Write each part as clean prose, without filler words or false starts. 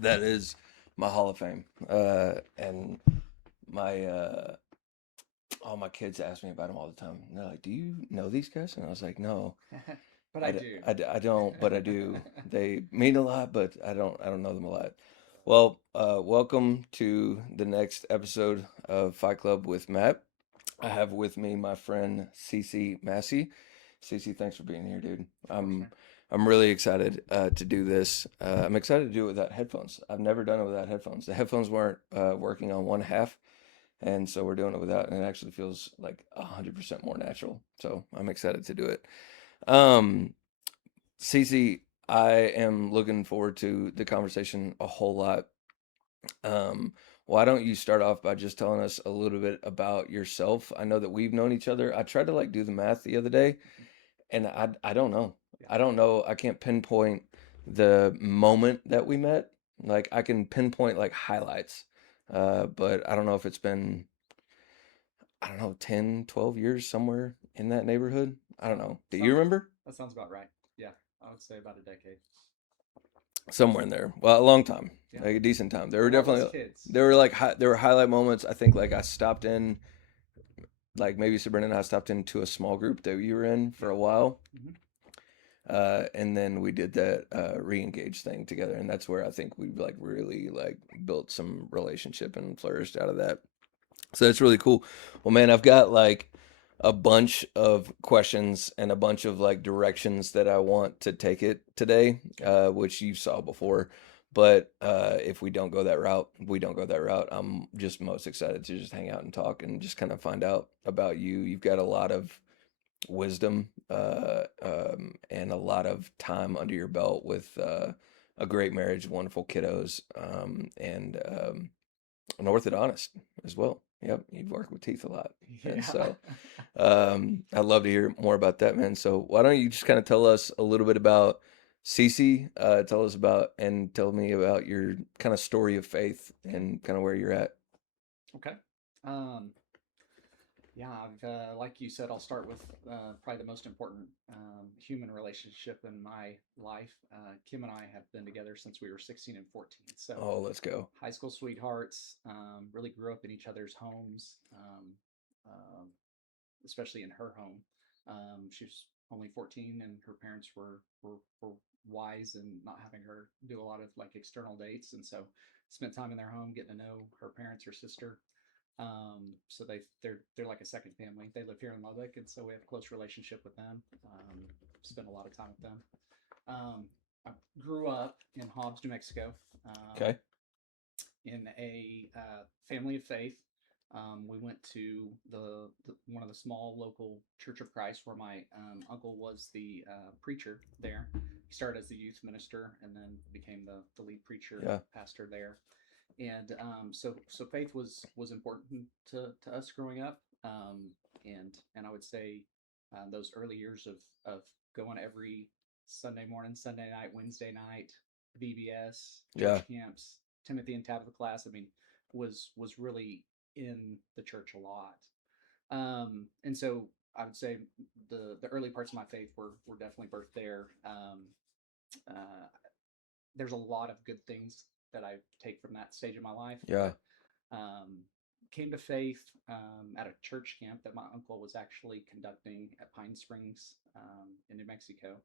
That is my Hall of Fame. And my all my kids ask me about them all the time. And they're like, "Do you know these guys?" And I was like, "No, But I do. I don't, but I do. They mean a lot, but I don't know them a lot." Well, welcome to the next episode of Fight Club with Matt. I have with me my friend CC Massey. CC, thanks for being here, dude. Of course, man. I'm really excited to do this. I'm excited to do it without headphones. I've never done it without headphones. The headphones weren't working on one half, and so we're doing it without, and it actually feels like 100% more natural. So I'm excited to do it. Um, Cece, I am looking forward to the conversation a whole lot. Why don't you start off by just telling us a little bit about yourself? I know that we've known each other. I tried to like do the math the other day, and I don't know. Yeah. I don't know. I can't pinpoint the moment that we met. Like I can pinpoint like highlights, but I don't know if it's been, I don't know, 10, 12 years somewhere in that neighborhood. I don't know. Do you Sounds remember? that sounds about right. Yeah, I would say about a decade. Somewhere in there. Well, a long time, Yeah, like a decent time. There a were lot less definitely kids. there were like there were highlight moments. I think like I stopped in, like maybe Sabrina and I stopped into a small group that you were in for Yeah. a while, hmm and then we did that re-engage thing together, and that's where I think we like really like built some relationship and flourished out of that. So that's really cool. Well, man, I've got like a bunch of questions and a bunch of like directions that I want to take it today, Okay. which you saw before. But if we don't go that route, we don't go that route. I'm just most excited to just hang out and talk and just kind of find out about you. You've got a lot of wisdom and a lot of time under your belt with a great marriage, wonderful kiddos, and an orthodontist as well. Yep, you've worked with teeth a lot, and Yeah. so I'd love to hear more about that, man. So why don't you just kind of tell us a little bit about Cece? Tell us about and tell me about your kind of story of faith and kind of where you're at. Okay. Um, yeah, like you said, I'll start with probably the most important human relationship in my life. Kim and I have been together since we were 16 and 14. So Oh, let's go. high school sweethearts, really grew up in each other's homes, especially in her home. She was only 14, and her parents were wise in not having her do a lot of like external dates, and so spent time in their home, getting to know her parents, her sister. So they're like a second family. They live here in Lubbock, and so we have a close relationship with them. Spend a lot of time with them. I grew up in Hobbs, New Mexico, Okay. in a family of faith. We went to one of the small local Church of Christ where my uncle was the preacher there. He started as the youth minister and then became the lead preacher Yeah. pastor there. And so faith was important to us growing up. And I would say those early years of going every Sunday morning, Sunday night, Wednesday night, VBS, Yeah. church camps, Timothy and Tabitha class. I mean, was really in the church a lot. And so I would say the early parts of my faith were definitely birthed there. Uh, there's a lot of good things that I take from that stage of my life, Yeah. but um, came to faith at a church camp that my uncle was actually conducting at Pine Springs in New Mexico,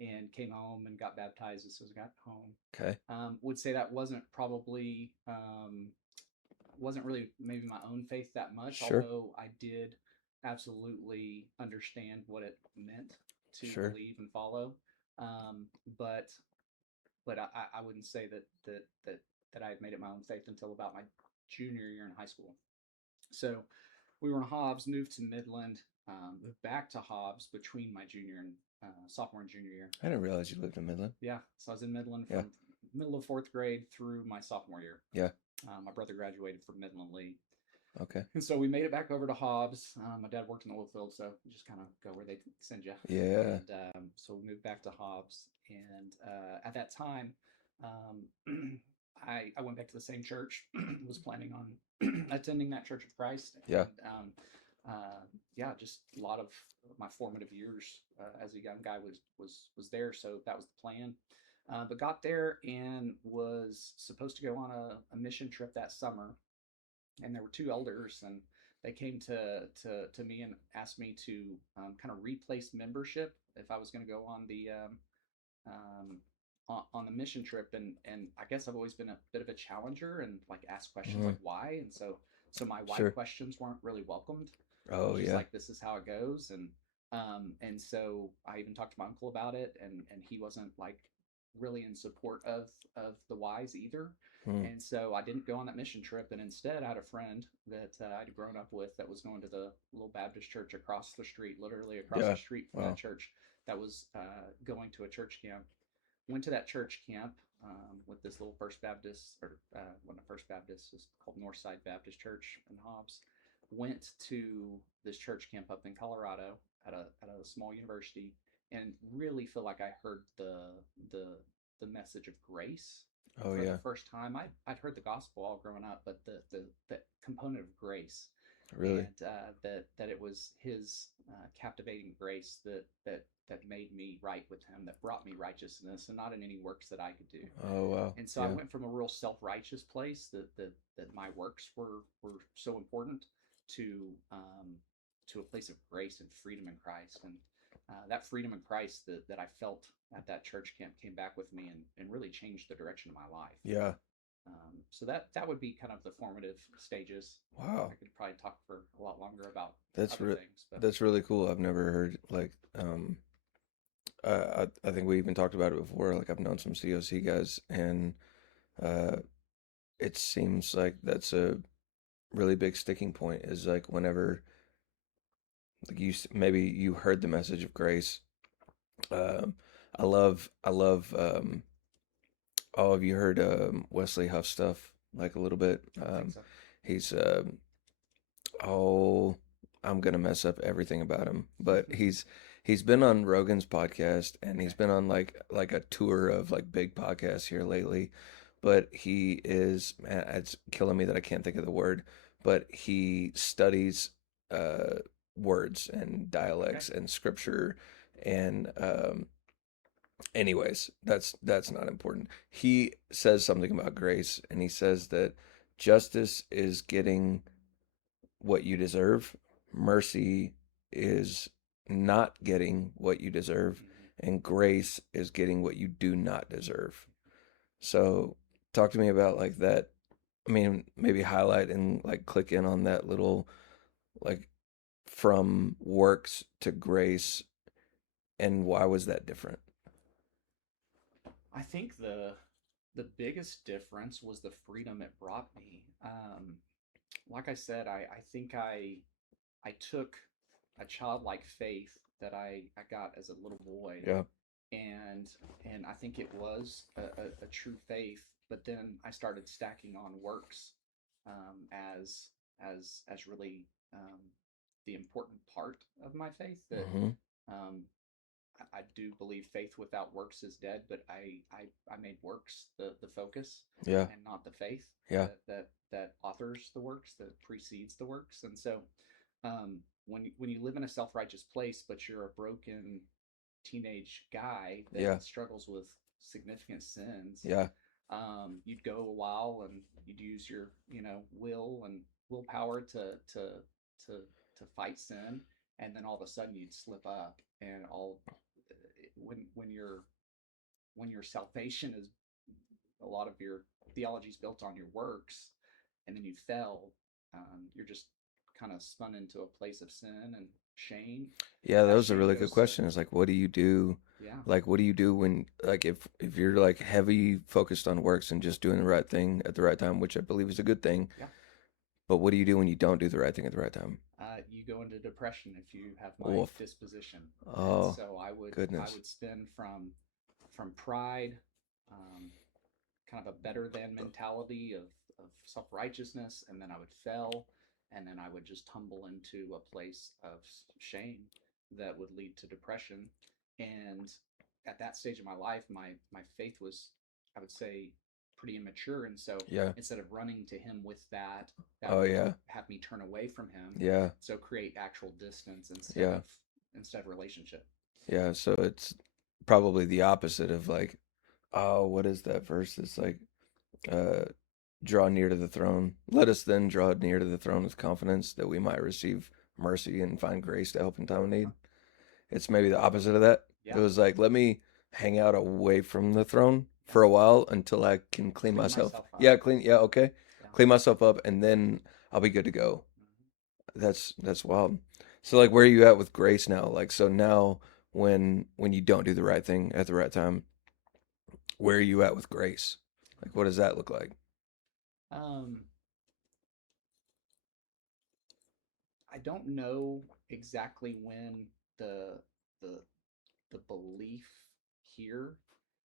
and came home and got baptized as soon as I got home. Okay. Would say that wasn't really maybe my own faith that much, Sure. although I did absolutely understand what it meant to Sure. believe and follow. Um, but but I wouldn't say that I had made it my own faith until about my junior year in high school. So we were in Hobbs, moved to Midland, moved back to Hobbs between my junior and sophomore and junior year. I didn't realize you lived in Midland. Yeah, so I was in Midland Yeah. from middle of fourth grade through my sophomore year. Yeah. My brother graduated from Midland Lee. Okay. And so we made it back over to Hobbs. My dad worked in the oil field, so you just kind of go where they send you. Yeah. And so we moved back to Hobbs. And at that time, I went back to the same church, was planning on attending that Church of Christ. Yeah. And yeah, just a lot of my formative years as a young guy was there. So that was the plan. But got there and was supposed to go on a mission trip that summer. And there were two elders, and they came to me and asked me to kind of replace membership if I was going to go on um, on the mission trip. And I guess I've always been a bit of a challenger and like ask questions Hmm. like why. And so my why Sure. questions weren't really welcomed. I Oh was just yeah. like, this is how it goes. And so I even talked to my uncle about it, and he wasn't like really in support of the whys either. Hmm. And so I didn't go on that mission trip, and instead I had a friend that I'd grown up with that was going to the little Baptist church across the street, literally across the Yeah. street from that Wow. church, that was going to a church camp. Went to that church camp with this little First Baptist, or one of the First Baptists, is called Northside Baptist Church in Hobbs. Went to this church camp up in Colorado at a small university, and really feel like I heard the the message of grace Oh for the yeah. first time. I'd heard the gospel all growing up, but the component of grace, Really. and that it was His captivating grace that made me right with Him, that brought me righteousness, and not in any works that I could do. Oh wow. And so I Yeah. went from a real self righteous place that my works were so important to to a place of grace and freedom in Christ. And that freedom in Christ that I felt at that church camp came back with me and really changed the direction of my life. Yeah. So that would be kind of the formative stages. I Wow. could probably talk for a lot longer about That's other re things, but that's really cool. I've never heard like I think we even talked about it before. Like I've known some COC guys, and uh, it seems like that's a really big sticking point. Is like whenever like maybe you heard the message of grace. Um, I love. Oh, have you heard Wesley Huff stuff? Like a little bit. I don't think so. He's oh, I'm gonna mess up everything about him, but he's been on Rogan's podcast and he's Okay. been on like a tour of like big podcasts here lately. But he is, man, it's killing me that I can't think of the word, but he studies uh words and Okay. dialects and scripture and anyways, that's not important. He says something about grace and he says that justice is getting what you deserve. Mercy is not getting what you deserve, Mm-hmm. and grace is getting what you do not deserve. So, talk to me about like that. I mean, maybe highlight and like click in on that little like from works to grace, and why was that different? I think the biggest difference was the freedom it brought me. Like I said, I think I took a childlike faith that I got as a little boy, Yeah, and and I think it was a true faith. But then I started stacking on works as as really the important part of my faith. That mm-hmm. um, I do believe faith without works is dead, but I made works the focus Yeah, and not the faith yeah, that authors the works, that precedes the works. And so when you live in a self righteous place, but you're a broken teenage guy that yeah, struggles with significant sins, yeah, you'd go a while and you'd use your will and willpower to to fight sin, and then all of a sudden you'd slip up, and all when your salvation is a lot of your theology is built on your works, and then you fell, you're just kind of spun into a place of sin and shame, yeah. and That that was a shame really good goes to question. Is like, what do you do? yeah, Like, what do you do when, like, if you're like heavy focused on works and just doing the right thing at the right time, which I believe is a good thing, yeah. but what do you do when you don't do the right thing at the right time? You go into depression if you have my Wolf. disposition, and Oh, so I goodness. would spin from pride, um, kind of a better than mentality of self righteousness, and then I would fail, and then I would just tumble into a place of shame that would lead to depression. And at that stage of my life, my faith was, I would say, pretty immature, and so Yeah. instead of running to Him with that Oh would yeah. have me turn away from Him. Yeah. So create actual distance Yeah. instead of relationship. Yeah. So it's probably the opposite of like Oh, what is that verse? It's like, uh, draw near to the throne. Let us then draw near to the throne with confidence that we might receive mercy and find grace to help in time of Huh? need. It's maybe the opposite of that. It Yeah, was like, let me hang out away from the throne yeah. for a while until I can clean Clean myself. myself up. Yeah, clean. Yeah, okay. Yeah. Clean myself up, and then I'll be good to go. Mhm. That's wild. So like, where are you at with grace now? Like, so now when you don't do the right thing at the right time, where are you at with grace? Like, what does that look like? Um, I don't know exactly when the the the belief here,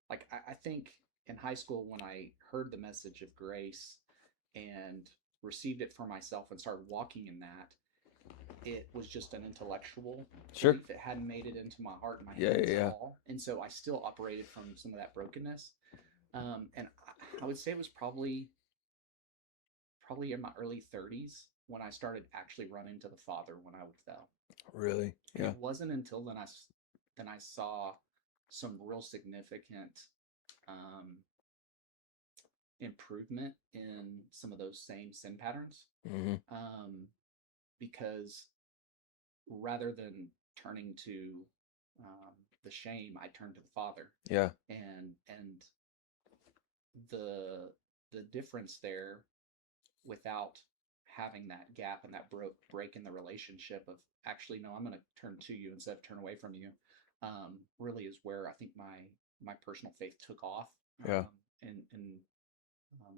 like I think in high school when I heard the message of grace and received it for myself and started walking in that, it was just an intellectual Sure. belief. It hadn't made it into my heart and my Yeah, hands yeah, at yeah. all, and so I still operated from some of that brokenness. And I would say it was probably in my early 30s when I started actually running to the Father when I would fail. Really? And Yeah. it wasn't until then I saw some real significant um, improvement in some of those same sin patterns. Hmm. Um, because rather than turning to um, the shame, I turned to the Father, Yeah. and the the difference there without having that gap and that break in the relationship of actually no, I'm going to turn to you instead of turn away from you, really is where I think my personal faith took off. Yeah. And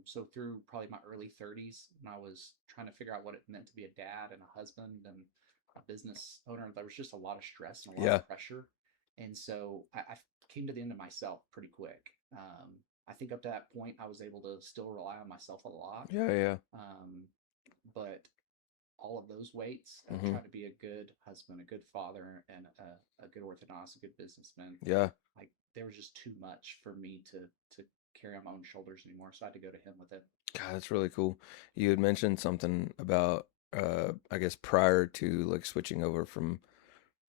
So through probably my early 30s, when I was trying to figure out what it meant to be a dad and a husband and a business owner, there was just a lot of stress and a lot Yeah. of pressure. And so I came to the end of myself pretty quick. I think up to that point, I was able to still rely on myself a lot. Yeah. Yeah. Um, but all of those weights of Hmm. trying to be a good husband, a good father, and a good orthodox, a good businessman, Yeah. like there was just too much for me to carry on my own shoulders anymore. So I had to go to him with it. God, that's really cool. You had mentioned something about, I guess prior to like switching over from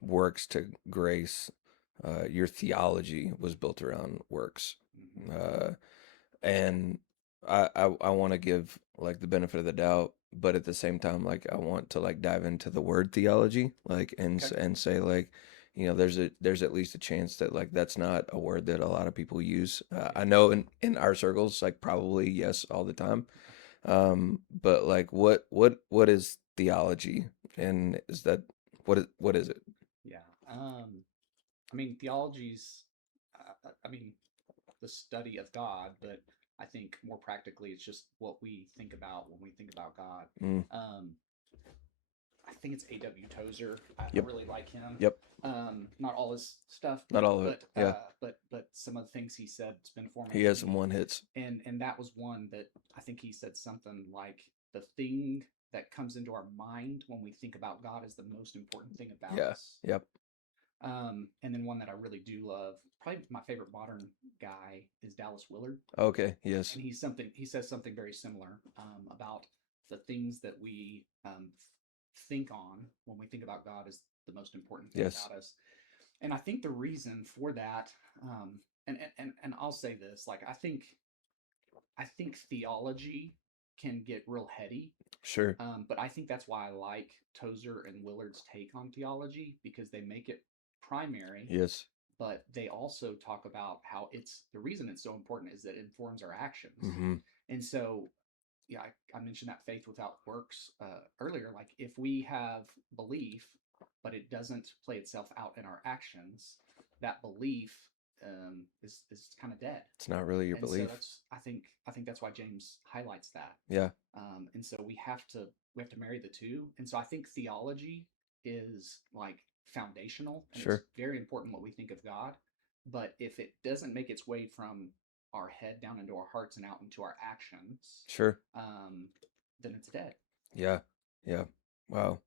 works to grace, your theology was built around works. Mm-hmm. Uh, and I want to give like the benefit of the doubt, but at the same time, like I want to like dive into the word theology, like Okay. and say like, there's at least a chance that like that's not a word that a lot of people use. Yeah. I know in our circles, like probably yes all the time. Yeah. But like what is theology, Okay. and is that what is it? Yeah. I mean, theology's, I mean, the study of God, but I think more practically, it's just what we think about when we think about God. Mm, Um, I think it's A.W. Tozer. I yep, really like him. yep. Not all his stuff, Not all of it. Yeah, but some of the things he said has been he formative to has some me. one hits. And that was one that I think he said something like the thing that comes into our mind when we think about God is the most important thing about Yeah, us. yep. And then one that I really do love, probably my favorite modern guy is Dallas Willard, Okay, yes, and he says something very similar about the things that we think on when we think about God is the most important thing yes, about us. And I think the reason for that, and I'll say this, like I think theology can get real heady, sure. but I think that's why I like Tozer and Willard's take on theology because they make it primary, Yes. but they also talk about how it's the reason it's so important is that it informs our actions. Mm-hmm. And so, yeah, I mentioned that faith without works earlier. Like, if we have belief, but it doesn't play itself out in our actions, that belief is kind of dead. It's not really your And so belief. that's I think that's why James highlights that. Yeah, And so we have to marry the two. And so I think theology is like foundational and it's sure, very important what we think of God. But if it doesn't make its way from our head down into our hearts and out into our actions, sure. um, then it's dead. Yeah, yeah. Wow.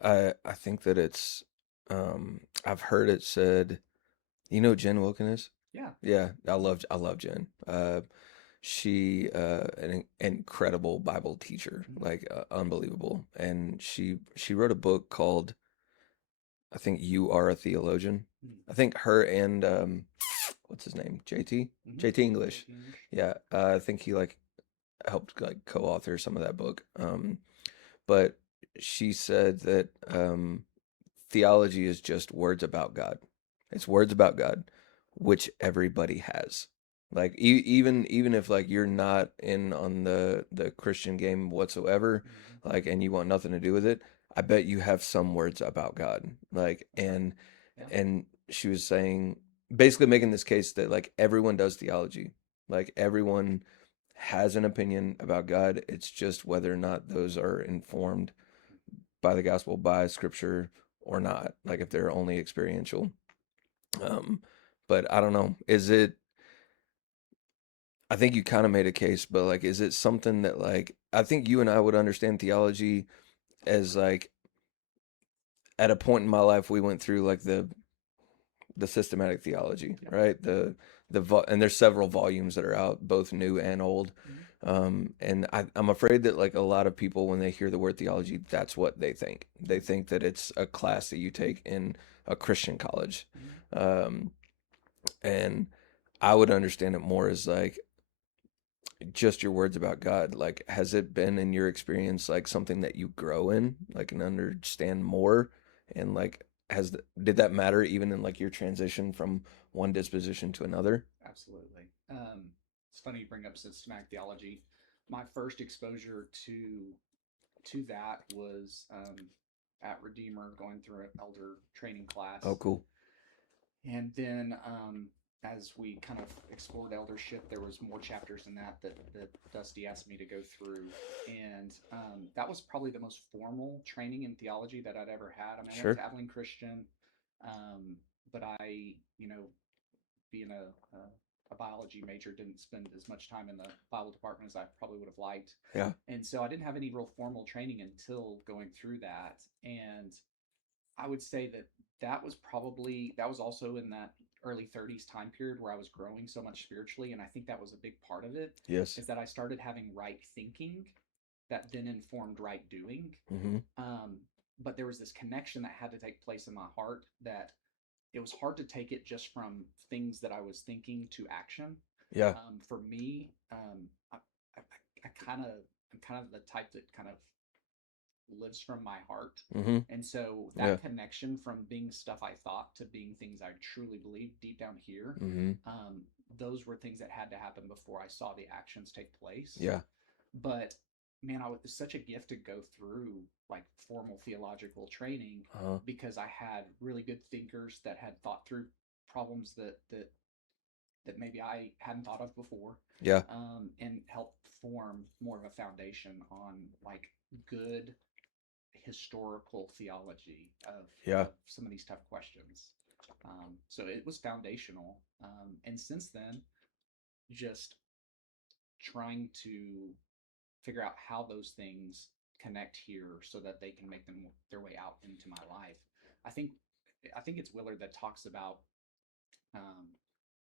I think that it's I've heard it said, Jen Wilkin is? Yeah. Yeah, Mm-hmm. I love Jen. She an incredible Bible teacher, Mm-hmm. like unbelievable. And she wrote a book called, I think, You Are a Theologian. Mm-hmm. I think her and what's his name? JT? Mm-hmm. JT English. JT English. Yeah, I think he like helped like co-author some of that book. But she said that theology is just words about God. It's words about God, which everybody has. Like even if like you're not in on the Christian game whatsoever, Mm-hmm. like and you want nothing to do with it, I bet you have some words about God. Like That's right. Yeah. and she was saying basically making this case that like everyone does theology. Like everyone has an opinion about God. It's just whether or not those are informed by the gospel, by scripture, or not. Like if they're only experiential. Um, but I don't know. Is it? I think you kind of made a case, but like, is it something that like I think you and I would understand theology as like at a point in my life we went through like the systematic theology, Yep. right? And there's several volumes that are out, both new and old. Mm-hmm. And I'm afraid that like a lot of people, when they hear the word theology, that's what they think. They think that it's a class that you take in a Christian college. Mm-hmm. Um, and I would understand it more as like just your words about God. Like, has it been in your experience like something that you grow in, like and understand more, and like did that matter even in like your transition from one disposition to another? Absolutely. It's funny you bring up systematic theology. My first exposure to that was at Redeemer, going through an elder training Oh, class, cool. and then as we kind of explored eldership, there was more chapters in that Dusty asked me to go through, and that was probably the most formal training in theology that I'd ever had. I mean, I went Sure. to Abilene Christian, but I, being a biology major, didn't spend as much time in the Bible department as I probably would have liked. Yeah. And so I didn't have any real formal training until going through that. And I would say that was also in that early 30s time period where I was growing so much spiritually. And I think that was a big part of it, Yes. is that I started having right thinking that then informed right doing. Mm-hmm. Um, but there was this connection that had to take place in my heart that it was hard to take it just from things that I was thinking to action. Yeah. For me, I kind of I'm kind of the type that kind of lives from my heart. Mm-hmm. And so Yeah. that connection from being stuff I thought to being things I truly believe deep down here, Mm-hmm. those were things that had to happen before I saw the actions take place. Yeah. But man, it's such a gift to go through like formal theological training Uh-huh. because I had really good thinkers that had thought through problems that maybe I hadn't thought of before, Yeah. and helped form more of a foundation on like good historical theology Yeah. of some of these tough questions. So it was foundational. And since then, just trying to figure out how those things connect here so that they can make them their way out into my life. I think I think it's Willard that talks about um,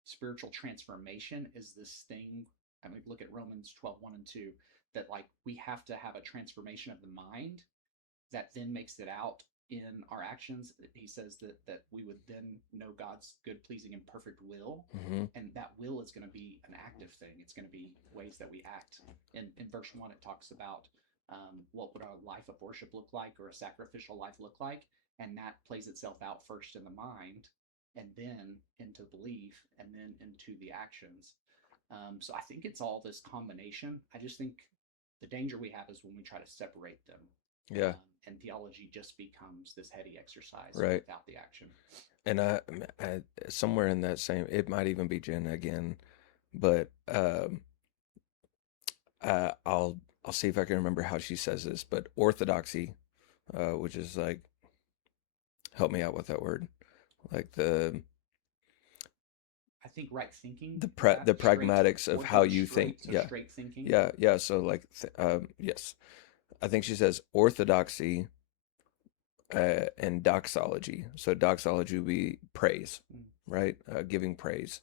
spiritual transformation is this thing. I mean, look at Romans 12:1 and 2, that like we have to have a transformation of the mind that then makes it out in our actions. He says that we would then know God's good, pleasing, and perfect will, Mm-hmm. and that will is going to be an active thing. It's going to be ways that we act. In verse 1, it talks about what would a life of worship look like, or a sacrificial life look like, and that plays itself out first in the mind, and then into belief, and then into the actions. So I think it's all this combination. I just think the danger we have is when we try to separate them, Yeah. and theology just becomes this heady exercise Right. without the action. And I somewhere in that same, it might even be Jen again, but I'll see if I can remember how she says this. But orthodoxy, which is like, help me out with that word, like I think right thinking, the that straight pragmatics of how ortho you think. straight, so Yeah. straight thinking. Yeah. Yeah. So like, yes, I think she says orthodoxy and doxology. So doxology would be praise, Mm, right? Giving praise.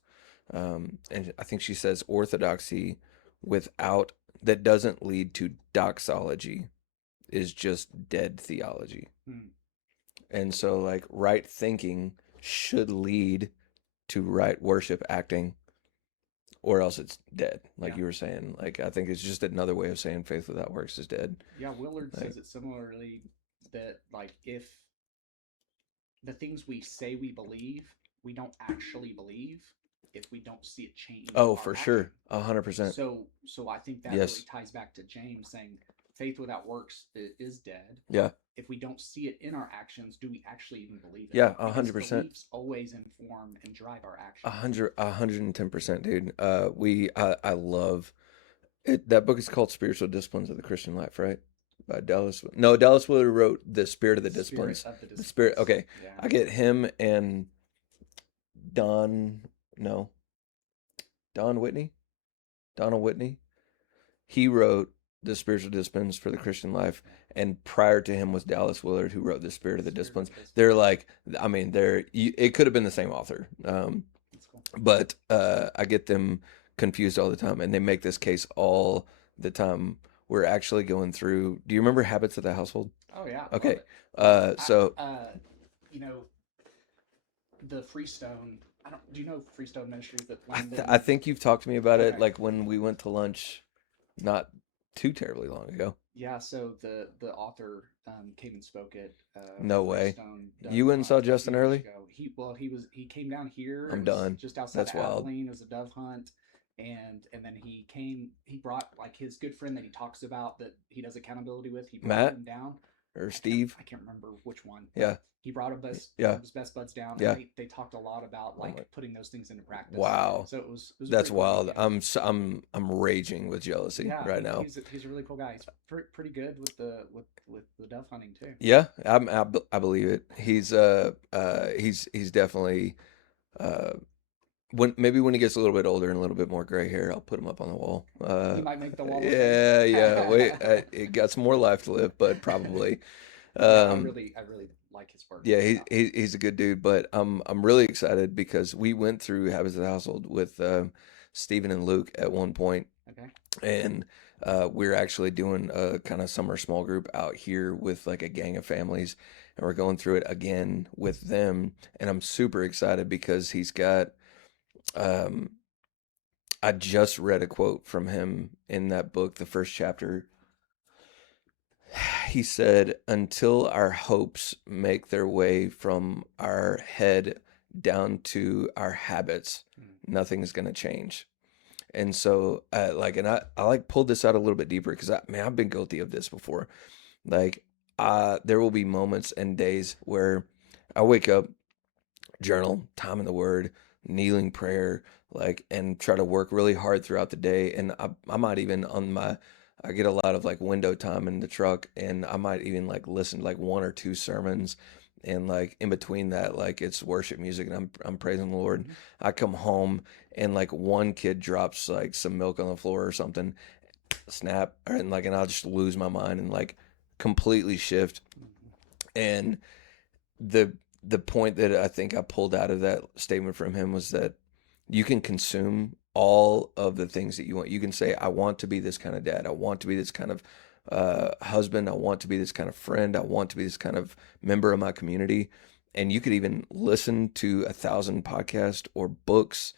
And I think she says orthodoxy without that doesn't lead to doxology is just dead theology. mm, And so like right thinking should lead to right worship acting, or else it's dead. Like Yeah. you were saying, like I think it's just another way of saying faith without works is dead. Yeah, Willard Like, says it similarly, that like if the things we say we believe, we don't actually believe if we don't see it change oh, our for action. sure, 100%. So I think that really Yes, ties back to James saying faith without works is dead. yeah, If we don't see it in our actions, do we actually even believe it? yeah, a Because hundred percent. beliefs always inform and drive our A actions. hundred, 110%, dude. I love it. That book is called Spiritual Disciplines of the Christian Life, right? By Dallas. No, Dallas Willard wrote The Spirit of the Spirit Disciplines. of the The Spirit. disciplines. Okay, Yeah. I get him and Don. No, Don Whitney. Donald Whitney. He wrote The Spiritual Disciplines for the Christian Life, Yeah. and prior to him was Dallas Willard, who wrote The Spirit of the Spirit of Disciplines. the They're disciplines. like, I mean, it could have been the same author. That's cool. But I get them confused all the time, and they make this case all the time. We're actually going through. Do you remember Habits of the Household? Oh yeah, love Okay, it. so You know, the Freestone. I don't. Do you know Freestone Ministries that I Landon? think you've talked to me about it, Okay. like when we went to lunch, not too terribly long ago. Yeah. So the author came and spoke at No way. Freestone Dove You went and Hunt saw a few Justin years Early? ago. He came down here. It I'm was done. just outside That's of wild. Abilene. It was a dove hunt, and then he came. He brought like his good friend that he talks about that he does accountability with. He brought Matt him down. or I can't Steve? I can't remember which one, Yeah, but he brought a best one yeah, of his best buds down, and yeah. they talked a lot about Oh my, like putting those things into practice. wow. So it was a That's pretty cool wild. weekend. I'm raging with jealousy Yeah, right now. he's a really cool guy. He's pretty good with the dove hunting too. Yeah, I believe it. He's definitely uh when he gets a little bit older and a little bit more gray hair, I'll put him up on the wall. He might make the Wall of Fame. Yeah, yeah. Wait, it got some more life to live, but probably. Yeah, Um, I really like his work. yeah, Yeah. he's a good dude, but I'm really excited because we went through Habits of the Household with Stephen and Luke at one point, Okay. and we're actually doing a kind of summer small group out here with like a gang of families, and we're going through it again with them, and I'm super excited because he's got. Um, I just read a quote from him in that book, the first chapter. He said, "Until our hopes make their way from our head down to our habits, Mm. nothing is going to change." And so, I like pulled this out a little bit deeper because I've been guilty of this before. Like, there will be moments and days where I wake up, journal, time in the Word, kneeling prayer, like, and try to work really hard throughout the day. And I might even I get a lot of like window time in the truck, and I might even like listen to like one or two sermons. And like in between that, like it's worship music, and I'm praising the Lord. Hmm. I come home, and like one kid drops like some milk on the floor or something, snap, and I'll just lose my mind and like completely shift. Hmm. And the the point that I think I pulled out of that statement from him was that you can consume all of the things that you want. You can say, I want to be this kind of dad. I want to be this kind of husband. I want to be this kind of friend. I want to be this kind of member of my community. And you could even listen to 1,000 podcasts or books.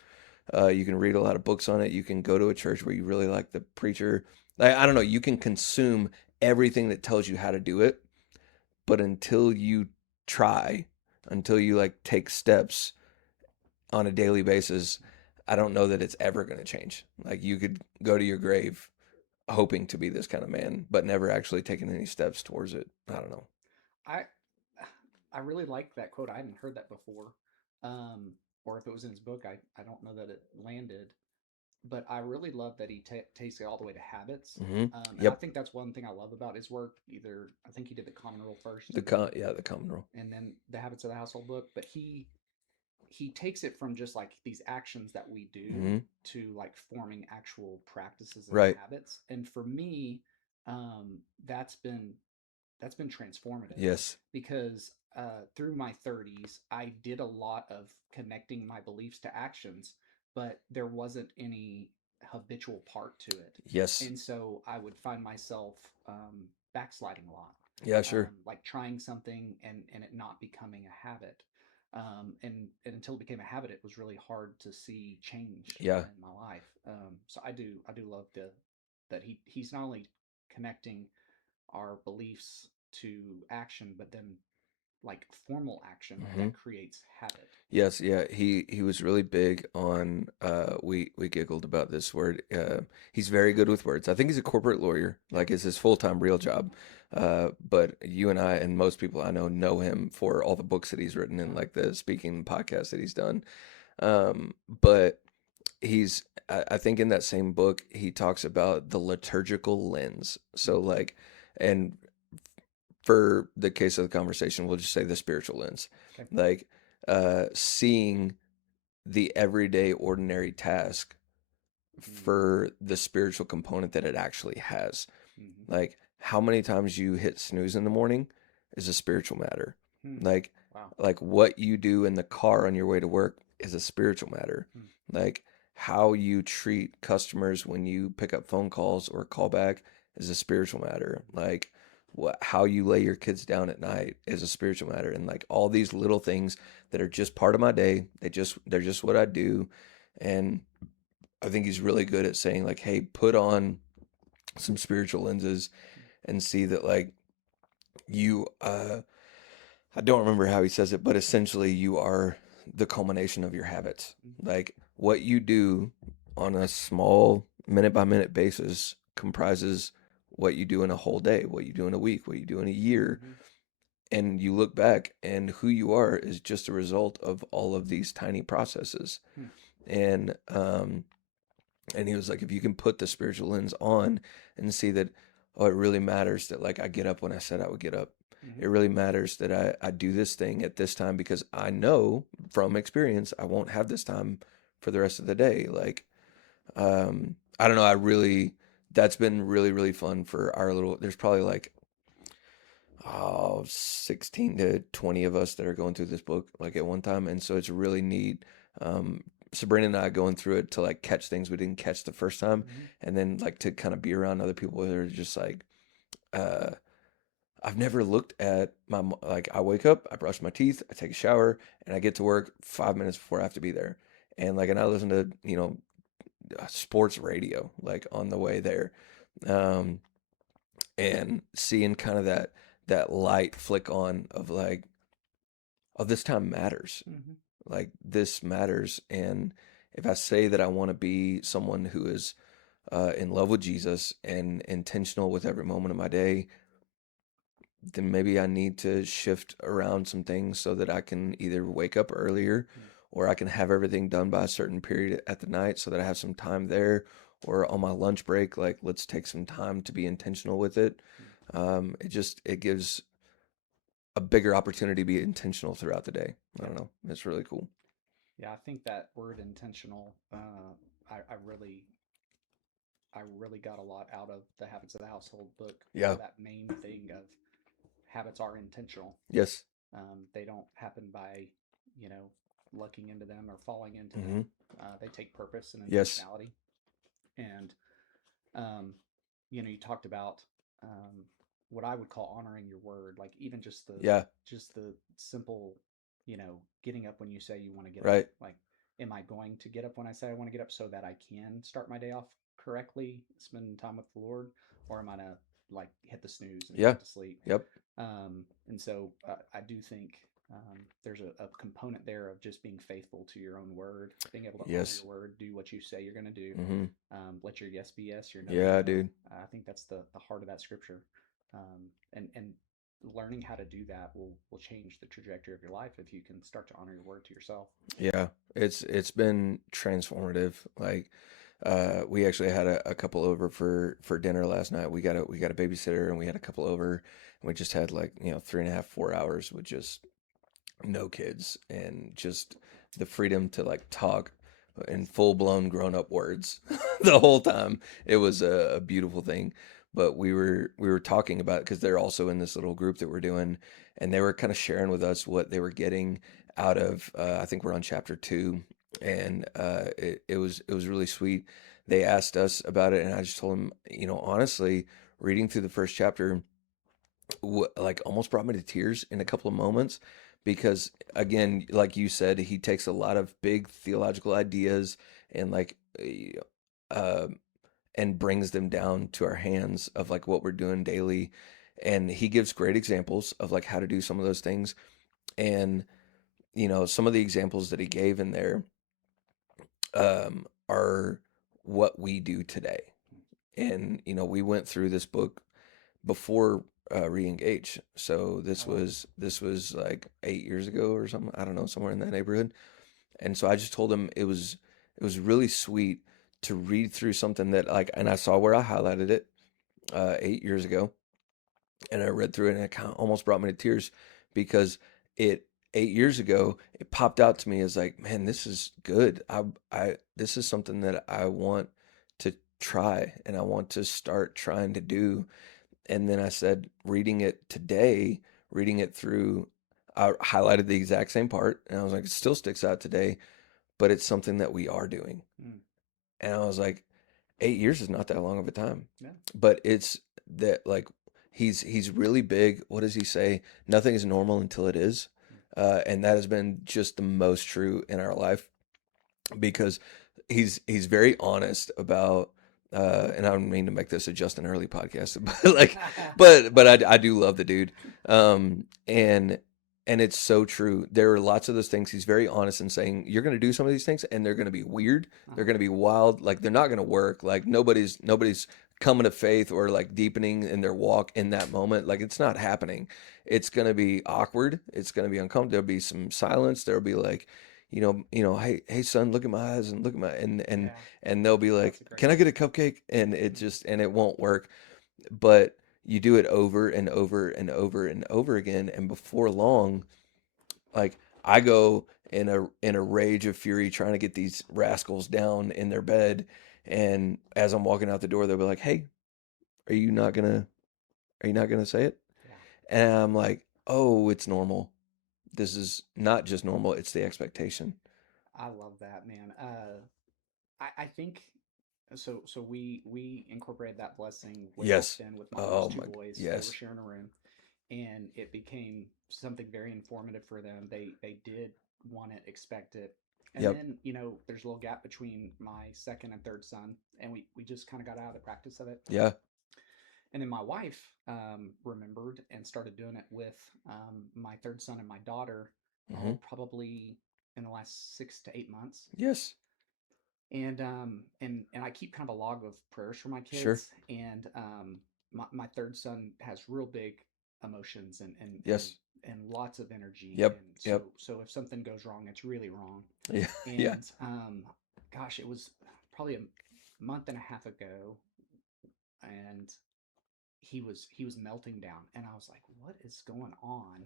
You can read a lot of books on it. You can go to a church where you really like the preacher. I don't know. You can consume everything that tells you how to do it, but until you try, until you like take steps on a daily basis, I don't know that it's ever going to change. Like you could go to your grave hoping to be this kind of man, but never actually taking any steps towards it. I don't know. I I really like that quote. I hadn't heard that before, um, or if it was in his book, I don't know that it landed. But I really love that he takes it all the way to habits, Hmm. and I Yep. think that's one thing I love about his work. Either I think he did the Common Rule first, The common rule. and then the Habits of the Household book. But he takes it from just like these actions that we do Hmm. to like forming actual practices and Right. habits. And for me, um, that's been that's been transformative Yes. because through my 30s, I did a lot of connecting my beliefs to actions, but there wasn't any habitual part to it. Yes. And so I would find myself backsliding a lot, Yeah. Sure. like trying something and it not becoming a habit. And until it became a habit, it was really hard to see change Yeah. in my life. So I do love the that he's not only connecting our beliefs to action, but then like formal action Hmm. that creates habit. Yes, yeah, he was really big on we giggled about this word. He's very good with words. I think he's a corporate lawyer, Yep. like it's his full-time real job. But you and I and most people I know him for all the books that he's written and Uh-huh. like the speaking podcasts that he's done. But he's I think in that same book he talks about the liturgical lens. So Mm-hmm. like, and for the case of the conversation, we'll just say the spiritual lens. Okay. Like seeing the everyday ordinary task Mm-hmm. for the spiritual component that it actually has. Mm-hmm. Like how many times you hit snooze in the morning is a spiritual matter. Hmm. Like Wow. like what you do in the car on your way to work is a spiritual matter. Hmm. Like how you treat customers when you pick up phone calls or call back is a spiritual matter. Like how you lay your kids down at night is a spiritual matter. And like all these little things that are just part of my day, they're just what I do. And I think he's really good at saying like, hey, put on some spiritual lenses and see that like you I don't remember how he says it, but essentially you are the culmination of your habits. Mm-hmm. Like what you do on a small minute by minute basis comprises what you do in a whole day, what you do in a week, what you do in a year. Mm-hmm. And you look back and who you are is just a result of all of these tiny processes. Hmm. And and he was like, if you can put the spiritual lens on and see that, oh, it really matters that like I get up when I said I would get up. Mm-hmm. It really matters that I do this thing at this time because I know from experience I won't have this time for the rest of the day. Like, I don't know. I really, that's been really, really fun for our little, there's probably like, 16 to 20 of us that are going through this book like at one time. And so it's really neat. Um, Sabrina and I going through it to like catch things we didn't catch the first time. Mm-hmm. And then like to kind of be around other people that are just like, uh, I've never looked at like I wake up, I brush my teeth, I take a shower, and I get to work 5 minutes before I have to be there. And I listen to, sports radio like on the way there. Um, and seeing kind of that light flick on of like, oh, this time matters. Mm-hmm. Like this matters. And if I say that I want to be someone who is in love with Jesus and intentional with every moment of my day, then maybe I need to shift around some things so that I can either wake up earlier or I can have everything done by a certain period at the night so that I have some time there or on my lunch break, like let's take some time to be intentional with it. It gives a bigger opportunity to be intentional throughout the day. I Yeah. don't know. It's really cool. Yeah. I think that word intentional. I I really got a lot out of the Habits of the Household book for Yeah. that main thing of habits are intentional. Yes. They don't happen by, you know, lucking into them or falling into Hmm. them. They take purpose and Yes. intentionality. And, um, you talked about what I would call honoring your word, like even Yeah. just the simple, getting up when you say you want to get up. Right. Like, am I going to get up when I say I want to get up so that I can start my day off correctly, spend time with the Lord, or am I gonna like hit the snooze and go Yeah. back to sleep? Yep. And so I do think there's a component there of just being faithful to your own word, being able to honor Yes. your word, do what you say you're going to do, Hmm. let your yes be yes, your no be Yeah, no. dude. I think that's the heart of that scripture, and learning how to do that will change the trajectory of your life if you can start to honor your word to yourself. Yeah. It's been transformative. Like we actually had a couple over for dinner last night. We got a babysitter and we had a couple over and we just had like, 3.5, 4 hours with just no kids and just the freedom to like talk in Yes. full blown grown up words the whole time. It was a beautiful thing. But we were talking about because they're also in this little group that we're doing, and they were kind of sharing with us what they were getting out of. I think we're on chapter 2, and it was really sweet. They asked us about it, and I just told them, honestly, reading through the first chapter like almost brought me to tears in a couple of moments because again, like you said, he takes a lot of big theological ideas and like uh, and brings them down to our hands of like what we're doing daily, and he gives great examples of like how to do some of those things. And some of the examples that he gave in there are what we do today. And we went through this book before re-engage, so Oh wow. this was like 8 years ago or something, I don't know, somewhere in that neighborhood. And so I just told him it was really sweet to read through something that like, and I saw where I highlighted it 8 years ago, and I read through it, and it kind of almost brought me to tears because it 8 years ago it popped out to me as like, man, this is good. I this is something that I want to try and I want to start trying to do. And then I said, reading it today, reading it through, I highlighted the exact same part, and I was like, it still sticks out today, but it's something that we are doing. Mm. And I was like, 8 years is not that long of a time, Yeah. but it's that like he's really big. What does he say? Nothing is normal until it is, Mm. and that has been just the most true in our life because he's very honest about. And I don't mean to make this a Justin Early podcast, but like, but I do love the dude, and it's so true. There are lots of those things. He's very honest in saying you're going to do some of these things, and they're going to be weird. They're Uh-huh. going to be wild. Like they're not going to work. Like nobody's coming to faith or like deepening in their walk in that moment. Like it's not happening. It's going to be awkward. It's going to be uncomfortable. There'll be some silence. There'll be like, hey son, look at my eyes and look at my Yeah. and they'll be like, That's a great can I one. get a cupcake? And it won't work. But you do it over and over and over and over again, and before long, like I go in a rage of fury trying to get these rascals down in their bed, and as I'm walking out the door, they'll be like, "Hey, are you not gonna say it?" Yeah. And I'm like, "Oh, it's normal. This is not just normal; it's the expectation." I love that, man. I think so. So we incorporated that blessing way back Yes. then with my Oh last two my. boys. They were Yes. sharing a room, and it became something very informative for them. They did want it, expect it, and Yep. then there's a little gap between my second and third son, and we just kind of got out of the practice of it. Yeah. And then my wife remembered and started doing it with my third son and my daughter. Mm-hmm. Oh, probably in the last 6 to 8 months. Yes. And I keep kind of a log of prayers for my Sure. kids. And my third son has real big emotions Yes. and lots of energy. Yep. And so Yep. so if something goes wrong, it's really wrong. Yeah. Yeah. And gosh, it was probably a month and a half ago, and he was melting down, and I was like, what is going on?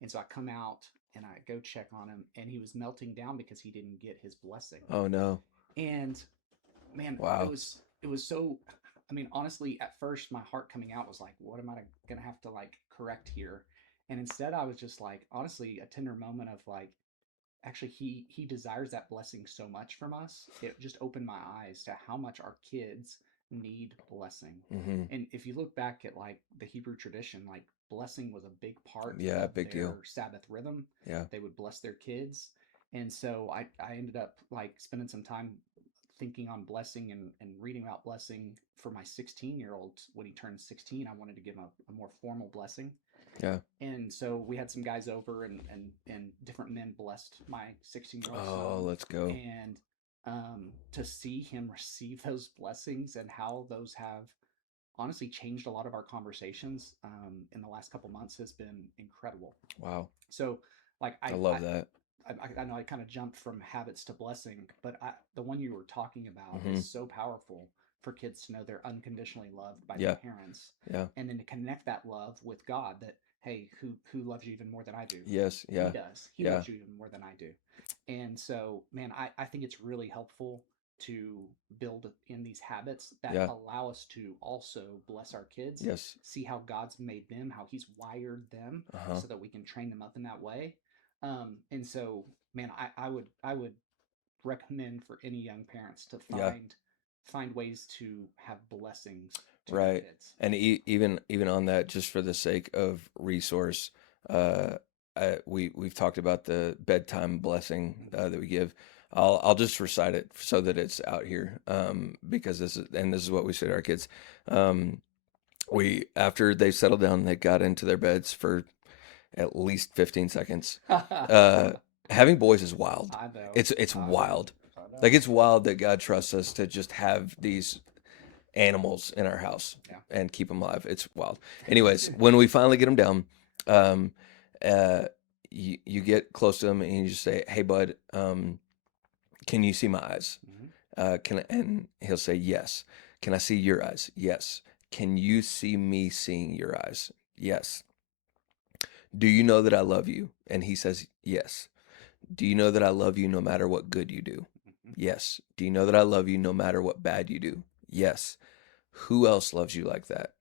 And so I come out and I go check on him, and he was melting down because he didn't get his blessing. Oh no. And man, it Wow. was it was so. I mean, honestly, at first my heart coming out was like, what am I gonna have to like correct here? And instead, I was just like, honestly, a tender moment of like, actually, he desires that blessing so much from us. It just opened my eyes to how much our kids need blessing. Mm-hmm. And if you look back at like the Hebrew tradition, like blessing was a big part Yeah. of Big their deal. Sabbath rhythm. Yeah. They would bless their kids. And so I ended up like spending some time thinking on blessing and reading about blessing for my 16-year-old. When he turned 16, I wanted to give him a more formal blessing. Yeah. And so we had some guys over, and different men blessed my 16-year-old Oh, son. let's go. And to see him receive those blessings and how those have honestly changed a lot of our conversations in the last couple months has been incredible. Wow. So like I love that. I know I kind of jumped from habits to blessing, but the one you were talking about Mm-hmm. is so powerful for kids to know they're unconditionally loved by their Yeah. parents, Yeah. and then to connect that love with God. That hey, who loves you even more than I do? Yes. He Yeah. does. He Yeah. loves you even more than I do. And so, man, I think it's really helpful to build in these habits that Yeah. allow us to also bless our kids, Yes. see how God's made them, how He's wired them, Uh-huh. so that we can train them up in that way. And so, man, I would recommend for any young parents to Yeah. find ways to have blessings to their Right. kids. And even on that, just for the sake of resource, uh, we've talked about the bedtime blessing Mm-hmm. that we give. I'll just recite it so that it's out here, because this is what we say to our kids. Um, we After they settled down, they got into their beds for at least 15 seconds. Uh, Having boys is wild. I know. It's I know. wild. I Like know. it's wild that God trusts us to just have these animals in our house Yeah. and keep them alive. It's wild. Anyways, when we finally get them down, um, uh, you get close to them and you just say, "Hey, bud, can you see my eyes?" Mm-hmm. And he'll say, "Yes." "Can I see your eyes?" "Yes." "Can you see me seeing your eyes?" "Yes." "Do you know that I love you?" And he says, "Yes." "Do you know that I love you no matter what good you do?" Mm-hmm. "Yes." "Do you know that I love you no matter what bad you do?" "Yes." "Who else loves you like that?"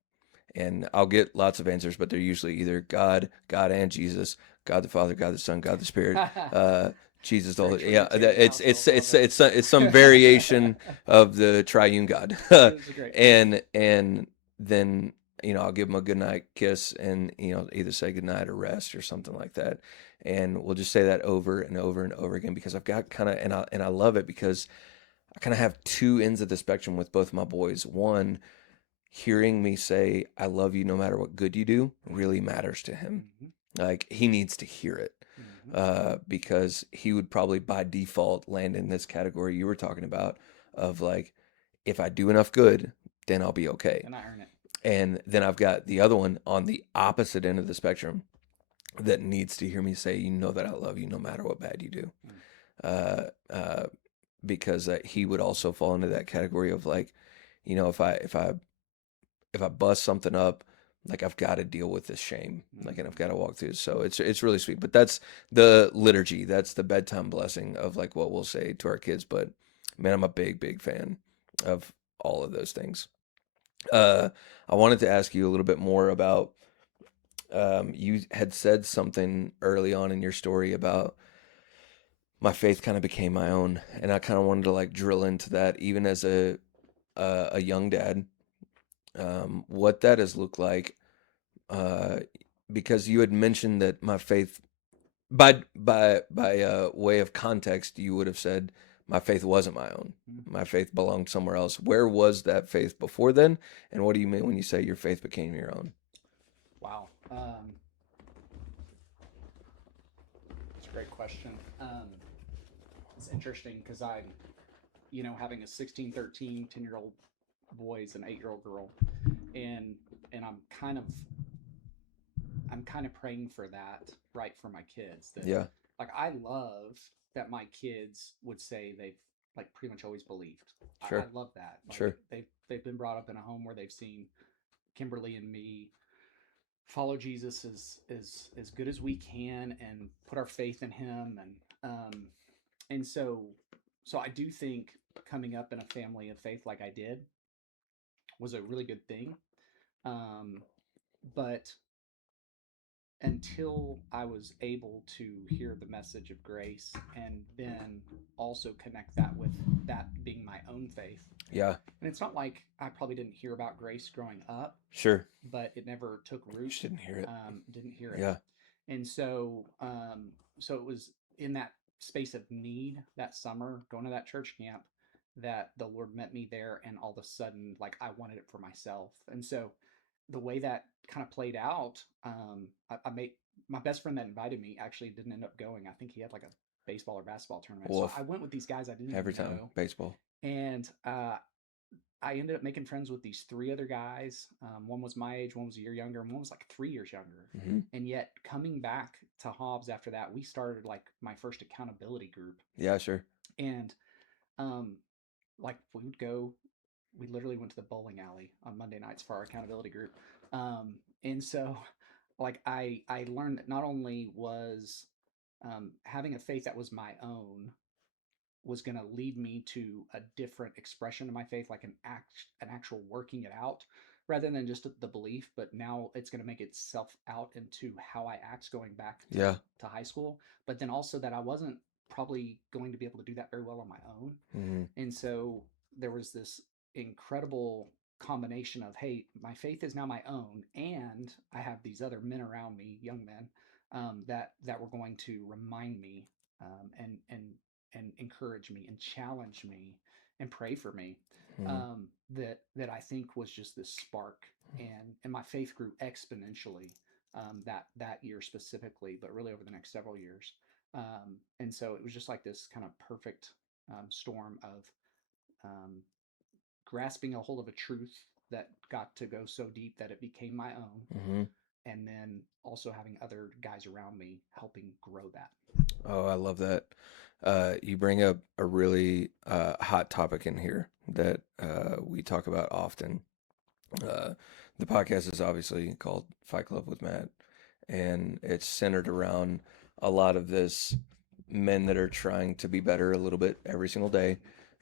And I'll get lots of answers, but they're usually either God, God and Jesus, God the Father, God the Son, God the Spirit, uh, Jesus the Very Holy. Yeah, Trinitarian household. Love it. it's some variation of the triune God, It is a great one. and then I'll give them a good night kiss, and either say good night or rest or something like that, and we'll just say that over and over and over again because I've got kind of and I love it because I kind of have two ends of the spectrum with both my boys. One, hearing me say I love you no matter what good you do really matters to him. Mm-hmm. Like he needs to hear it, Mm-hmm. because he would probably by default land in this category you were talking about of like, if I do enough good, then I'll be okay. And I earn it. And then I've got the other one on the opposite end of the spectrum that needs to hear me say, you know that I love you no matter what bad you do. Mm. Uh, uh, because he would also fall into that category of like, if I bust something up, like I've got to deal with this shame, like, and I've Mm-hmm. got to walk through. So it's really sweet. But that's the liturgy. That's the bedtime blessing of like what we'll say to our kids. But man, I'm a big fan of all of those things. Uh, I wanted to ask you a little bit more about. You had said something early on in your story about my faith kind of became my own, and I kind of wanted to like drill into that, even as a young dad, what that has looked like, uh, because you had mentioned that my faith, by way of context, you would have said my faith wasn't my own. Mm-hmm. My faith belonged somewhere else. Where was that faith before then? And what do you mean when you say your faith became your own? Wow. It's a great question. It's interesting because having a 16, 13, 10-year old boys, an 8-year-old girl, and and I'm kind of praying for that, right, for my kids. That Yeah, like I love that my kids would say they've like pretty much always believed. I sure, love that. Like sure. they've been brought up in a home where they've seen Kimberly and me follow Jesus as good as we can and put our faith in him, and so I do think coming up in a family of faith like I did was a really good thing. Um, but until I was able to hear the message of grace and then also connect that with that being my own faith. Yeah, And it's not like I probably didn't hear about grace growing up, sure. but it never took You root. just didn't hear it. Didn't hear it. Yeah, And so it was in that space of need that summer, going to that church camp, that the Lord met me there, and all of a sudden, like I wanted it for myself. And so the way that kind of played out, I made my best friend that invited me actually didn't end up going. I think he had like a baseball or basketball tournament. So I wolf went with these guys I didn't every even time know, baseball. and I ended up making friends with these three other guys. One was my age, one was a year younger, and one was like 3 years younger. Hmm. And yet, coming back to Hobbs after that, we started like my first accountability group. Yeah, sure. And um, like we would go, we literally went to the bowling alley on Monday nights for our accountability group. And so, like I learned that not only was having a faith that was my own was going to lead me to a different expression of my faith, like an actual working it out, rather than just the belief. But now it's going to make itself out into how I act going back Yeah. to high school. But then also that I wasn't probably going to be able to do that very well on my own, Hmm. and so there was this incredible combination of, hey, my faith is now my own, and I have these other men around me, young men, that were going to remind me, and encourage me and challenge me and pray for me. Mm, That I think was just this spark, and my faith grew exponentially, that year specifically, but really over the next several years. And so it was just like this kind of perfect storm of um, grasping a hold of a truth that got to go so deep that it became my own, hmm. and then also having other guys around me helping grow that. Oh, I love that. You bring up a really hot topic in here that we talk about often. Uh, the podcast is obviously called Fight Club with Matt, and it's centered around a lot of this men that are trying to be better a little bit every single day.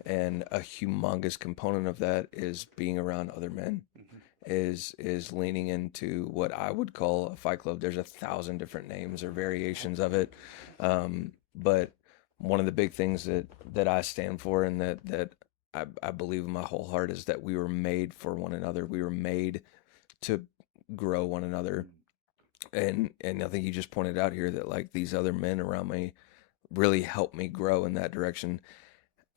And a humongous component of that is being around other men, Mm-hmm. is leaning into what I would call a fight club. There's 1,000 different names or variations of it, but one of the big things that I stand for and that I believe in my whole heart is that we were made for one another. We were made to grow one another, and I think you just pointed out here that like these other men around me really helped me grow in that direction.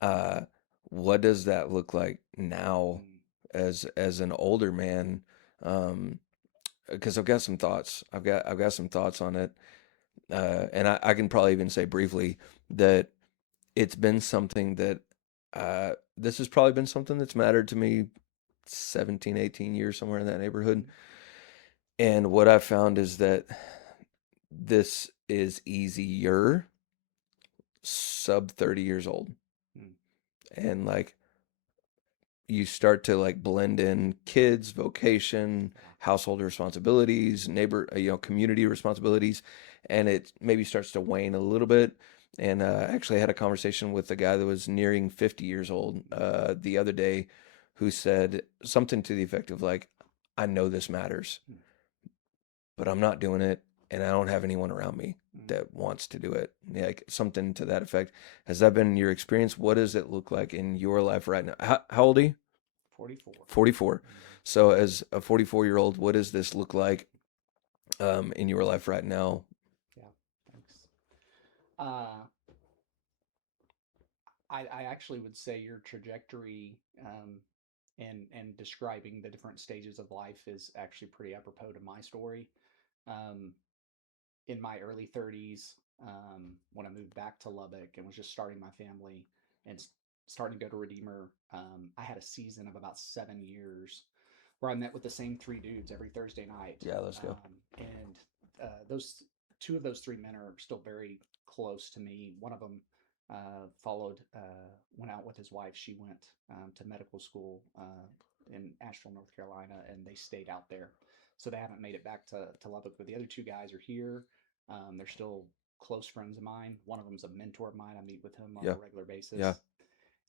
Uh, what does that look like now Mm-hmm. as an older man? Um, because I've got some thoughts. I've got some thoughts on it, and I can probably even say briefly that it's been something that this has probably been something that's mattered to me 17, 18 years somewhere in that neighborhood. Mm-hmm. And what I've found is that this is easier sub 30 years old. Mm-hmm. And like you start to like blend in kids, vocation, Yeah. household responsibilities, neighbor, community responsibilities, and it maybe starts to wane a little bit. And actually, I had a conversation with a guy that was nearing 50 years old the other day, who said something to the effect of like, "I know this matters, Mm-hmm. but I'm not doing it, and I don't have anyone around me Mm-hmm. that wants to do it." Yeah, like something to that effect. Has that been your experience? What does it look like in your life right now? How old are you? 44. 44. Mm-hmm. So, as a 44-year-old, what does this look like in your life right now? Yeah. Thanks. Uh, I actually would say your trajectory, and describing the different stages of life is actually pretty apropos to my story. Um, in my early 30s, when I moved back to Lubbock and was just starting my family and starting to go to Redeemer, I had a season of about 7 years where I met with the same three dudes every Thursday night. Yeah, let's go. And those two of those three men are still very close to me. One of them went out with his wife. She went to medical school in Asheville, North Carolina, and they stayed out there. So they haven't made it back to Lubbock. But the other two guys are here. They're still close friends of mine. One of them's a mentor of mine. I meet with him on Yeah, a regular yeah, basis.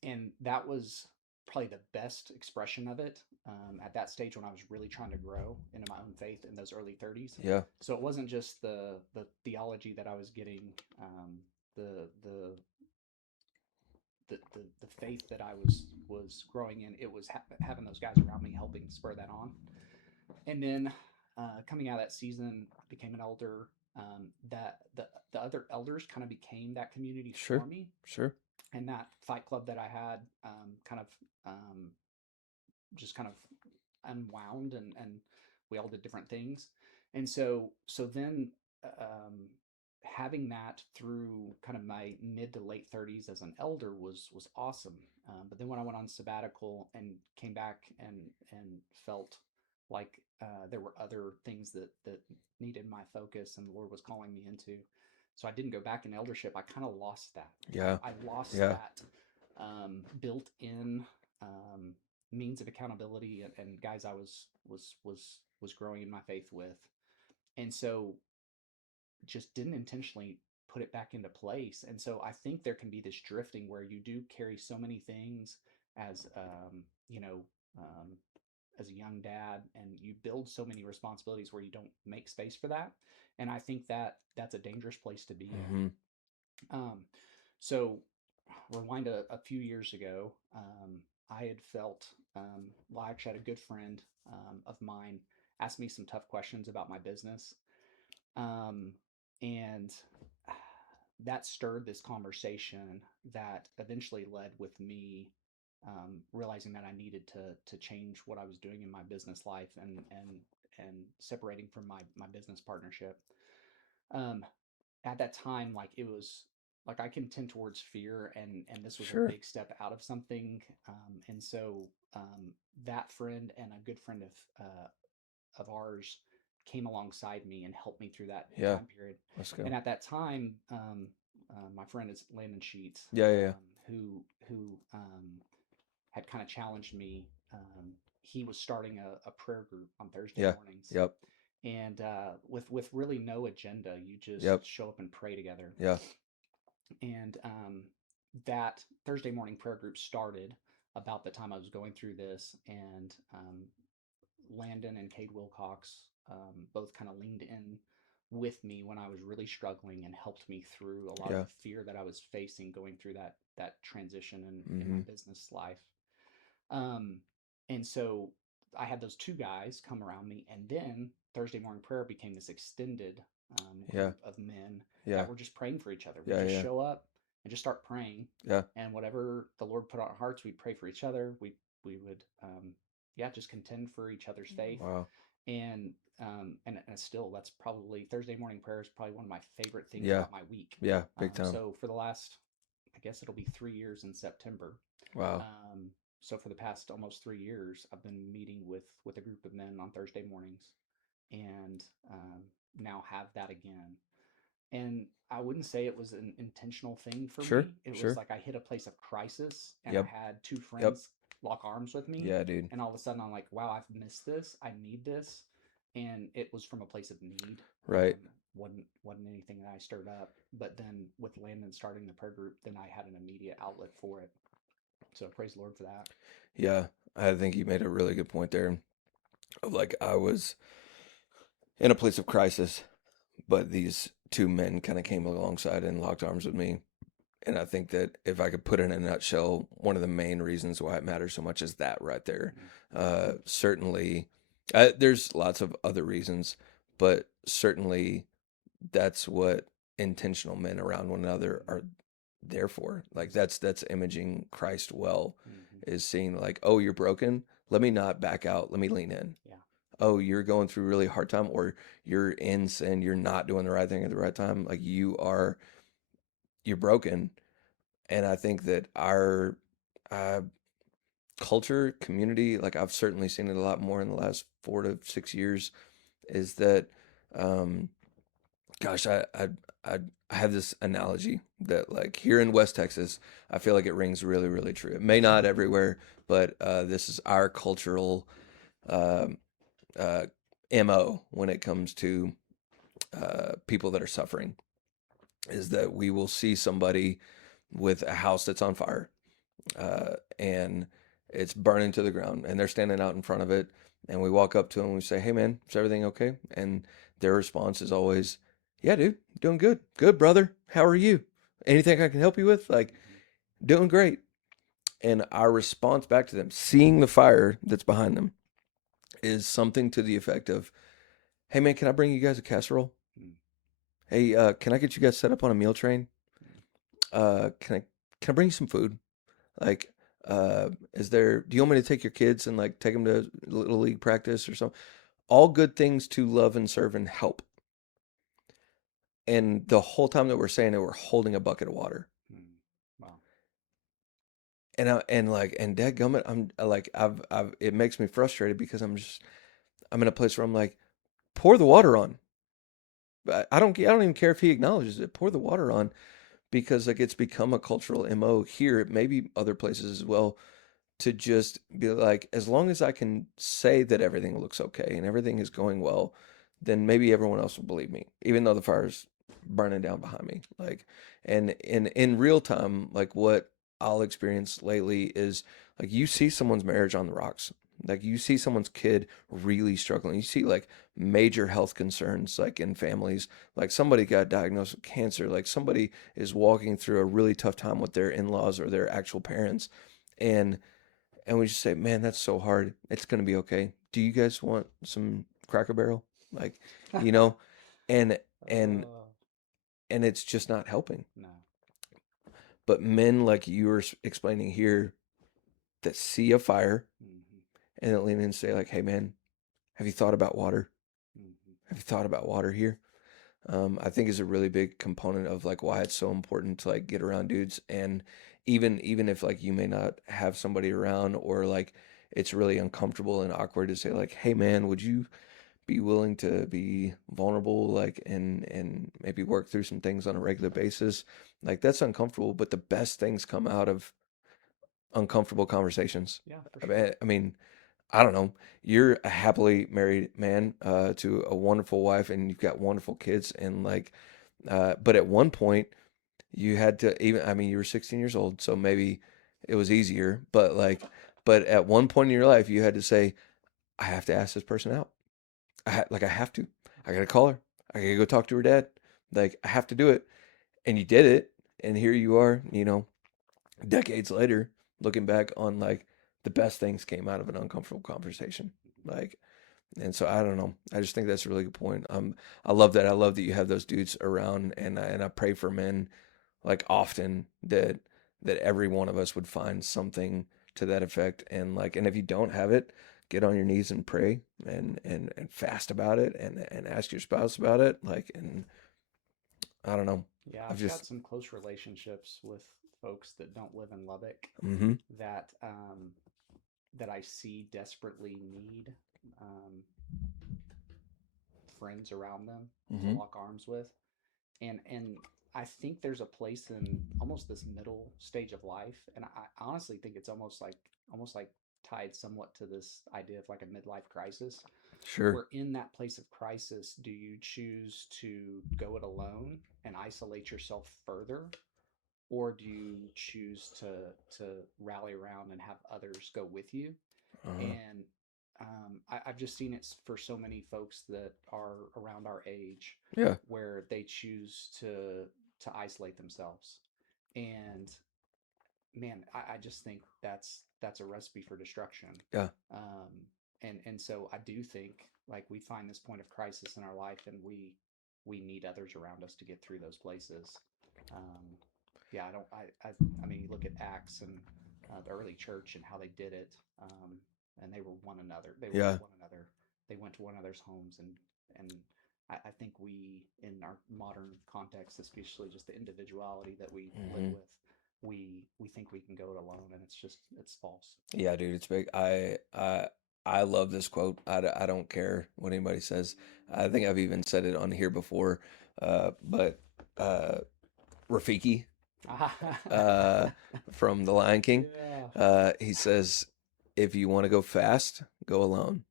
And that was probably the best expression of it at that stage when I was really trying to grow into my own faith in those early 30s. yeah, So it wasn't just the theology that I was getting, the, the the faith that I was growing in. It was having those guys around me helping spur that on. And then coming out of that season, became an elder. That the other elders kind of became that community for sure, me, sure. and that fight club that I had kind of um, just kind of unwound, and we all did different things. And so then um, having that through kind of my mid to late 30s as an elder was awesome. But then when I went on sabbatical and came back and felt like there were other things that needed my focus and the Lord was calling me into. So I didn't go back in eldership. I kind of lost that. Yeah, I lost yeah, that built-in um, means of accountability, and guys I was growing in my faith with, and so just didn't intentionally put it back into place. And so I think there can be this drifting where you do carry so many things as um, as a young dad, and you build so many responsibilities where you don't make space for that. And I think that that's a dangerous place to be mm-hmm. in. So rewind a few years ago, I had felt, well, I actually had a good friend of mine ask me some tough questions about my business. Um, And that stirred this conversation that eventually led with me realizing that I needed to change what I was doing in my business life and separating from my business partnership. Um, at that time, like it was like I can tend towards fear, and this was a Sure. big step out of something. And so that friend and a good friend of ours came alongside me and helped me through that Yeah. time period. Let's go. And at that time, my friend is Landon Sheets, Yeah. Yeah. Yeah. who had kind of challenged me. He was starting a prayer group on Thursday Yeah. mornings, Yep. and with really no agenda, you just Yep. show up and pray together. Yeah. And that Thursday morning prayer group started about the time I was going through this, and Landon and Cade Wilcox both kind of leaned in with me when I was really struggling and helped me through a lot of Yeah. the fear that I was facing going through that transition in my Mm-hmm. business life. Um, and so I had those two guys come around me, and then Thursday morning prayer became this extended Yeah. group of men Yeah. that were just praying for each other. We Yeah. just Yeah. show up and just start praying, Yeah. and whatever the Lord put on our hearts, we'd pray for each other. We would yeah, just contend for each other's faith, Wow. and and still that's probably Thursday morning prayer is probably one of my favorite things Yeah. about my week. Yeah. Big time. So for the last, I guess it'll be 3 years in September. Wow. Um, so for the past almost 3 years, I've been meeting with a group of men on Thursday mornings, and now have that again. And I wouldn't say it was an intentional thing for Sure. me. It was Sure. like I hit a place of crisis, and I Yep. had two Yep. friends lock arms with me, Yeah, dude. and all of a sudden I'm like, wow, I've missed this. I need this, and it was from a place of need. Right. Wasn't anything that I stirred up. But then with Landon starting the prayer group, then I had an immediate outlet for it. So praise the Lord for that. Yeah. I think you made a really good point there. Of like I was in a place of crisis, but these two men kind of came alongside and locked arms with me. And I think that if I could put it in a nutshell, one of the main reasons why it matters so much is that right there. Mm, Certainly, there's lots of other reasons, but certainly that's what intentional men around one another mm, are there for. Like exactly. that's imaging Christ well, Hmm. is seeing like, oh, you're broken. Let me not back out. Let me lean in. Yeah. Oh, you're going through a really hard time, or you're in sin. You're not doing the right thing at the right time. Like you're broken. And I think that our uh, culture, community, like I've certainly seen it a lot more in the last 4 to 6 years, is that, um, gosh, I have this analogy that like here in West Texas, I feel like it rings really, really true. It may not everywhere, but this is our cultural um, uh, MO when it comes to people that are suffering, is that we will see somebody with a house that's on fire and it's burning to the ground and they're standing out in front of it, and we walk up to them and we say, hey man, is everything okay? And their response is always, yeah dude, doing good, good brother, how are you, anything I can help you with, like Hmm. doing great. And our response back to them, seeing the fire that's behind them, is something to the effect of, hey man, can I bring you guys a casserole? Mm, Hey, can I get you guys set up on a meal train? mm, Can I bring you some food? Like, is there? Do you want me to take your kids and like take them to little league practice or something? All good things to love and serve and help. And the whole time that we're saying it, we're holding a bucket of water. mm. Wow. And dadgummit, I'm like I've it makes me frustrated because I'm in a place where I'm like, pour the water on. I don't even care if he acknowledges it. Pour the Mm, water on, because like it's become a cultural MO here, maybe other places as well, to just be like, as long as I can say that everything looks okay and everything is going well, then maybe everyone else will believe me, even though the fire's burning down behind me. Like, and in real time, like what I'll experience lately is like you see someone's marriage on the rocks. Like you see someone's kid really struggling. You see like major health concerns like in families. Like somebody got diagnosed with cancer. Like somebody is walking through a really tough time with their in-laws or their actual parents. And we just say, "Man, that's so hard. It's gonna be okay. Do you guys want some Cracker Barrel?" Like, you know, and and Oh. and it's just not helping. No. But men like you were explaining here that see a fire Hmm. and then lean in and say like, "Hey man, have you thought about water? Hmm. Have you thought about water here?" I think is a really big component of like why it's so important to like get around dudes, and even if like you may not have somebody around, or like it's really uncomfortable and awkward to say like, "Hey man, would you be willing to be vulnerable, like, and maybe work through some things on a regular basis?" Like that's uncomfortable, but the best things come out of uncomfortable conversations. Yeah, for I sure. mean, I mean, I don't know. You're a happily married man to a wonderful wife, and you've got wonderful kids, and like, but at one point you had to even. I mean, you were 16 years old, so maybe it was easier. But like, but at one point in your life, you had to say, "I have to ask this person out. I have to. I gotta call her. I gotta go talk to her dad. Like, I have to do it." And you did it, and here you are. Decades later, looking back on like the best things came out of an uncomfortable conversation. Like, and so I don't know. I just think that's a really good point. I love that. I love that you have those dudes around, and I pray for men like often that every one of us would find something to that effect. And like, and if you don't have it, get on your knees and pray and fast about it and ask your spouse about it. Like, and I don't know. Yeah, I've I've got just, some close relationships with folks that don't live in Lubbock mm-hmm, that that I see desperately need um, friends around them to mm-hmm, lock arms with, and I think there's a place in almost this middle stage of life, and I honestly think it's almost like tied somewhat to this idea of like a midlife crisis. sure, Where in that place of crisis, do you choose to go it alone and isolate yourself further, or do you choose to rally around and have others go with you? uh, And I've just seen it for so many folks that are around our age, yeah, where they choose to isolate themselves. And man, I just think that's a recipe for destruction. yeah, And so I do think like we find this point of crisis in our life, and we need others around us to get through those places. Um, yeah, I don't. I mean, you look at Acts and the early church and how they did it, and they were one another. They were with yeah, one another. They went to one another's homes, and I think we, in our modern context, especially just the individuality that we live mm-hmm. with, we think we can go it alone, and it's false. Yeah, dude, it's big. I love this quote. I don't care what anybody says. I think I've even said it on here before. But uh, Rafiki uh, from The Lion King, Yeah. he says, "If you want to go fast, go alone.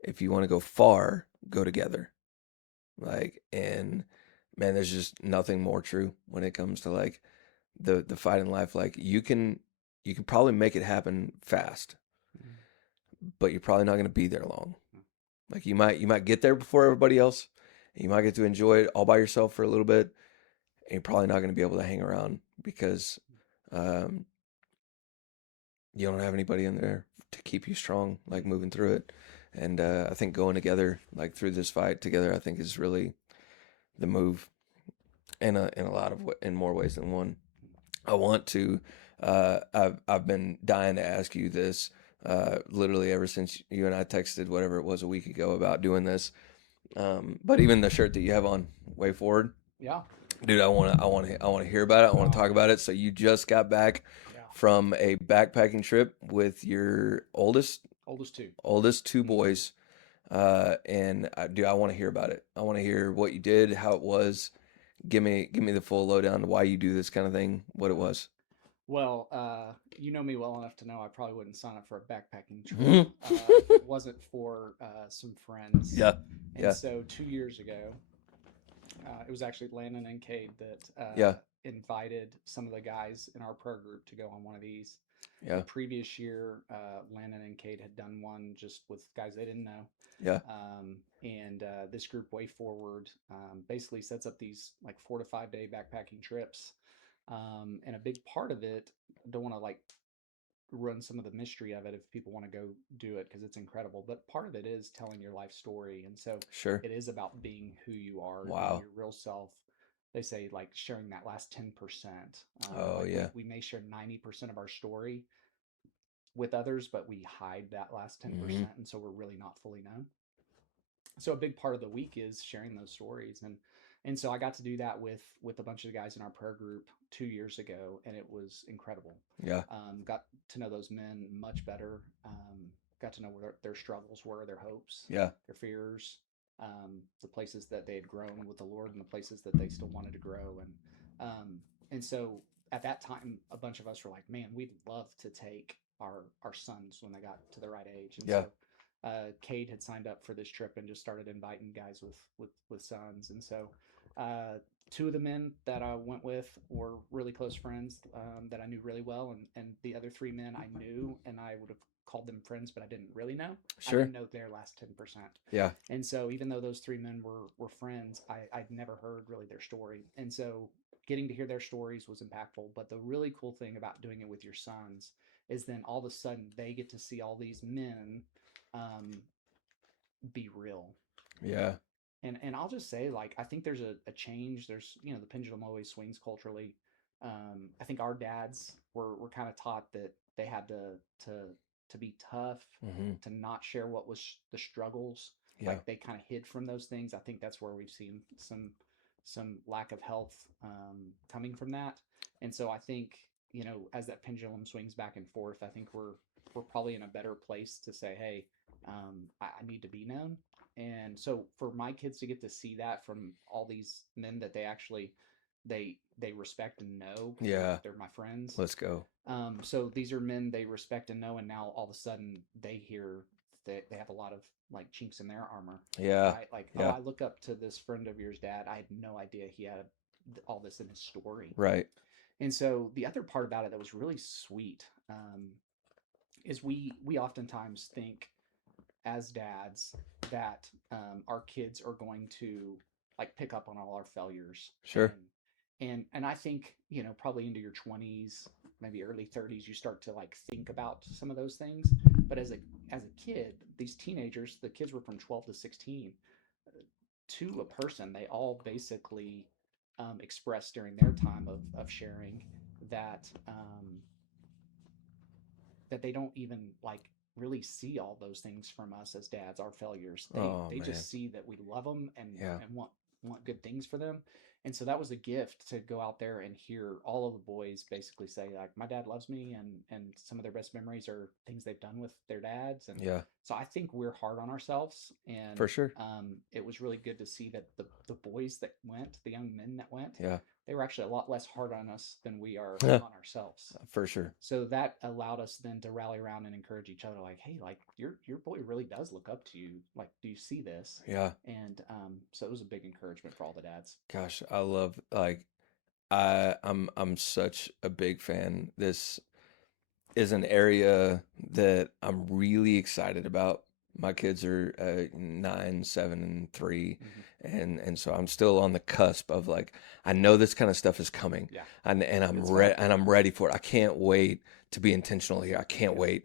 If you want to go far, go together." Like, and man, there's just nothing more true when it comes to like the fight in life. Like, you can probably make it happen fast, Mm. but you're probably not going to be there long. Like you might get there before everybody else. And you might get to enjoy it all by yourself for a little bit, and you're probably not going to be able to hang around because um, you don't have anybody in there to keep you strong, like moving through it. And I think going together, like through this fight together, I think is really the move in a lot of in more ways than one. I want to. I've been dying to ask you this. Literally ever since you and I texted whatever it was a week ago about doing this. But even the shirt that you have on, way forward, Yeah. dude. I want to hear about it. I want to Oh talk man. about it. So you just got back Yeah. from a backpacking trip with your Oldest two. oldest two Mm-hmm. boys, and dude, I want to hear about it. I want to hear what you did, how it was. Give me the full lowdown, why you do this kind of thing, what it Yeah. was. Well, you know me well enough to know I probably wouldn't sign up for a backpacking trip Mhm. if it wasn't for some friends. Yeah, And yeah, so 2 years ago, it was actually Landon and Cade that yeah, invited some of the guys in our prayer group to go on one of these. The yeah, previous year, Landon and Cade had done one just with guys they didn't know. yeah. And this group, Way Forward, basically sets up these like 4 to 5 day backpacking trips. And a big part of it, I don't want to like run some of the mystery of it if people want to go do it because it's incredible. But part of it is telling your life story. And so Sure. it is about being who you are, being Wow. your real self. they say like sharing that last 10%. Oh Like yeah. we may share 90% of our story with others, but we hide that last Hmm. 10%. And so we're really not fully known. So a big part of the week is sharing those stories. And so I got to do that with a bunch of the guys in our prayer group 2 years ago, and it was incredible. Yeah. Got to know those men much better. Got to know where their struggles were, their hopes, Yeah. their fears, the places that they had grown with the Lord, and the places that they still wanted to grow. And so at that time, a bunch of us were like, "Man, we'd love to take our sons when they got to the right age." And Yeah. so Cade had signed up for this trip and just started inviting guys with sons. And so uh, two of the men that I went with were really close friends that I knew really well, and the other three men I knew, and I would have called them friends, but I didn't really know. I Sure. didn't know their last 10%. Yeah. And so even though those three men were friends, I'd never heard really their story. And so getting to hear their stories was impactful. But the really cool thing about doing it with your sons is then all of a sudden they get to see all these men um, be real. Yeah. And I'll just say, like, I think there's a change. There's, the pendulum always swings culturally. I think our dads were kind of taught that they had to to be tough, Hmm. to not share what was the struggles. Yeah. Like they kind of hid from those things. I think that's where we've seen some lack of health coming from that. And so I think, as that pendulum swings back and forth, I think we're probably in a better place to say, hey, I need to be known. And so for my kids to get to see that from all these men that they actually they respect and know because they're Yeah. they're my friends. Let's go. So these are men they respect and know, and now all of a sudden they hear that they have a lot of like chinks in their armor, Yeah. right? Like, oh, Yeah. I look up to this friend of yours, Dad. I had no idea he had all this in his story. Right. And so the other part about it that was really sweet is we oftentimes think as dads that our kids are going to like pick up on all our failures Sure. and I think probably into your 20s, maybe early 30s, you start to like think about some of those things. But as a kid, these teenagers, the kids were from 12 to 16, to a person, they all basically expressed during their time of sharing that that they don't even like really see all those things from us as dads, our failures. they Oh they man. just see that we love them Yeah. and want good things for them. And so that was a gift to go out there and hear all of the boys basically say like, my dad loves me, and some of their best memories are things they've done with their dads. And Yeah. so I think we're hard on ourselves, For and sure. it was really good to see that the boys that went, the young men that went, Yeah. they were actually a lot less hard on us than we are Yeah. on ourselves. For sure. So that allowed us then to rally around and encourage each other, like, hey, like your boy really does look up to you. Like, do you see this? Yeah. And so it was a big encouragement for all the dads. Gosh, I love like I'm such a big fan. This is an area that I'm really excited about. My kids are 9, 7, and 3, Mm-hmm. and so I'm still on the cusp of like I know this kind of stuff is coming, Yeah, and I'm it's fun. and I'm ready for it. I can't wait to be intentional here. I can't Yeah, wait,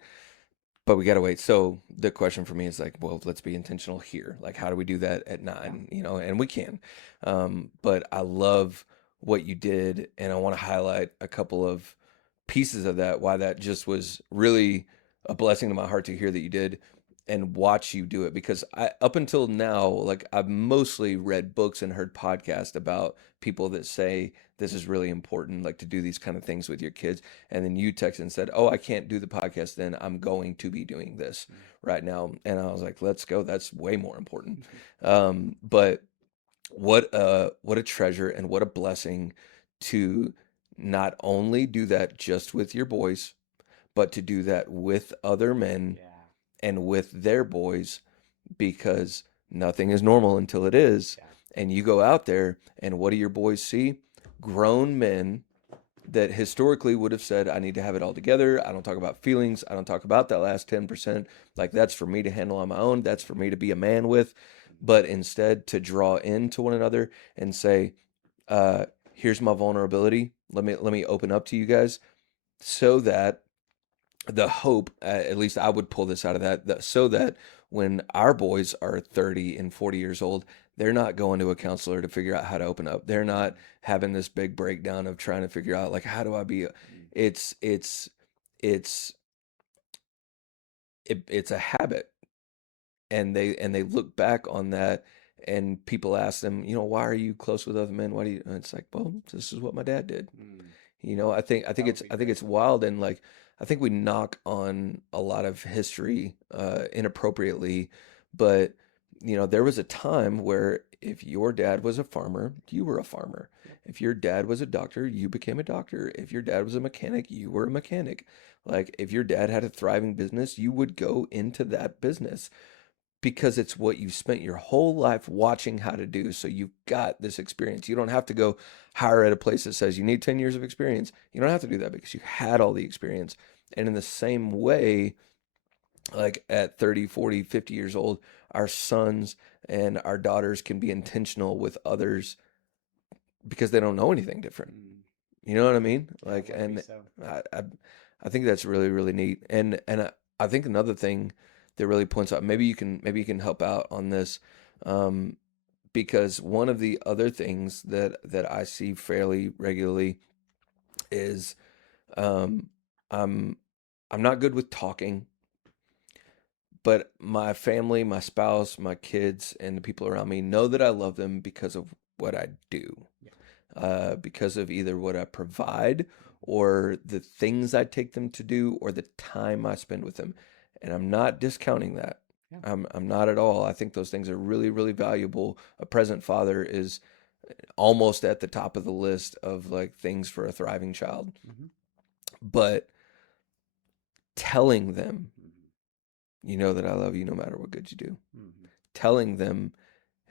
but we gotta wait. So the question for me is like, well, let's be intentional here. Like, how do we do that at yeah, 9? And we can. But I love what you did, and I want to highlight a couple of pieces of that. Why that just was really a blessing to my heart to hear that you did and watch you do it. Because I, up until now, like I've mostly read books and heard podcasts about people that say this is really important, like to do these kind of things with your kids. And then you texted and said, "Oh, I can't do the podcast. Then I'm going to be doing this right now." And I was like, "Let's go. That's way more important." mm-hmm. But what a treasure and what a blessing to not only do that just with your boys, but to do that with other men Yeah, and with their boys, because nothing is normal until it is. yeah, And you go out there, and what do your boys see? Grown men that historically would have said, I need to have it all together. I don't talk about feelings. I don't talk about that last 10%. Like, that's for me to handle on my own. That's for me to be a man with. mm-hmm. But instead, to draw into one another and say, here's my vulnerability. Let me open up to you guys, so that the hope, at least I would pull this out of that, so that when our boys are 30 and 40 years old, they're not going to a counselor to figure out how to open up. They're not having this big breakdown of trying to figure out like how do I be Mm. it's it's it's it's a habit, and they look back on that, and people ask them, why are you close with other men? Why do you? And it's like, well, this is what my dad did. Mm. I think That would it's be I think great. it's wild, and like I think we knock on a lot of history inappropriately, but there was a time where if your dad was a farmer, you were a farmer. Yep. If your dad was a doctor, you became a doctor. If your dad was a mechanic, you were a mechanic. Like if your dad had a thriving business, you would go into that business because it's what you've spent your whole life watching how to do. So you've got this experience. You don't have to go hire at a place that says you need 10 years of experience. You don't have to do that because you had all the experience. And in the same way, like at 30, 40, 50 years old, our sons and our daughters can be intentional with others because they don't know anything different. Mm. You know what I mean? Yeah, it Like, would be and so. I, I, I think that's really, really neat. And I think another thing that really points out, maybe you can help out on this, um, because one of the other things that I see fairly regularly is, um, I'm I'm not good with talking, but my family, my spouse, my kids, and the people around me know that I love them because of what I do, Yeah. because of either what I provide or the things I take them to do or the time I spend with them. And I'm not discounting that. Yeah. I'm not at all. I think those things are really, really valuable. A present father is almost at the top of the list of like things for a thriving child. Mm-hmm. But telling them, Mm-hmm. you know that I love you no matter what good you do. Mm-hmm. Telling them,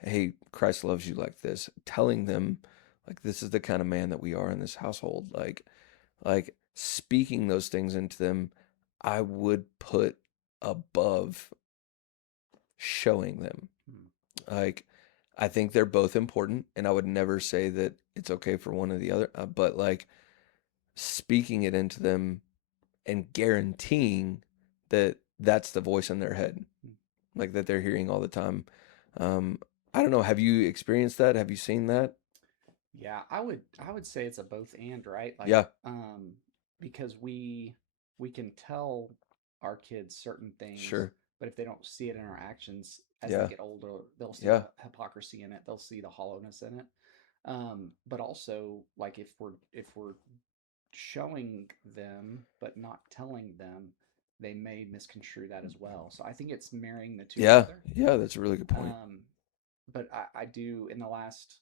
hey, Christ loves you like this. Telling them, like, this is the kind of man that we are in this household. Like speaking those things into them, I would put above showing them. Mm. Like, I think they're both important, and I would never say that it's okay for one or the other, but like speaking it into them and guaranteeing that that's the voice in their head, Mm. like that they're hearing all the time. Um, I don't know. Have you experienced that? Have you seen that? Yeah, I would say it's a both and, right? Like, Yeah, because we can tell our kids certain things, sure. but if they don't see it in our actions as they Yeah, get older, they'll see yeah. the hypocrisy in it. They'll see the hollowness in it. But also, like if we're showing them but not telling them, they may misconstrue that as well. So I think it's marrying the two Yeah, together. yeah, that's a really good point. Um, but I do in the last,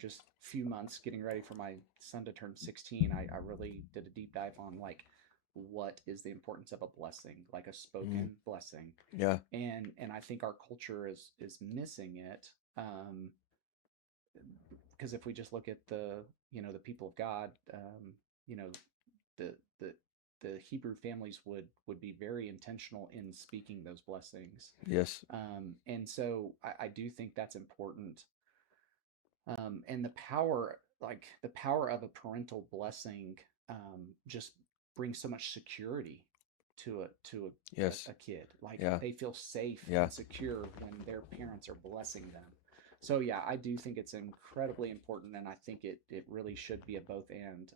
just few months getting ready for my son to turn 16, I really did a deep dive on like what is the importance of a blessing, like a Mm, spoken blessing. yeah, And I think our culture is missing it. Because if we just look at the people of God, you know, the the the Hebrew families would be very intentional in speaking those blessings. yes, And so I do think that's important. And the power of a parental blessing just brings so much security to a yes, kid. Like yeah, they feel safe yeah. and secure when their parents are blessing them. So yeah, I do think it's incredibly important, and I think it really should be a both and.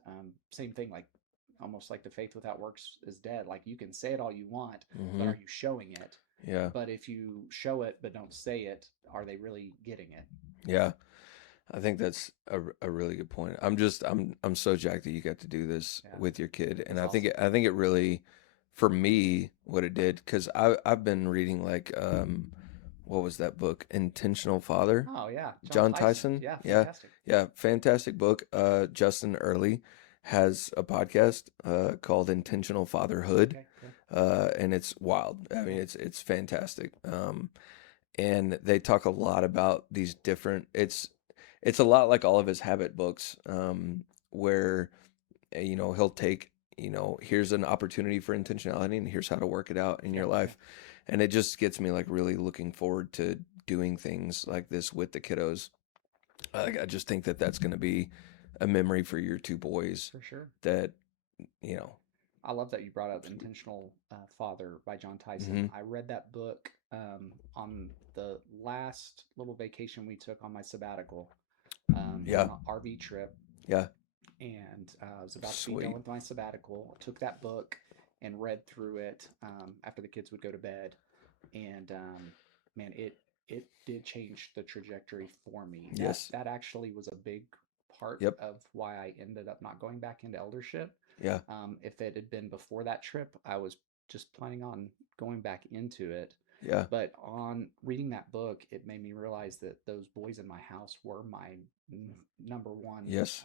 Same thing, like almost like the faith without works is dead. Like you can say it all you want, but Mm-hmm. are you showing it? Yeah, But if you show it but don't say it, are they really getting it? yeah. I think that's a really good point. I'm so jacked that you got to do this Yeah, with your kid, and it's I think awesome. it really, for me, what it did because I've been reading like what was that book? Intentional Father, Oh yeah, John John Tyson. Tyson. Yeah, Yeah, fantastic. yeah, fantastic book. Justin Early has a podcast called Intentional Fatherhood, Okay, cool. and it's wild. I mean, Yeah. it's fantastic. And they talk a lot about these different. It's a lot like all of his habit books, where he'll take here's an opportunity for intentionality, and here's how to work it out in Yeah, your yeah. life, and it just gets me like really looking forward to doing things like this with the kiddos. I just think that that's going to be a memory for your two boys For sure. that you know I love that you brought up Intentional Father by John Hmm. Tyson. I read that book on the last little vacation we took on my sabbatical. We Yeah. went on an RV trip, Yeah. and I was about to be done Sweet. with my sabbatical. Took that book and read through it after the kids would go to bed, and man, it did change the trajectory for me. That Yes. that actually was a big part Yep. of why I ended up not going back into eldership. Yeah. If it had been before that trip, I was just planning on going back into it. Yeah. But on reading that book, it made me realize that those boys in my house were my number one Yes.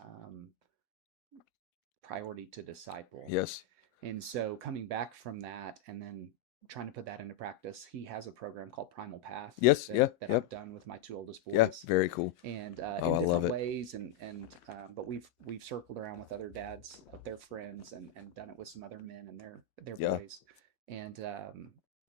priority to disciple. Yes. And so coming back from that and then trying to put that into practice, he has a program called Primal Path Yes. that Yeah. that Yep. I've done with my two oldest Yeah. boys, Very cool. and Oh, in I love different it. ways. And but we've circled around with other dads of their friends and done it with some other men and their Yeah. boys, and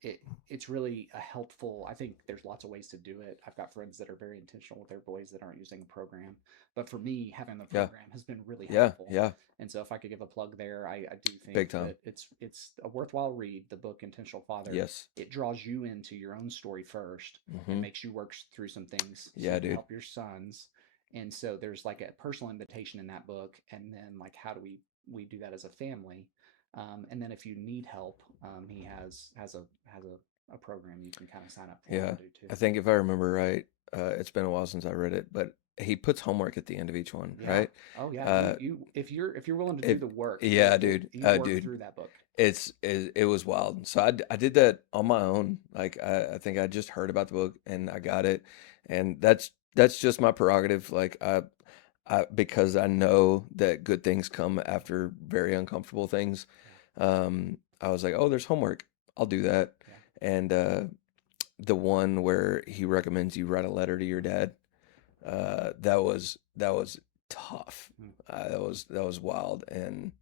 it it's really a helpful. I think there's lots of ways to do it. I've got friends that are very intentional with their boys that aren't using a program, but for me, having the Yeah. program has been really Yeah. helpful. Yeah. And so if I could give a plug there, I do Big think time. that it's a worthwhile read, the book Intentional Father. Yes. It draws you into your own story first and Hmm. makes you work through some things so Yeah, you can dude. help your sons. And so there's like a personal invitation in that book, and then like how do we do that as a family? And then if you need help, he has a program you can kind of sign up for Yeah. and do too. I think if I remember right, it's been a while since I read it, but he puts homework at the end of each one, Yeah. right? Oh yeah. Uh, You if you're willing to do if the work, yeah, dude. you work Dude, through that book. it was wild. So I did that on my own. Like I think I just heard about the book and I got it, and that's just my prerogative. Like I because I know that good things come after very uncomfortable things. Yeah. I was like, oh, there's homework. I'll do that. Yeah. And the one where he recommends you write a letter to your dad, that was tough. Mm. That was wild and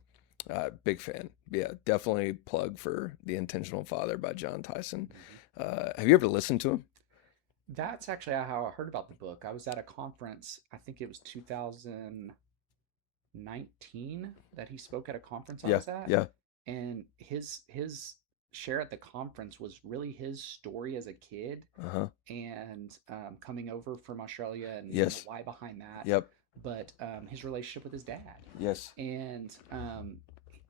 big fan. Yeah, definitely plug for The Intentional Father by John Tyson. Mhm. Have you ever listened to him? That's actually how I heard about the book. I was at a conference, I think it was 2019 that he spoke at a conference I Yeah, was at, yeah, and his share at the conference was really his story as a kid uh-huh. and coming over from Australia and the Yes, why behind that, yep, but his relationship with his dad. yes, And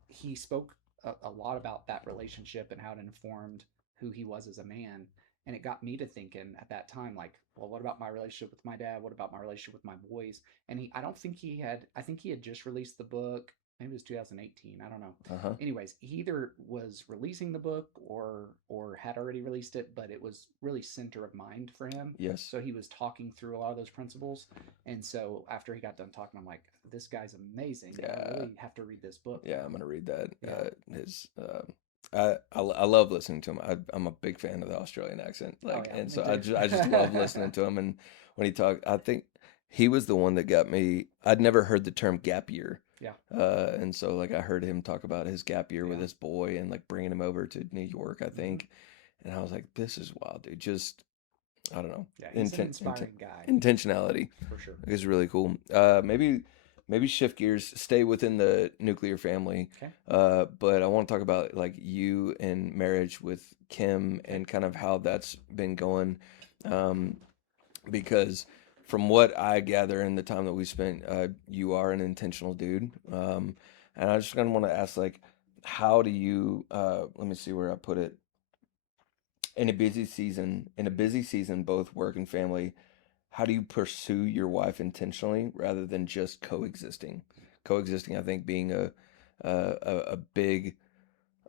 he spoke a lot about that relationship and how it informed who he was as a man. And it got me to thinking at that time, like, well, what about my relationship with my dad? What about my relationship with my boys? And I don't think I think he had just released the book. Maybe it was 2018. I don't know. uh-huh. Anyways, he either was releasing the book or had already released it, but it was really center of mind for him. Yes. So he was talking through a lot of those principles. And so after he got done talking, I'm like, this guy's amazing. I Yeah, really have to read this book. yeah, I'm gonna read that. Yeah. I love listening to him. I'm a big fan of the Australian accent, Oh like, yeah, and me so too. I just love listening to him. And when he talked, I think he was the one that got me. I'd never heard the term gap year, Yeah. and so like I heard him talk about his gap year with Yeah. his boy and like bringing him over to New York, I Hmm. think, and I was like, this is wild, dude. Just I don't know, Yeah, he's an inspiring guy intentionality for sure. is really cool. Maybe shift gears, stay within the nuclear family, Okay. but I want to talk about like you and marriage with Kim Okay. and kind of how that's been going, um, because from what I gather in the time that we spent, you are an intentional dude, and I just kind of want to ask like, how do you? Let me see where I put it. In a busy season, both work and family, how do you pursue your wife intentionally rather than just coexisting? Coexisting, I think, being a big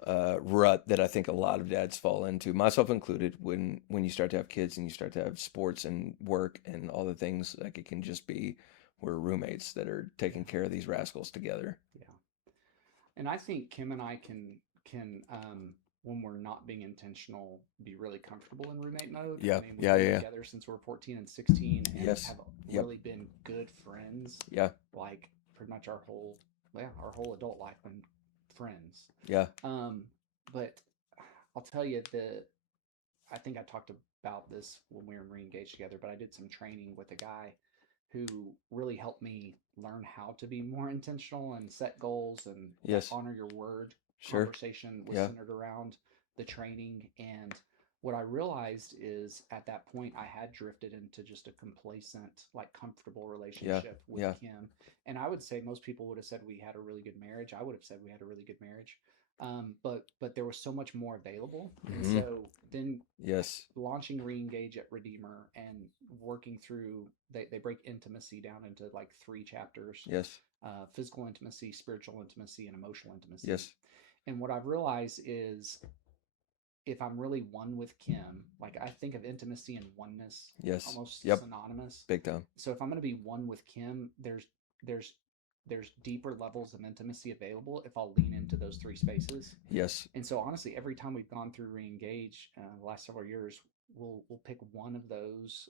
rut that I think a lot of dads fall into, myself included. When you start to have kids and you start to have sports and work and all the things, like it can just be we're roommates that are taking Yeah. care of these rascals together. Yeah. And I think Kim and I can when we're not being intentional be really comfortable in roommate mode. I Yeah, mean, we've yeah, been yeah, yeah. together since we're 14 and 16 and Yes, have yep, really been good friends yeah, like pretty much our whole adult life been friends. yeah, Um but I'll tell you the I think I talked about this when we were re-engaged together, but I did some training with a guy who really helped me learn how to be more intentional and set goals and yes, honor your word. Sure. conversation was Yeah. centered around the training. And what I realized is at that point, I had drifted into just a complacent, like comfortable Yeah. relationship with Yeah. Kim. And I would say most people would have said we had a really good marriage. I would have said we had a really good marriage. But there was so much more available. And Hmm. so then Yes. launching Reengage at Redeemer and working through, they break intimacy down into like three chapters: Yes. physical intimacy, spiritual intimacy, and emotional intimacy. Yes. And what I've realized is if I'm really one with Kim, like I think of intimacy and oneness Yes. almost Yep. synonymous. Big time. So if I'm going to be one with Kim, there's there's deeper levels of intimacy available if I'll lean into those three spaces. Yes. And so honestly, every time we've gone through Reengage the last several years, we'll pick one of those,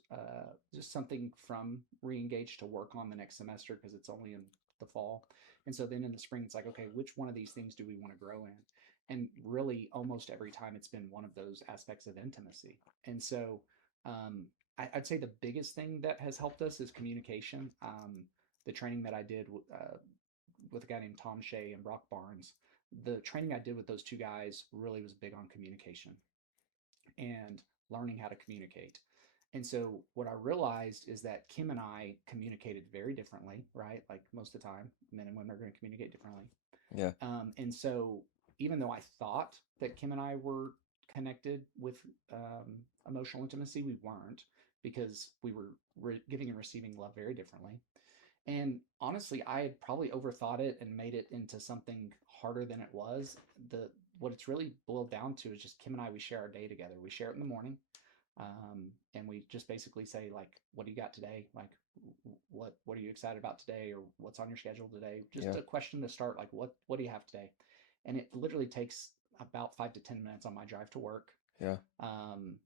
just something from Reengage to work on the next semester because it's only in the fall. And so then in the spring, it's like, okay, which one of these things do we want to grow in? And really, almost every time, it's been one of those aspects of intimacy. And so um, I'd say the biggest thing that has helped us is communication. The training that I did with a guy named Tom Shea and Brock Barnes, the training I did with those two guys really was big on communication and learning how to communicate. And so what I realized is that Kim and I communicated very differently, right? Like most of the time, men and women are going to communicate differently. Yeah. And so even though I thought that Kim and I were connected with emotional intimacy, we weren't because we were giving and receiving love very differently. And honestly, I had probably overthought it and made it into something harder than it was. The What it's really boiled down to is just Kim and I. We share our day together. We share it in the morning, and we just basically say like, "What do you got today? Like, what are you excited about today, or what's on your schedule today?" Just Yeah. a question to start, like, "What do you have today?" And it literally takes about 5 to 10 minutes on my drive to work. Yeah. Um,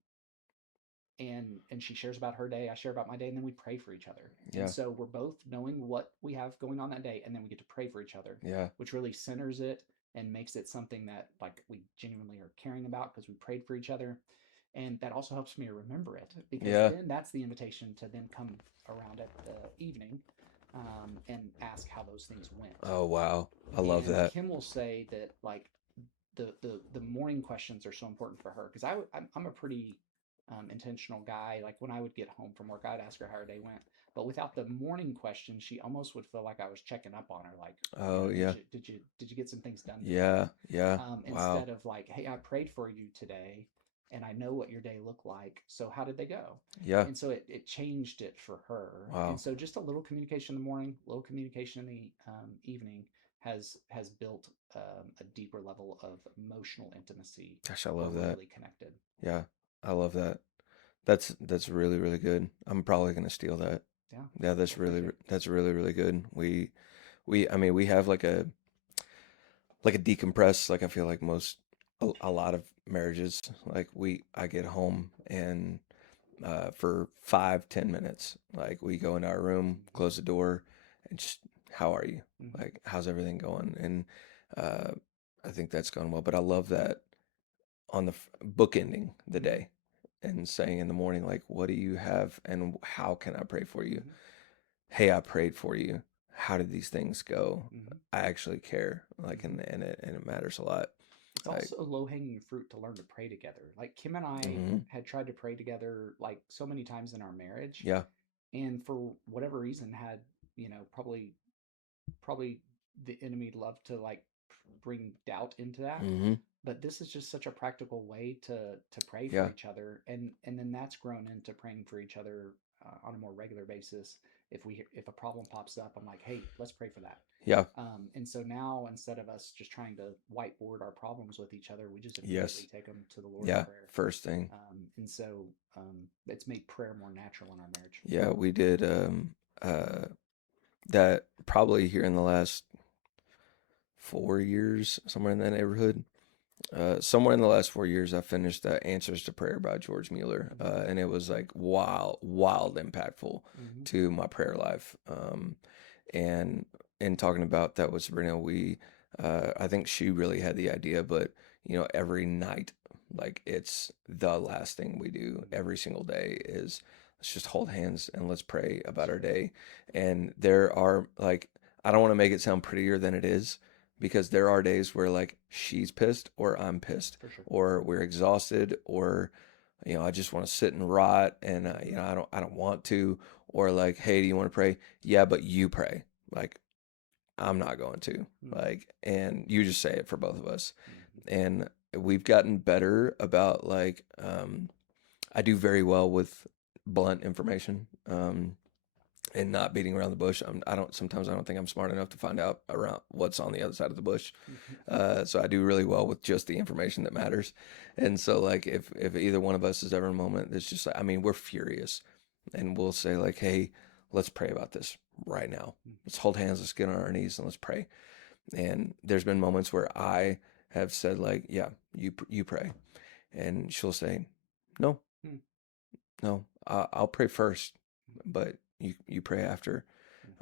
and she shares about her day, I share about my day, and then we pray for each other. And Yeah. so we're both knowing what we have going on that day, and then we get to pray for each other, Yeah. which really centers it and makes it something that like we genuinely are caring about because we prayed for each other. And that also helps me to remember it because Yeah. then that's the invitation to then come around at the evening, and ask how those things went. Oh wow. I love And that. Kim will say that like the morning questions are so important for her because I'm a pretty intentional guy. Like when I would get home from work, I'd ask her how her day went. But without the morning question, she almost would feel like I was checking up on her. Like, Oh yeah. did you get some things done today? Yeah. Yeah. Wow. Instead of like, hey, I prayed for you today, and I know what your day looked like. So how did they go? Yeah. And so it changed it for her. And Wow. so just a little communication in the morning, a little communication in the evening has built a deeper level of emotional intimacy Gosh, I where love we're that. really connected. Yeah. I love that. That's really really good. I'm probably gonna steal that. Yeah. Yeah, Well, thank you. that's really really good. We I mean we have like a decompress. Like I feel like a lot of marriages. Like I get home and for 5-10 minutes, like we go into our room, close the door, and just how are you? Mm-hmm. Like how's everything going? And uh, I think that's gone well. But I love that on the bookending the Mm-hmm. day and saying in the morning, like, what do you have and how can I pray for you? Mm-hmm. Hey, I prayed for you. How did these things go? Mm-hmm. I actually care. Like, Mm-hmm. and it matters a lot. It's Like, also low hanging fruit to learn to pray together. Like Kim and I hmm, had tried to pray together like so many times in our marriage, yeah, and for whatever reason had, probably the enemy loved to like bring doubt into that. hmm, But this is just such a practical way to pray for yeah, each other, and then that's grown into praying for each other on a more regular basis. If a problem pops up, I'm like, hey, let's pray for that. yeah, And so now instead of us just trying to whiteboard our problems with each other, we just immediately yes, take them to the Lord in yeah. prayer. First thing, And so it's made prayer more natural in our marriage. yeah, we did that probably here in the last 4 years, somewhere in that neighborhood. Somewhere in the last 4 years, I finished Answers to Prayer by George Mueller, Mm-hmm. and it was like wild impactful Mm-hmm. to my prayer life. And in talking about that with Sabrina, I think she really had the idea, but every night, like it's the last thing we do Mm-hmm. every single day is let's just hold hands and let's pray That's about our right. day. And there are like, I don't want to make it sound prettier than it is because there are days where like she's pissed or I'm pissed For sure. or we're exhausted or I just want to sit and rot and I don't want to or like hey, do you want to pray? Yeah, but you pray. Like I'm not going to. Mm-hmm. Like and you just say it for both of us. Mm-hmm. And we've gotten better about like I do very well with blunt information. And not beating around the bush. I don't. Sometimes I don't think I'm smart enough to find out around what's on the other side of the bush. So I do really well with just the information that matters. And so like if either one of us is ever in a moment that's just like I mean we're furious, and we'll say like hey let's pray about this right now. Let's hold hands. Let's get on our knees and let's pray. And there's been moments where I have said like yeah you pray, and she'll say no Mm-hmm. no I'll pray first, but you pray after.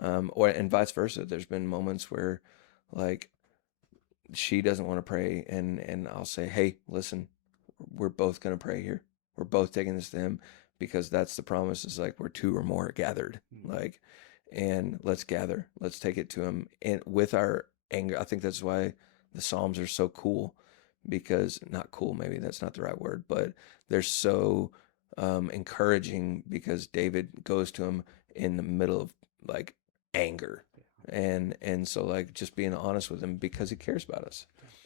Mm-hmm. Or and vice versa. There's been moments where like she doesn't want to pray and I'll say, "Hey, listen, we're both going to pray here. We're both taking this to him because that's the promise is like we're two or more gathered. Mm-hmm. Like and let's gather. Let's take it to him and with our anger. I think that's why the Psalms are so cool because not cool, maybe that's not the right word, but they're so encouraging because David goes to him in the middle of like anger and so like just being honest with him because he cares about us.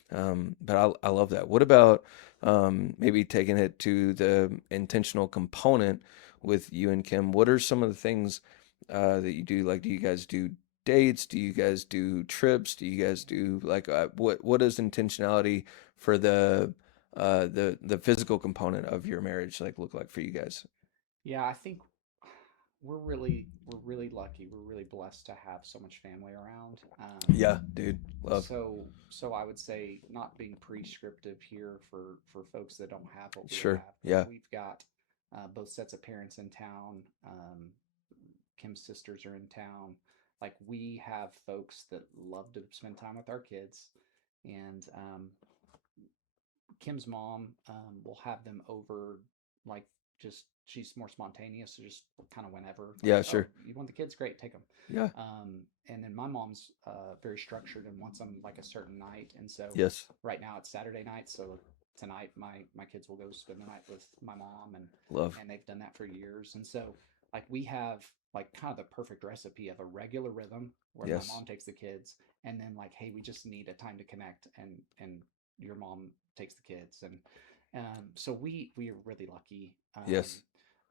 But I love that. What about maybe taking it to the intentional component with you and Kim? What are some of the things that you do? Like, do you guys do dates? Do you guys do trips? Do you guys do like what is intentionality for the physical component of your marriage like look like for you guys? Yeah, I think we're really lucky. We're really blessed to have so much family around. Yeah, dude, love. So I would say not being prescriptive here for folks that don't have what we Sure. have, but Yeah. we've got both sets of parents in town. Kim's sisters are in town. Like we have folks that love to spend time with our kids, and Kim's mom will have them over, like just she's more spontaneous, so just kind of whenever, like, Yeah. oh, Sure. you want the kids, great, take them. Yeah. And then my mom's very structured and wants them like a certain night, and so Yes. right now it's Saturday night, so tonight my kids will go spend the night with my mom, Love. and they've done that for years, and so like we have like kind of the perfect recipe of a regular rhythm where my Yes. mom takes the kids, and then like hey we just need a time to connect, and your mom takes the kids, and so we are really lucky. Yes.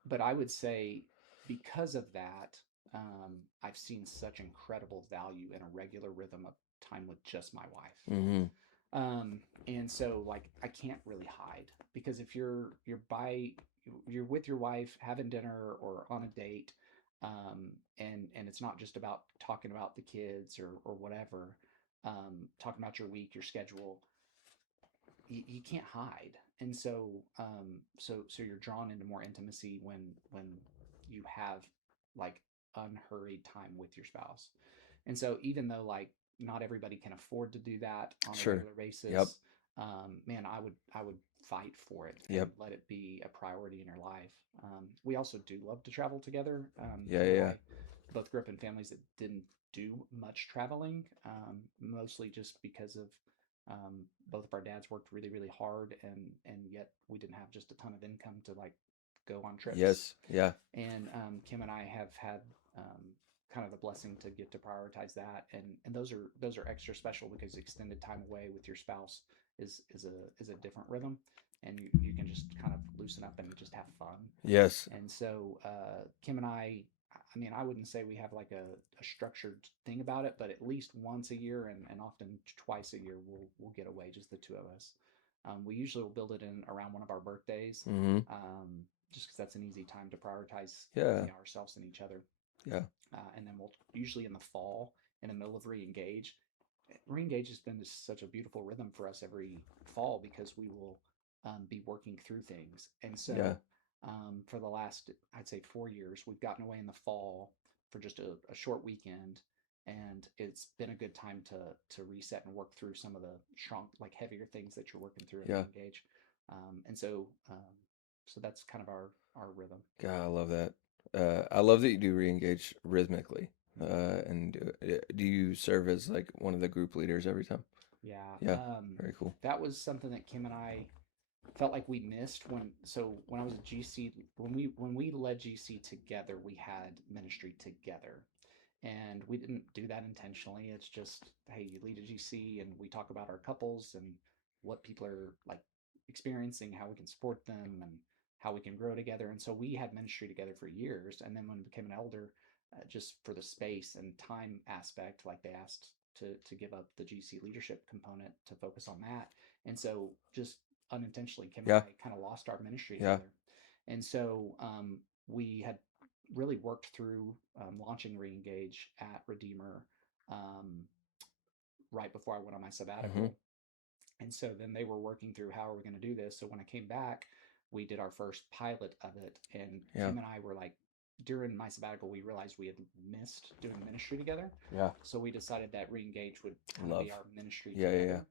But I would say because of that, I've seen such incredible value in a regular rhythm of time with just my wife. Mm-hmm. And so like I can't really hide because if you're with your wife having dinner or on a date, and it's not just about talking about the kids or whatever, talking about your week, your schedule, you can't hide, and so you're drawn into more intimacy when you have like unhurried time with your spouse. And so even though like not everybody can afford to do that on a Sure. regular Yep. basis, man, I would fight for it and Yep. let it be a priority in your life. We also do love to travel together. Yeah. Kim and Yeah. I both grew up in families that didn't do much traveling, mostly just because of both of our dads worked really really hard, and yet we didn't have just a ton of income to like go on trips. Yes. Yeah. And Kim and I have had kind of the blessing to get to prioritize that, and those are extra special because extended time away with your spouse is a different rhythm, and you can just kind of loosen up and just have fun. Yes. And so Kim and I mean, I wouldn't say we have like a structured thing about it, but at least once a year and often twice a year we'll get away, just the two of us. We usually will build it in around one of our birthdays, Mm-hmm. just because that's an easy time to prioritize Yeah. ourselves and each other. Yeah. And then we'll usually in the fall, in the middle of re-engage. Re-engage has been just such a beautiful rhythm for us every fall because we will be working through things. And Yeah. so for the last, I'd say 4 years, we've gotten away in the fall for just a short weekend. And it's been a good time to reset and work through some of the shrunk, like heavier things that you're working through at Yeah. re-engage. And so that's kind of our rhythm. God, I love that. I love that you do re-engage rhythmically. Mm-hmm. And do you serve as like one of the group leaders every time? Yeah. Yeah, very cool. That was something that Kim and I felt like we missed when I was at GC, when we led GC together, we had ministry together. And we didn't do that intentionally. It's just, hey, you lead a GC and we talk about our couples and what people are like experiencing, how we can support them, and how we can grow together. And so we had ministry together for years. And then when we became an elder, just for the space and time aspect, like they asked to give up the GC leadership component to focus on that. And so just unintentionally, Kim and Yeah, I kind of lost our ministry yeah. together. And so we had really worked through launching Reengage at Redeemer um, right before I went on my Mm-hmm. sabbatical. And so then they were working through how are we going to do this. So when I came back, we did our first pilot of it. And Yeah, Kim and I were like, during my sabbatical, we realized we had missed doing ministry together. yeah. So we decided that Reengage would kind of be Love. our ministry Yeah, yeah, yeah. together.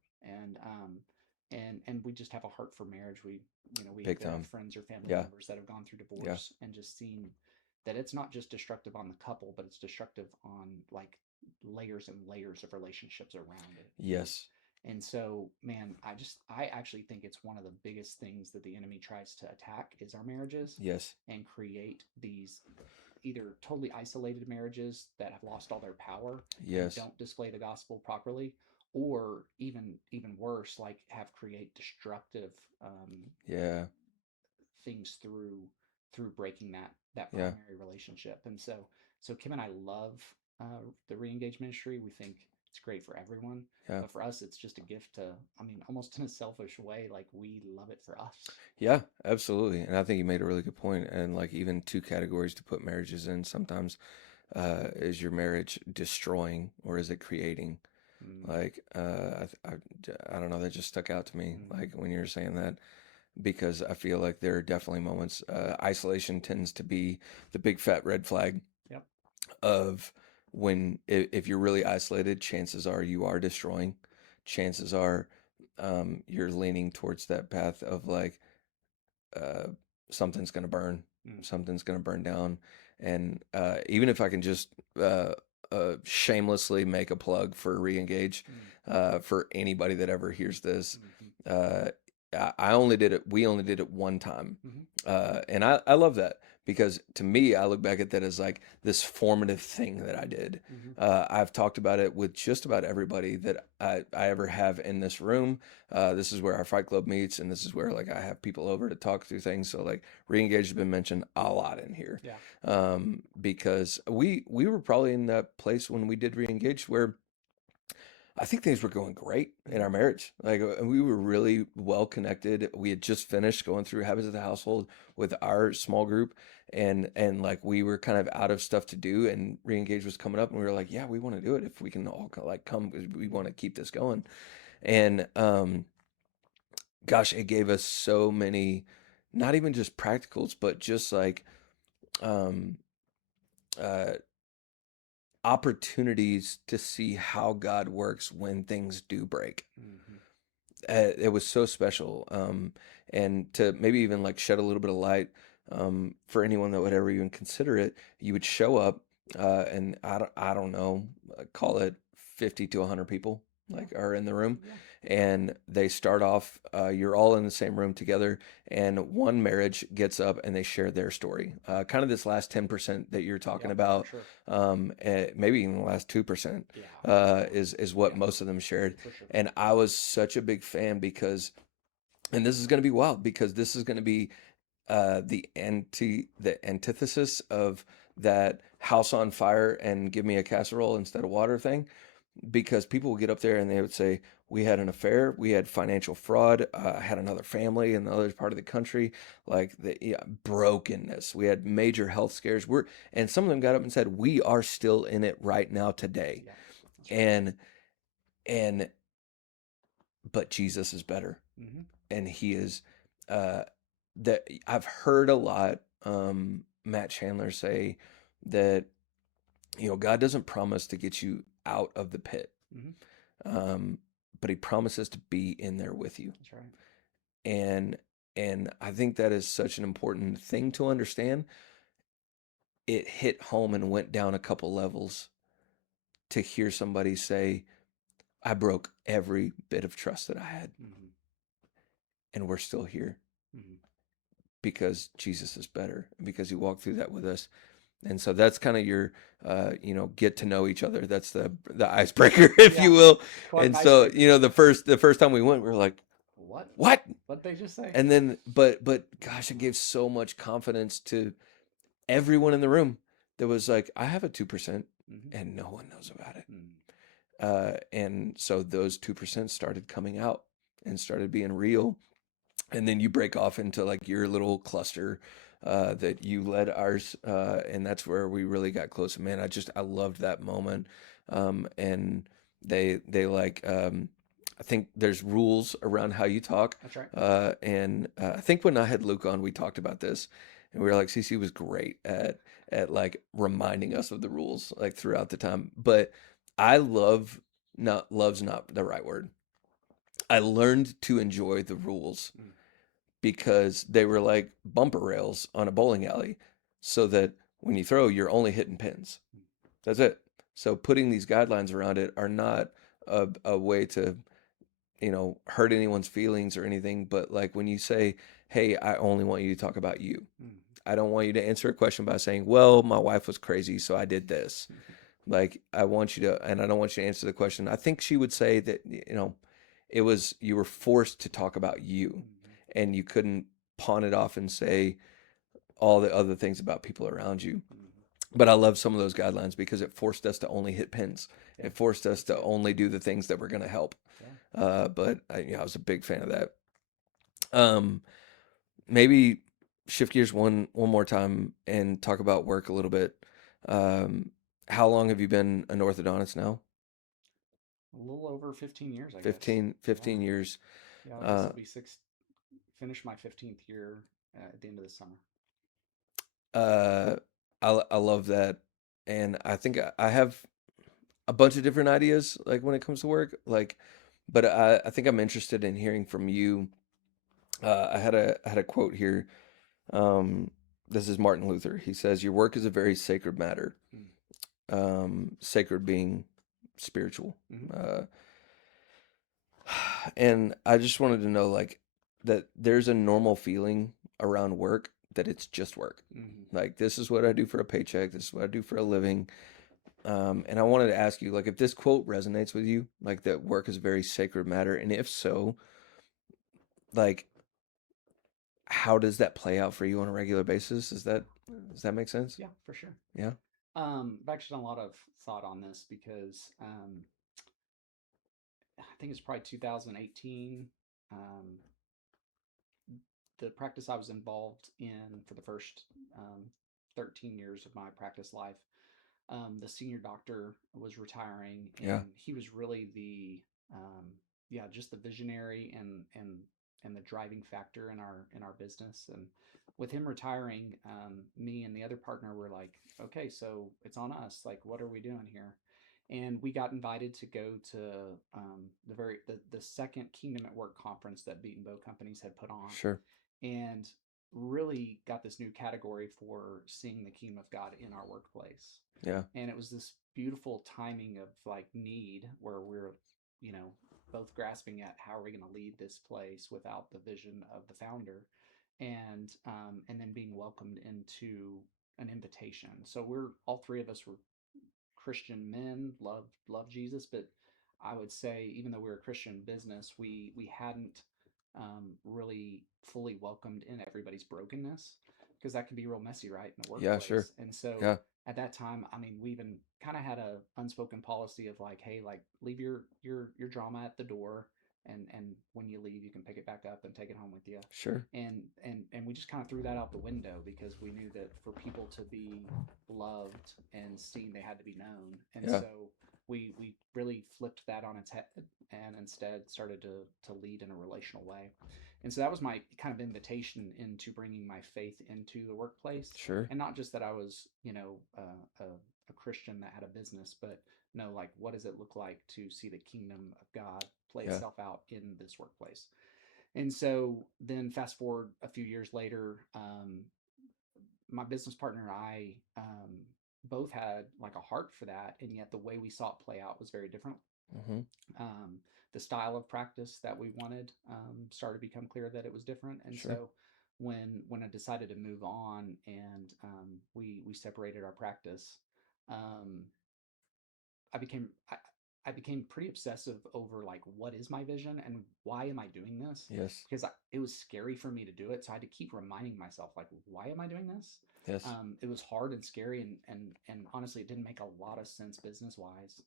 And we just have a heart for marriage. We Big either have time. friends or family Yeah, members that have gone through yeah. divorce and just seen that it's not just destructive on the couple, but it's destructive on like layers and layers of relationships around it. Yes, And so, man, I actually think it's one of the biggest things that the enemy tries to attack is our marriages yes, and create these either totally isolated marriages that have lost all their power and yes. don't display the gospel properly, or even worse, like have create destructive Yeah, things through breaking that yeah, primary relationship. And so Kim and I love the reengage ministry. We think it's great for everyone, yeah. but for us, it's just a gift to. I mean, almost in a selfish way, like we love it for us. Yeah, absolutely. And I think you made a really good point. And like even two categories to put marriages in sometimes, is your marriage destroying or is it creating? Mm, Like, I don't know, that just stuck out to me. mm-hmm. Like when you were saying that, because I feel like there are definitely moments, isolation tends to be the big fat red flag Yep. of when, if you're really isolated, chances are you are destroying. Chances are, you're leaning towards that path of like, uh, something's going to burn, Mm, something's going to burn down. And even if I can just shamelessly make a plug for Reengage, mm, for anybody that ever hears this, mm-hmm. uh, I only did it. We only did it one time, Mm-hmm. and I love that because to me, I look back at that as like this formative thing that I did. Mm-hmm. I've talked about it with just about everybody that I ever have in this room. This is where our Fight Club meets, and this is where like I have people over to talk through things. So like Reengage has been mentioned a lot in here, Yeah. because we were probably in that place when we did Reengage where I think things were going great in Mm-hmm. our marriage. Like we were really well connected. We had just finished going through Habits of the Household with our small group, and like we were kind of out of stuff to do, and Reengage was coming up, and we were like, yeah, we want to do it if we can all like come because we want to keep this going. And gosh, it gave us so many, not even just practicals, but just like um, uh, opportunities to see how God works when things do break. Mm-hmm. It was so special, and to maybe even like shed a little bit of light, for anyone that would ever even consider it. You would show up, and I don't know, call it 50 to 100 people Yeah. like are in the room, Yeah. and they start off, you're all in the same room together, and one marriage gets up and they share their story, kind of this last 10% that you're talking Yep. For about, sure. maybe even the last 2%, Yeah. is what Yeah. most of them shared. For sure. And I was such a big fan because, and this is going to be wild because this is going to be, the antithesis of that house on fire and give me a casserole instead of water thing. Because people would get up there and they would say, we had an affair, we had financial fraud, I had another family in the other part of the country, like the, yeah, brokenness. We had major health scares. And some of them got up and said, we are still in it right now today. Yeah. That's right. And and but Jesus is better, Mm-hmm. and He is, uh, that I've heard a lot. Matt Chandler say that God doesn't promise to get you out of the pit, Mm-hmm. um, but He promises to be in there with you, That's right. and I think that is such an important thing to understand. It hit home and went down a couple levels to hear somebody say, I broke every bit of trust that I had, Mm-hmm. and we're still here Mm-hmm. because Jesus is better, because he walked through that with us. And so that's kind of your, get to know each other. That's the icebreaker, if you Yeah, will. quite an And so, icebreaker. the first time we went, we were like, What? what? What they just say? And then, but gosh, it gave so much confidence to everyone in the room that was like, I have a 2%, Mm-hmm. and no one knows about it. Mm-hmm. And so those 2% started coming out and started being real. And then you break off into like your little cluster that you led ours, and that's where we really got close. Man, I loved that moment. And they like, I think there's rules around how you talk. That's right. And I think when I had Luke on, we talked about this, and we were like, CC was great at like reminding us of the rules like throughout the time. But I love not love's not the right word. I learned to enjoy the rules Mm-hmm. because they were like bumper rails on a bowling alley so that when you throw, you're only hitting pins. That's it. So putting these guidelines around it are not a way to, hurt anyone's feelings or anything. But like when you say, hey, I only want you to talk about you. Mm-hmm. I don't want you to answer a question by saying, well, my wife was crazy, so I did this. Like, I want you to, and I don't want you to answer the question. I think she would say that, it was, you were forced to talk about you Mm-hmm. and you couldn't pawn it off and say all the other things about people around you. Mm-hmm. But I love some of those guidelines because it forced us to only hit pins. Yeah, It forced us that's to good. only do the things that were going to help. Yeah. But I was a big fan of that. Um, Maybe shift gears one more time and talk about work a little bit. Um, how long have you been an orthodontist now? A little over 15 years, I guess. 15, Yeah. 15 years. Yeah, I guess Uh, it'll be six. Finish my 15th year at the end of the summer. uh, I love that. And I think I have a bunch of different ideas, like when it comes to work, like, but I think I'm interested in hearing from you. I had a quote here. Um, this is Martin Luther. He says, "Your work is a very sacred matter. Mm. Sacred being spiritual." Mm-hmm. Uh, and I just wanted to know, like, that there's a normal feeling around work that it's just work. Mm-hmm. Like, this is what I do for a paycheck. This is what I do for a living. And I wanted to ask you, like, if this quote resonates with you, like that work is a very sacred matter, and if so, like, how does that play out for you on a regular basis? Does that make sense? Yeah, for sure. Yeah. I've actually done a lot of thought on this because I think it's probably 2018. Um, the practice I was involved in for the first 13 years of my practice life, the senior doctor was retiring, Yeah. and he was really the um, yeah, just the visionary and the driving factor in our business. And with him retiring, me and the other partner were like, okay, so it's on us. Like, what are we doing here? And we got invited to go to the second Kingdom at Work conference that Beat and Bow Companies had put on, Sure. and really got this new category for seeing the kingdom of God in our workplace. Yeah. And it was this beautiful timing of like need where we're, you know, both grasping at how are we going to lead this place without the vision of the founder, and then being welcomed into an invitation. So we're all three of us were Christian men, love Jesus, but I would say even though we were a Christian business, we hadn't really fully welcomed in everybody's brokenness, because that can be real messy, right, in the Yeah. Sure. workplace. And so Yeah. at that time, I mean, we even kind of had a unspoken policy of like, hey, like leave your drama at the door, and when you leave, you can pick it back up and take it home with you. Sure. And we just kind of threw that out the window because we knew that for people to be loved and seen, they had to be known. And Yeah. so we really flipped that on its head and instead started to lead in a relational way. And so that was my kind of invitation into bringing my faith into the workplace, Sure. and not just that I was, a Christian that had a business, but no, like what does it look like to see the kingdom of God play Yeah. itself out in this workplace? And so then fast forward a few years later, my business partner and I both had like a heart for that, and yet the way we saw it play out was very different. Mm-hmm. Um, the style of practice that we wanted started to become clear that it was different, and Sure. so when I decided to move on and we separated our practice, um, I became I, I became pretty obsessive over like what is my vision and why am I doing this? Yes. Because it was scary for me to do it, so I had to keep reminding myself like why am I doing this? Yes. It was hard and scary, and honestly, it didn't make a lot of sense business wise.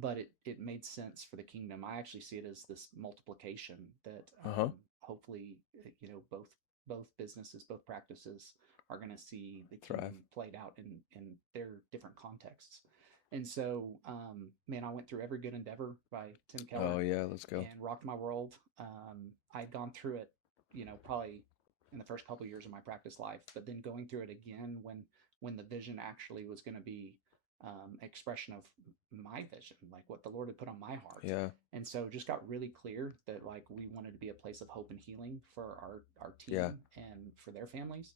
But it made sense for the kingdom. I actually see it as this multiplication that Uh-huh. hopefully both businesses, both practices are going to see the kingdom Thrive. played out in their different contexts. And so, man, I went through Every Good Endeavor by Tim Oh Keller yeah, let's go. and rocked my world. I'd gone through it, probably in the first couple of years of my practice life, but then going through it again when the vision actually was going to be expression of my vision, like what the Lord had put on my heart. Yeah. And so it just got really clear that like we wanted to be a place of hope and healing for our Yeah. team and for their families.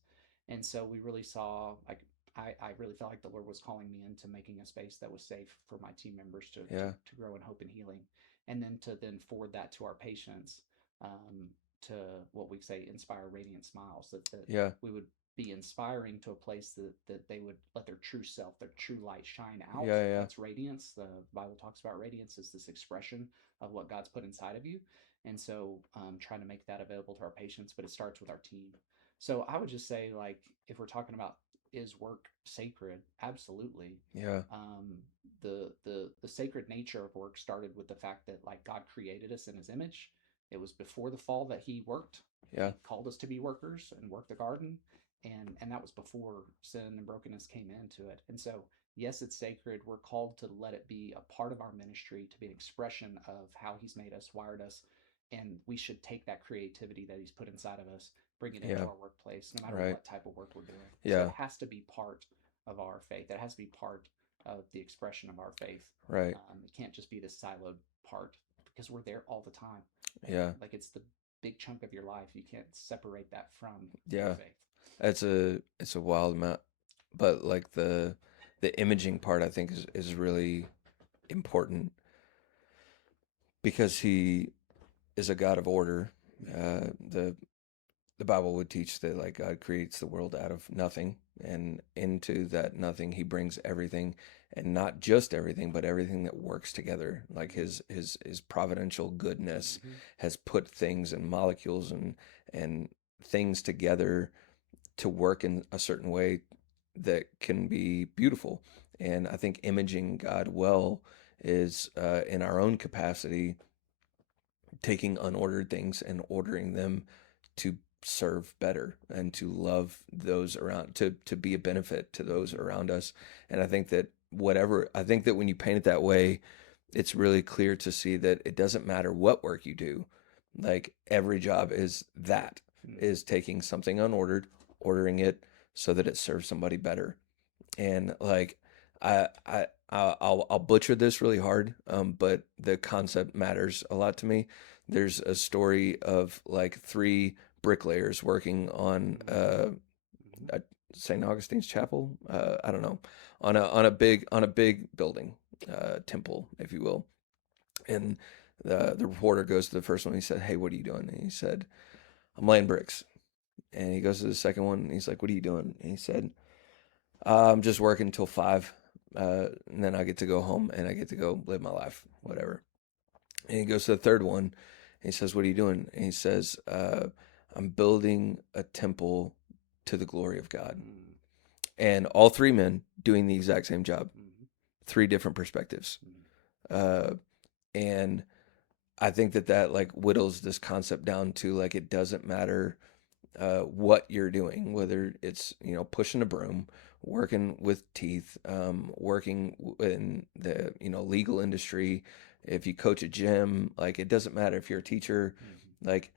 And so we really saw like I really felt like the Lord was calling me into making a space that was safe for my team members Yeah. to grow in hope and healing, and then to then forward that to our patients, to what we say inspire radiant smiles, that Yeah. we would be inspiring to a place that they would let their true self, their true light shine out. Yeah. Yeah. That's radiance. The Bible talks about radiance as this expression of what God's put inside of you. And so trying to make that available to our patients, but it starts with our team. So I would just say, like, if we're talking about is work sacred? Absolutely. Yeah. Um, the sacred nature of work started with the fact that like God created us in His image. It was before the fall that He worked. Yeah. He called us to be workers and work the garden, and that was before sin and brokenness came into it. And so, yes, it's sacred. We're called to let it be a part of our ministry, to be an expression of how He's made us, wired us, and we should take that creativity that He's put inside of us, bring it into Yeah. our workplace, no matter Right. what type of work we're doing. So it Yeah. has to be part of our faith. It has to be part of the expression of our faith. Right. It can't just be this siloed part because we're there all the time. Yeah. Like it's the big chunk of your life. You can't separate that from your Yeah. faith. It's a wild amount, but like the imaging part I think is really important because he is a God of order. The Bible would teach that like God creates the world out of nothing, and into that nothing He brings everything, and not just everything, but everything that works together. Like His providential goodness Mm-hmm. has put things and molecules and things together to work in a certain way that can be beautiful. And I think imaging God well is in our own capacity taking unordered things and ordering them to serve better and to love those around, to be a benefit to those Mm-hmm. around us. And I think that when you paint it that way, it's really clear to see that it doesn't matter what work you do. Like every job Mm-hmm. is taking something unordered, ordering it so that it serves somebody better. And like I'll butcher this really hard, but the concept matters a lot to me. There's a story of like three bricklayers working on Mm-hmm. a St. Augustine's Chapel. I don't know, on a big building, temple, if you will. And the reporter goes to the first one. He said, "Hey, what are you doing?" And he said, "I'm laying bricks." And he goes to the second one. And he's like, "What are you doing?" And he said, I'm just working until 5, and then I get to go home and I get to go live my life, whatever. And he goes to the third one. And he says, "What are you doing?" And he says, "I'm building a temple to the glory of God." Mm-hmm. And all three men doing the exact same job, Mm-hmm. three different perspectives. Mm-hmm. Uh, and I think that like whittles this concept down to like it doesn't matter what you're doing, whether it's pushing a broom, working with teeth, working in the legal industry, if you coach a gym, like it doesn't matter if you're a teacher, Mm-hmm. like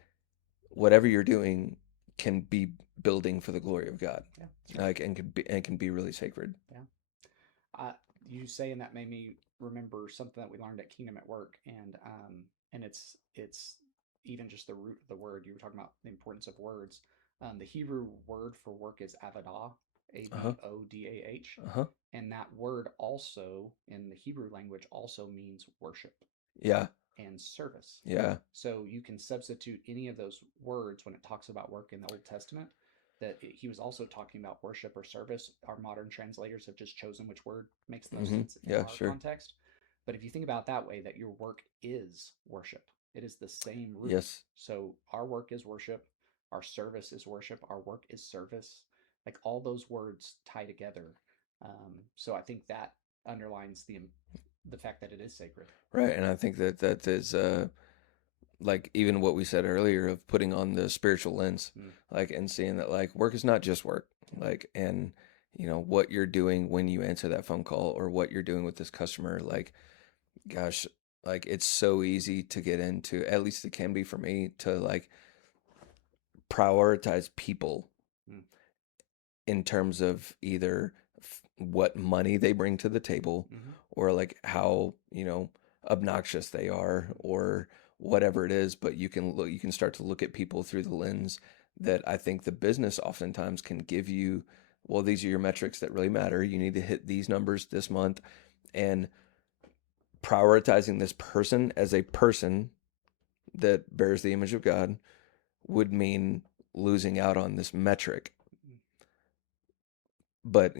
whatever you're doing can be building for the glory of God, Yeah, that's right. like and can be really sacred. Yeah. Uh, you saying that made me remember something that we learned at Kingdom at Work, and it's even just the root of the word. You were talking about the importance of words. The Hebrew word for work is avodah, Uh-huh. Abodah. Uh-huh. And that word also in the Hebrew language also means worship Yeah. and service. Yeah. So you can substitute any of those words when it talks about work in the Old Testament. He was also talking about worship or service. Our modern translators have just chosen which word makes the most Mm-hmm. sense in Yeah, our sure. context. But if you think about it that way, that your work is worship, it is the same root. Yes. So our work is worship, our service is worship, our work is service. Like all those words tie together. So I think that underlines the fact that it is sacred. Right. And I think that that is like even what we said earlier of putting on the spiritual lens, Mm, like and seeing that like work is not just work. yeah. Like and what you're doing when you answer that phone call or what you're doing with this customer, like gosh, like it's so easy to get into, at least it can be for me, to like prioritize people Mm, in terms of either what money they bring to the table mm-hmm, or like how, obnoxious they are mm, or whatever it is, but you can start to look at people through the lens that I think the business oftentimes can give you, well, these are your metrics that really matter. You need to hit these numbers this month, and prioritizing this person as a person that bears the image of God would mean losing out on this metric. mm, But,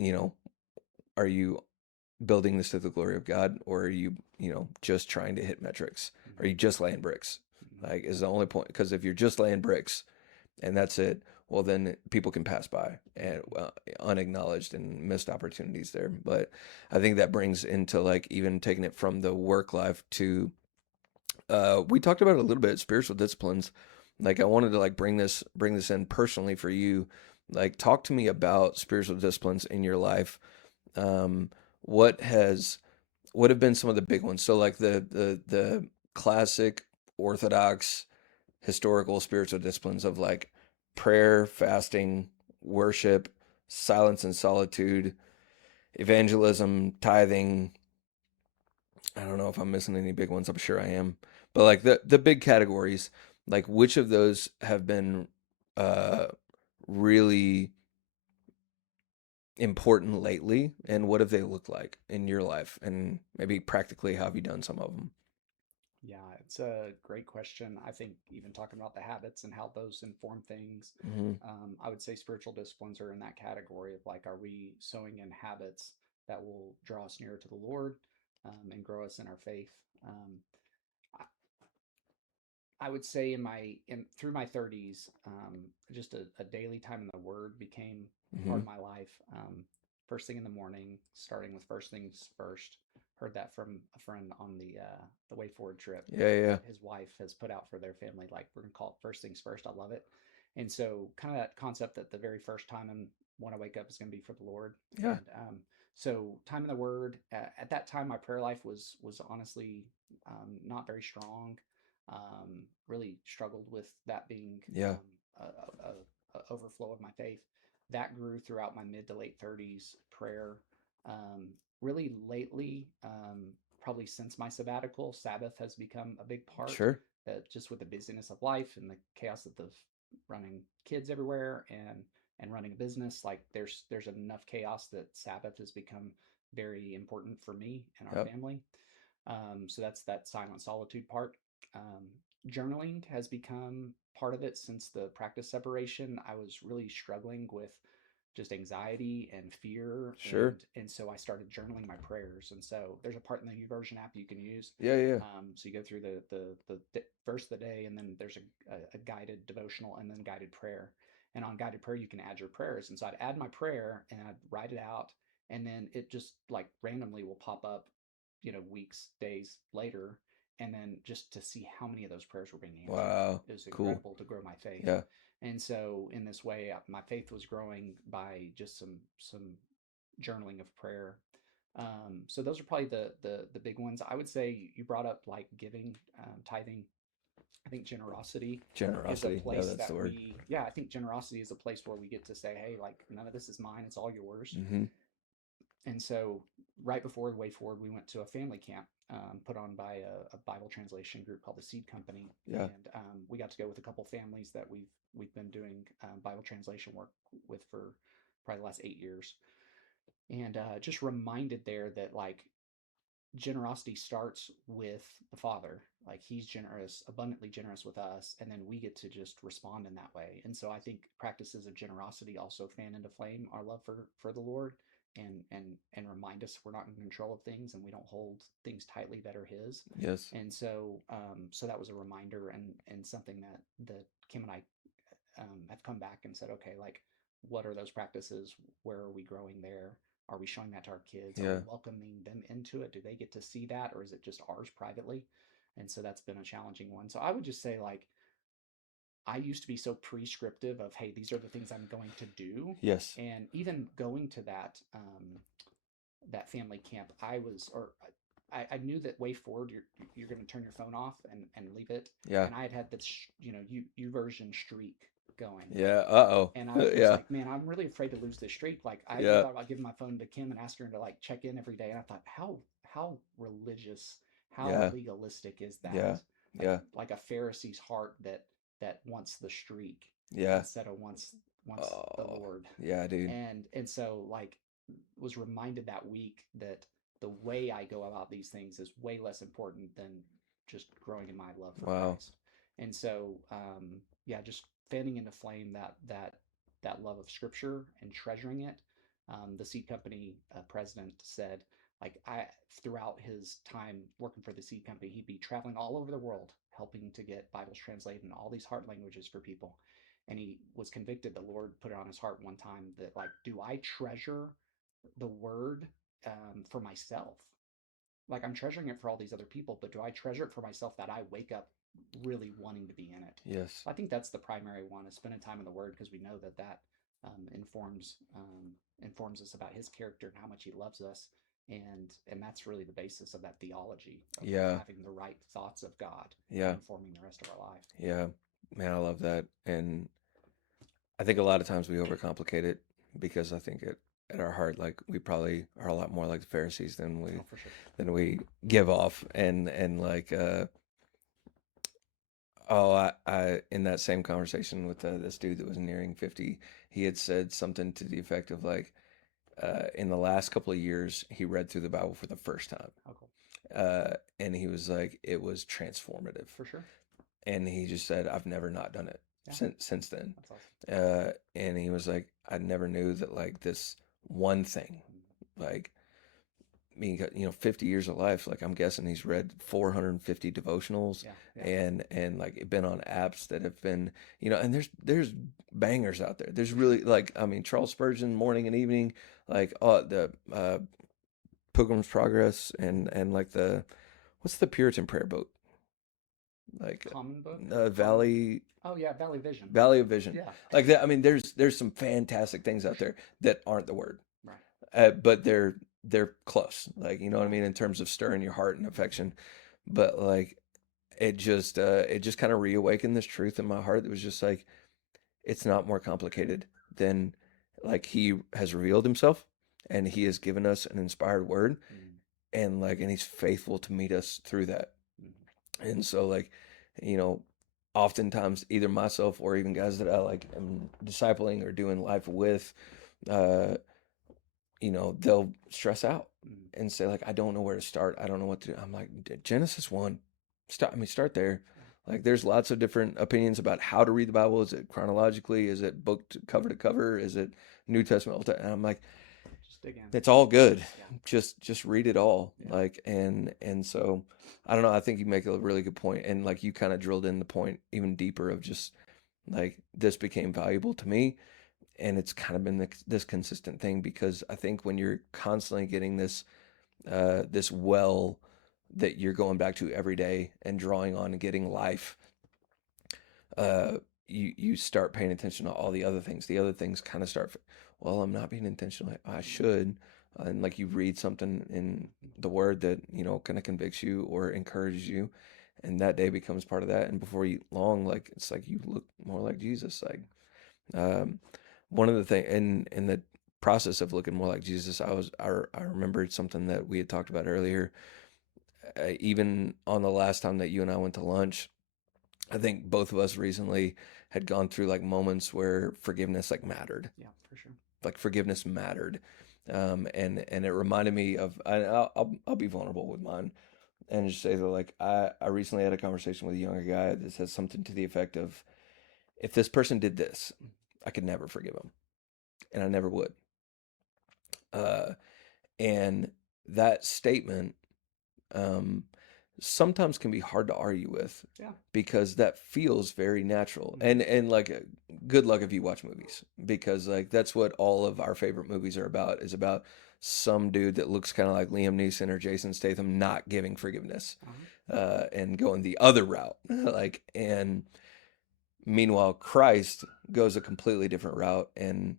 are you building this to the glory of God, or are you, just trying to hit metrics? Are mm-hmm, you just laying bricks? mm-hmm. Like, is the only point. Because if you're just laying bricks and that's it, well, then people can pass by and unacknowledged and missed opportunities there. But I think that brings into like even taking it from the work life to, we talked about it a little bit, spiritual disciplines. Like, I wanted to like bring this in personally for you. Like, talk to me about spiritual disciplines in your life. um, what has what have been some of the big ones? So like the classic orthodox historical spiritual disciplines of like prayer, fasting, worship, silence and solitude, evangelism, tithing. I don't know if I'm missing any big ones. I'm sure I am. But like the big categories, like which of those have been uh really important lately, and what have they looked like in your life, and maybe practically how have you done some of them? Yeah, it's a great question. I think even talking about the habits and how those inform things, Hmm. I would say spiritual disciplines are in that category of like, are we sowing in habits that will draw us nearer to the Lord and grow us in our faith? Um, I would say through my 30s, just a daily time in the Word became part Hmm. of my life. First thing in the morning, starting with first things first. Heard that from a friend on the Way Forward trip Yeah, yeah, that his wife has put out for their family. Like we're gonna call it first things first. I love it. And so, kind of that concept that the very first time and when I wake up is going to be for the Lord. yeah. And so, time in the Word. At that time, my prayer life was honestly not very strong. Really struggled with that being Yeah, a overflow of my faith. That grew throughout my mid to late 30s prayer. Really lately, probably since my sabbatical, Sabbath has become a big part. sure. Just with the busyness of life and the chaos of the running kids everywhere and running a business, like there's enough chaos that Sabbath has become very important for me and our Yep, family. So that's that silent solitude part. Um, Journaling has become part of it since the practice separation. I was really struggling with just anxiety and fear, sure. and so I started journaling my prayers. And so there's a part in the YouVersion app you can use. Yeah, yeah, So you go through the verse of the day, and then there's a guided devotional, and then guided prayer. And on guided prayer, you can add your prayers. And so I'd add my prayer, and I'd write it out, and then it just like randomly will pop up, weeks, days later, and then just to see how many of those prayers were being answered. wow, It was cool. incredible to grow my faith. Yeah, And so in this way, my faith was growing by just some journaling of prayer. So those are probably the big ones. I would say you brought up like giving, tithing. I think generosity is a generosity, yeah, place that's the that word. yeah, I think generosity is a place where we get to say, hey, like none of this is mine, it's all yours. Hmm. And so, right before the Way Forward, we went to a family camp put on by a Bible translation group called the Seed Company, Yeah, and we got to go with a couple families that we've been doing Bible translation work with for probably the last 8 years, and just reminded there that like generosity starts with the Father. Like he's generous, abundantly generous with us, and then we get to just respond in that way. And so I think practices of generosity also fan into flame our love for the Lord, and remind us we're not in control of things and we don't hold things tightly that are His. Yes. And so so that was a reminder, and something that Kim and I have come back and said, okay, like what are those practices? Where are we growing there? Are we showing that to our kids? Are we Yeah. welcoming them into it? Do they get to see that, or is it just ours privately? And so that's been a challenging one. So I would just say, like, I used to be so prescriptive of, hey, these are the things I'm going to do. Yes. And even going to that family camp, I was, or I knew that way forward, you're going to turn your phone off and leave it. Yeah. And I had this, you version streak going, Yeah. Uh-oh. and I was Yeah. like, man, I'm really afraid to lose this streak. Like I even Yeah. thought about giving my phone to Kim and asking her to like check in every day. And I thought, how religious, how Yeah. legalistic is that? Yeah. Like Yeah. like a Pharisee's heart that wants the streak Yeah. instead of wants the Oh. Lord. Yeah, dude. And so like was reminded that week that the way I go about these things is way less important than just growing in my love for Wow. Christ. And so yeah, just fanning into flame that love of Scripture and treasuring it. The seed company president said, like I throughout his time working for the seed company, he'd be traveling all over the world helping to get Bibles translated in all these heart languages for people. And he was convicted. The Lord put it on his heart one time that like, do I treasure the word for myself? Like I'm treasuring it for all these other people, but do I treasure it for myself that I wake up really wanting to be in it? Yes. I think that's the primary one, is spending time in the Word, because we know that informs us about His character and how much He loves us, and that's really the basis of that theology of like Yeah. having the right thoughts of God Yeah. informing the rest of our life. Yeah. Man, I love that. And I think a lot of times we overcomplicate it because I think at our heart, like we probably are a lot more like the Pharisees Oh, for sure. than we give off. And like oh, I in that same conversation with this dude that was nearing 50, he had said something to the effect of like in the last couple of years he read through the Bible for the first time. Oh, cool. And he was like, it was transformative. For sure. And he just said, I've never not done it Yeah. since then. That's awesome. And he was like, I never knew that like this one thing, like I mean, 50 years of life. Like I'm guessing he's read 450 devotionals, Yeah. Yeah. and like been on apps that have been, and there's bangers out there. There's really like, I mean, Charles Spurgeon, Morning and Evening, like the Pilgrim's Progress, and like what's the Puritan prayer book? Like Common book. Valley Oh yeah, Valley Vision. Valley of Vision, Yeah. like that. I mean, there's some fantastic things out there that aren't the word, Right. but they're close. Like what I mean in terms of stirring your heart and affection. But like it just kind of reawakened this truth in my heart that was just like it's not more complicated than like He has revealed Himself and He has given us an inspired word, and He's faithful to meet us through that. And so like, you know, oftentimes either myself or even guys that I like am discipling or doing life with, uh, they'll stress out and say like, I don't know where to start. I don't know what to do. I'm like, Genesis 1, start there. Like there's lots of different opinions about how to read the Bible. Is it chronologically? Is it book to cover? Is it New Testament? Old Testament? And I'm like, Just dig in. it's all good. Yeah. Just read it all. Yeah. Like and so I don't know, I think you make a really good point, and like you kind of drilled in the point even deeper of just like this became valuable to me, and it's kind of been this consistent thing because I think when you're constantly getting this well that you're going back to every day and drawing on and getting life, uh you start paying attention to all the other things. The other things kind of start, well, I'm not being intentional. I should. And like you read something in the word that, kind of convicts you or encourages you, and that day becomes part of that. And before you long, like it's like you look more like Jesus. Like um one of the things in the process of looking more like Jesus, I remembered something that we had talked about earlier, even on the last time that you and I went to lunch. I think both of us recently had gone through like moments where forgiveness like mattered. Yeah, for sure. like forgiveness mattered. And it reminded me of I'll be vulnerable with mine and just say that like I recently had a conversation with a younger guy that says something to the effect of, if this person did this, I could never forgive him, and I never would. Uh, and that statement um, sometimes can be hard to argue with Yeah. because that feels very natural. Mm-hmm. And like good luck if you watch movies, because like that's what all of our favorite movies are about, is about some dude that looks kind of like Liam Neeson or Jason Statham not giving forgiveness Uh-huh. and going the other route. Like, and meanwhile Christ goes a completely different route and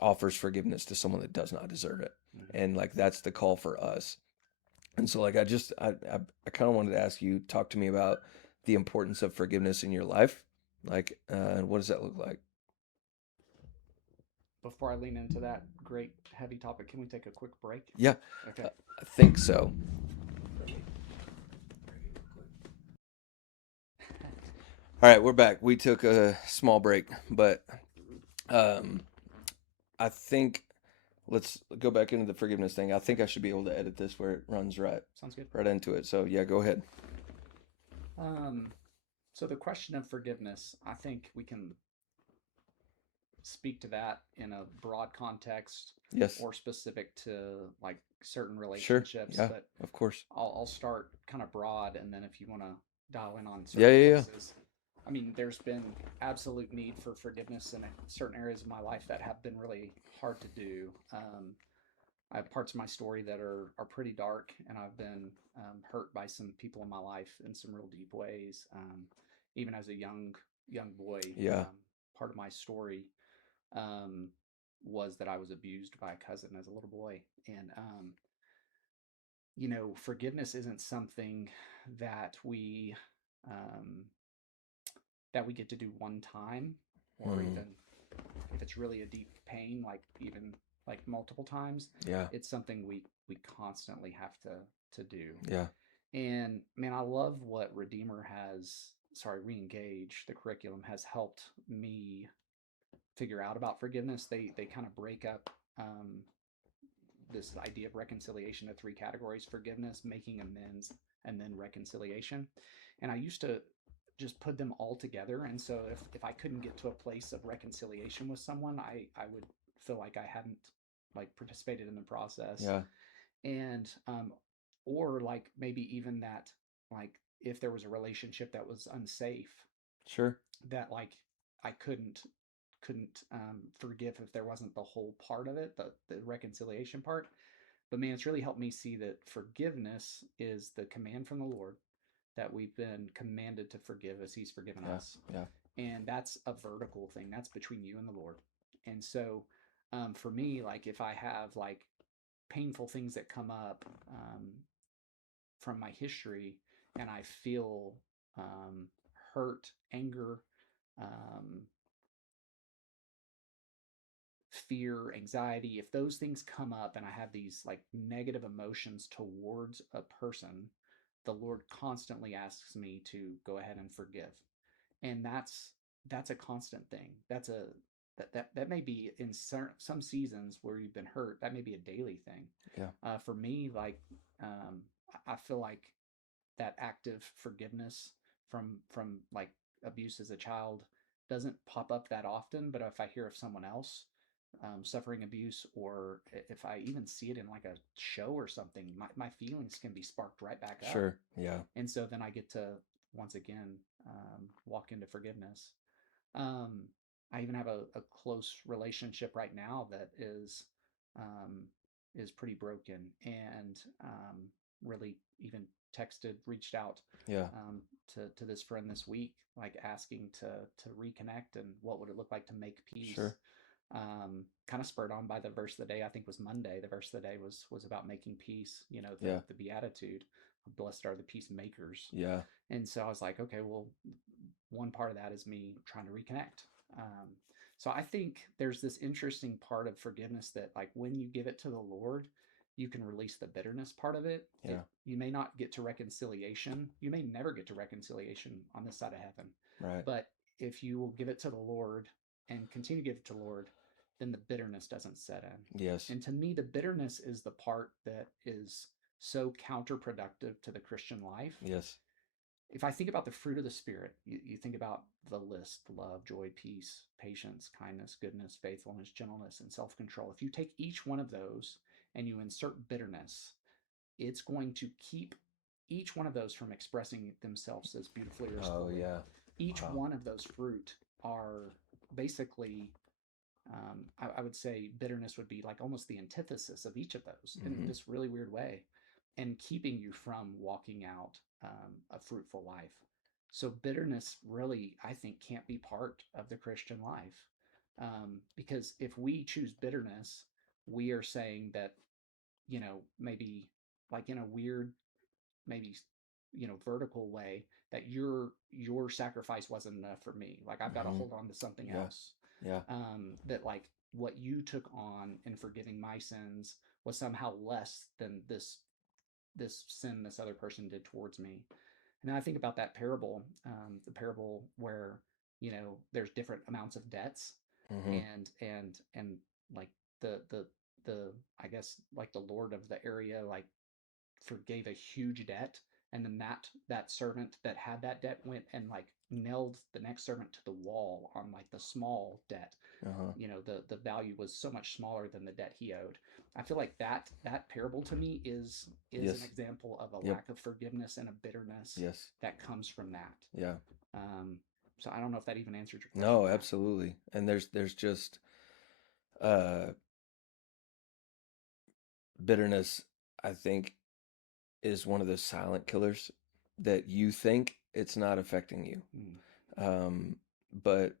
offers forgiveness to someone that does not deserve it. Mm-hmm. And like that's the call for us. And so, like, I kind of wanted to ask you, talk to me about the importance of forgiveness in your life. Like, what does that look like? Before I lean into that great heavy topic, can we take a quick break? Yeah, Okay. I think so. All right, we're back. We took a small break, but um, I think let's go back into the forgiveness thing. I Okay. think I should be able to edit this where it runs Sounds good. right into it. So yeah, go ahead. Um, so the question of forgiveness, I think we can speak to that in a broad context Yes, or specific to like certain sure. relationships, Yeah, but of course. I'll start kind of broad, and then if you want to dial in on Yeah, certain yeah, yeah. places. I mean, there's been absolute need for forgiveness in certain areas of my life that have been really hard to do. I have parts of my story that are pretty dark, and I've been hurt by some people in my life in some real deep ways. Even as a young boy, Yeah, part of my story um, was that I was abused by a cousin as a little boy, and forgiveness isn't something that we um, that we get to do one time, or mm, even if it's really a deep pain, like even like multiple times. yeah, It's something we constantly have to do. yeah, And man, I love what Reengage, the curriculum, has helped me figure out about forgiveness. They kind of break up this idea of reconciliation to three categories: forgiveness, making amends, and then reconciliation. And I used to just put them all together. And so if I couldn't get to a place of reconciliation with someone, I would feel like I hadn't like participated in the process. yeah. And or like maybe even that, like if there was a relationship that was unsafe, Sure. that like I couldn't forgive if there wasn't the whole part of it, the reconciliation part. But man, it's really helped me see that forgiveness is the command from the Lord, that we've been commanded to forgive as He's forgiven Yeah, us. yeah, And that's a vertical thing, that's between you and the Lord. And so for me, like if I have like painful things that come up from my history, and I feel um, hurt, anger, um, fear, anxiety, if those things come up and I have these like negative emotions towards a person, the Lord constantly asks me to go ahead and forgive. And that's a constant thing. That may be in some seasons where you've been hurt. That may be a daily thing. yeah, For me, like I feel like that active forgiveness from like abuse as a child doesn't pop up that often. But if I hear of someone else suffering abuse, or if I even see it in like a show or something, my feelings can be sparked right back up. sure. Yeah, And so then I get to once again walk into forgiveness. um, I even have a close relationship right now that um, is pretty broken, and really even reached out yeah, to this friend this week, like asking to reconnect and what would it look like to make peace. sure. Kind of spurred on by the verse of the day. I think was Monday. The verse of the day was about making peace. You know, Yeah, the beatitude, blessed are the peacemakers. yeah, And so I was like, okay, well, one part of that is me trying to reconnect. Um, so I think there's this interesting part of forgiveness that, like, when you give it to the Lord, you can release the bitterness part of it. yeah. You may not get to reconciliation. You may never get to reconciliation on this side of heaven. Right. But if you will give it to the Lord and continue to give it to the Lord, then the bitterness doesn't set in. Yes. And to me, the bitterness is the part that is so counterproductive to the Christian life. Yes. If I think about the fruit of the Spirit, you think about the list: love, joy, peace, patience, kindness, goodness, faithfulness, gentleness, and self control. If you take each one of those and you insert bitterness, it's going to keep each one of those from expressing themselves as beautifully or as Oh fully. yeah. Each Wow. one of those fruit are basically, I would say bitterness would be like almost the antithesis of each of those in Hmm. this really weird way, and keeping you from walking out a fruitful life. So bitterness really, I think, can't be part of the Christian life, because if we choose bitterness, we are saying that, maybe like in a weird, maybe, vertical way, that your sacrifice wasn't enough for me. Like I've got to Hmm. hold on to something Yeah. else. Yeah. That like what you took on in forgiving my sins was somehow less than this sin this other person did towards me. And I think about that parable, the parable where, there's different amounts of debts, Hmm. and like the I guess like the lord of the area like forgave a huge debt, and then that servant that had that debt went and like nailed the next servant to the wall on like the small debt. Uh-huh. The value was so much smaller than the debt he owed. I feel like that parable to me is an Yes. example of a Yep. lack of forgiveness and a bitterness Yes. that comes from that. Yeah. um, so I don't know if that even answered your question, No, Matt. absolutely. And there's just uh bitterness, I think, is one of those silent killers that you think it's not affecting you. Mm, Um, but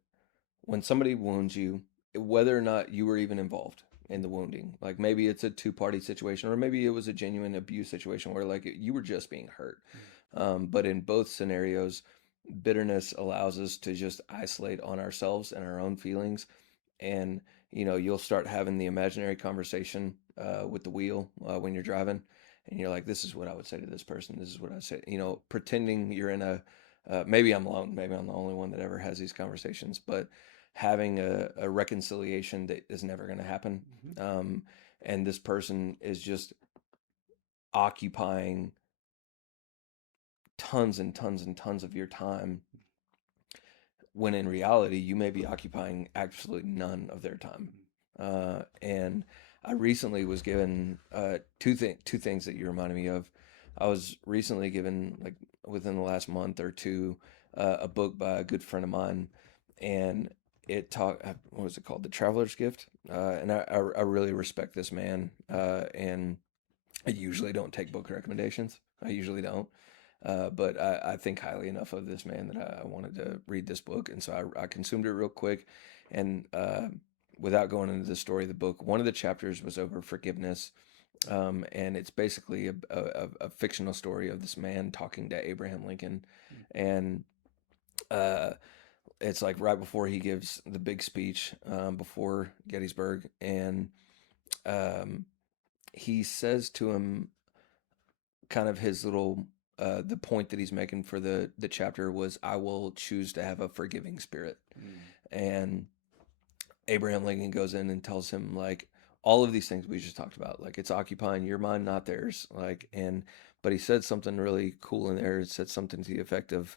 when somebody wounds you, whether or not you were even involved in the wounding, like maybe it's a two-party situation, or maybe it was a genuine abuse situation where like you were just being hurt. mm, But in both scenarios, bitterness allows us to just isolate on ourselves and our own feelings, and you'll start having the imaginary conversation with the wheel when you're driving, and you're like, this is what I would say to this person, this is what I say, pretending you're in a maybe I'm alone, maybe I'm the only one that ever has these conversations, but having a reconciliation that is never going to happen. mhm, um, and this person is just occupying tons and tons and tons of your time, when in reality you may be occupying absolutely none of their time. mm, And I recently was given two things that you reminded me of. I was recently given, like within the last month or two, a book by a good friend of mine, and it talked. What was it called? The Traveler's Gift. And I really respect this man. And I usually don't take book recommendations. I usually don't. But I think highly enough of this man that I wanted to read this book. And so I consumed it real quick. And without going into the story of the book, one of the chapters was over forgiveness. And it's basically a fictional story of this man talking to Abraham Lincoln. mm, And uh, it's like right before he gives the big speech before Gettysburg. And um, he says to him, kind of his little the point that he's making for the chapter was, I will choose to have a forgiving spirit. mm, And Abraham Lincoln goes in and tells him, like, all of these things we just talked about, like it's occupying your mind, not theirs. Like, and but he said something really cool in there. It said something to the effect of,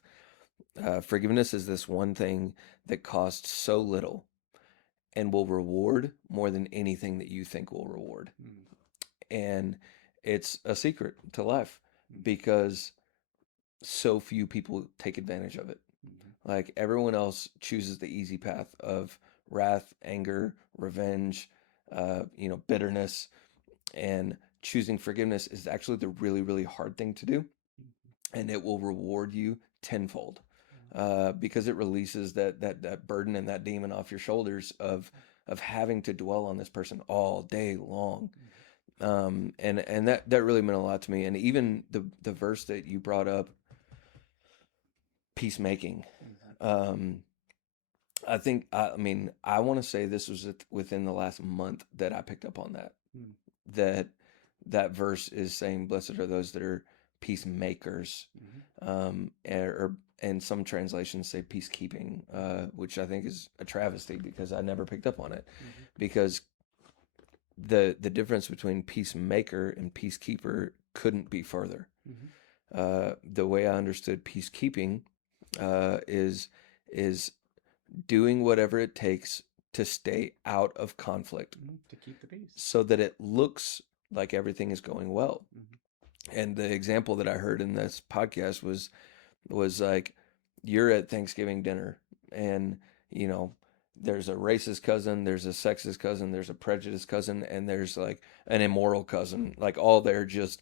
forgiveness is this one thing that costs so little and will reward more than anything that you think will reward. mm, And it's a secret to life mm, because so few people take advantage of it. mhm, Like everyone else chooses the easy path of wrath, anger, revenge, bitterness, and choosing forgiveness is actually the really, really hard thing to do, mhm, and it will reward you tenfold. yeah, Because it releases that burden and that demon off your shoulders of having to dwell on this person all day long. mhm, And that really meant a lot to me. And even the verse that you brought up, peacemaking. mhm, Um, I mean, I want to say this was within the last month that I picked up on that. mm, That that verse is saying, "Blessed are those that are peacemakers," mhm, um, or and some translations say peacekeeping, which I think is a travesty because I never picked up on it. Mm-hmm. Because the difference between peacemaker and peacekeeper couldn't be further. Mm-hmm. The way I understood peacekeeping is doing whatever it takes to stay out of conflict, Mm-hmm. To keep the peace. so that it looks like everything is going well. Mm-hmm. And the example that I heard in this podcast was like, you're at Thanksgiving dinner, and you know there's a racist cousin, there's a sexist cousin, there's a prejudiced cousin, and there's like an immoral cousin, like all they're just,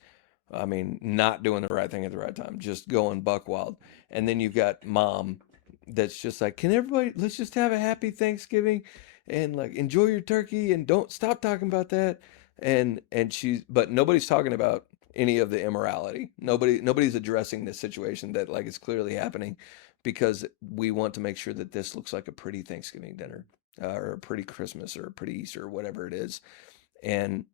I mean, not doing the right thing at the right time, just going buck wild. And then you've got mom that's just like, can everybody, let's just have a happy Thanksgiving and like enjoy your turkey and don't stop talking about that. And she's, but nobody's talking about any of the immorality. Nobody's addressing this situation that like is clearly happening, because we want to make sure that this looks like a pretty Thanksgiving dinner, or a pretty Christmas or a pretty Easter or whatever it is. And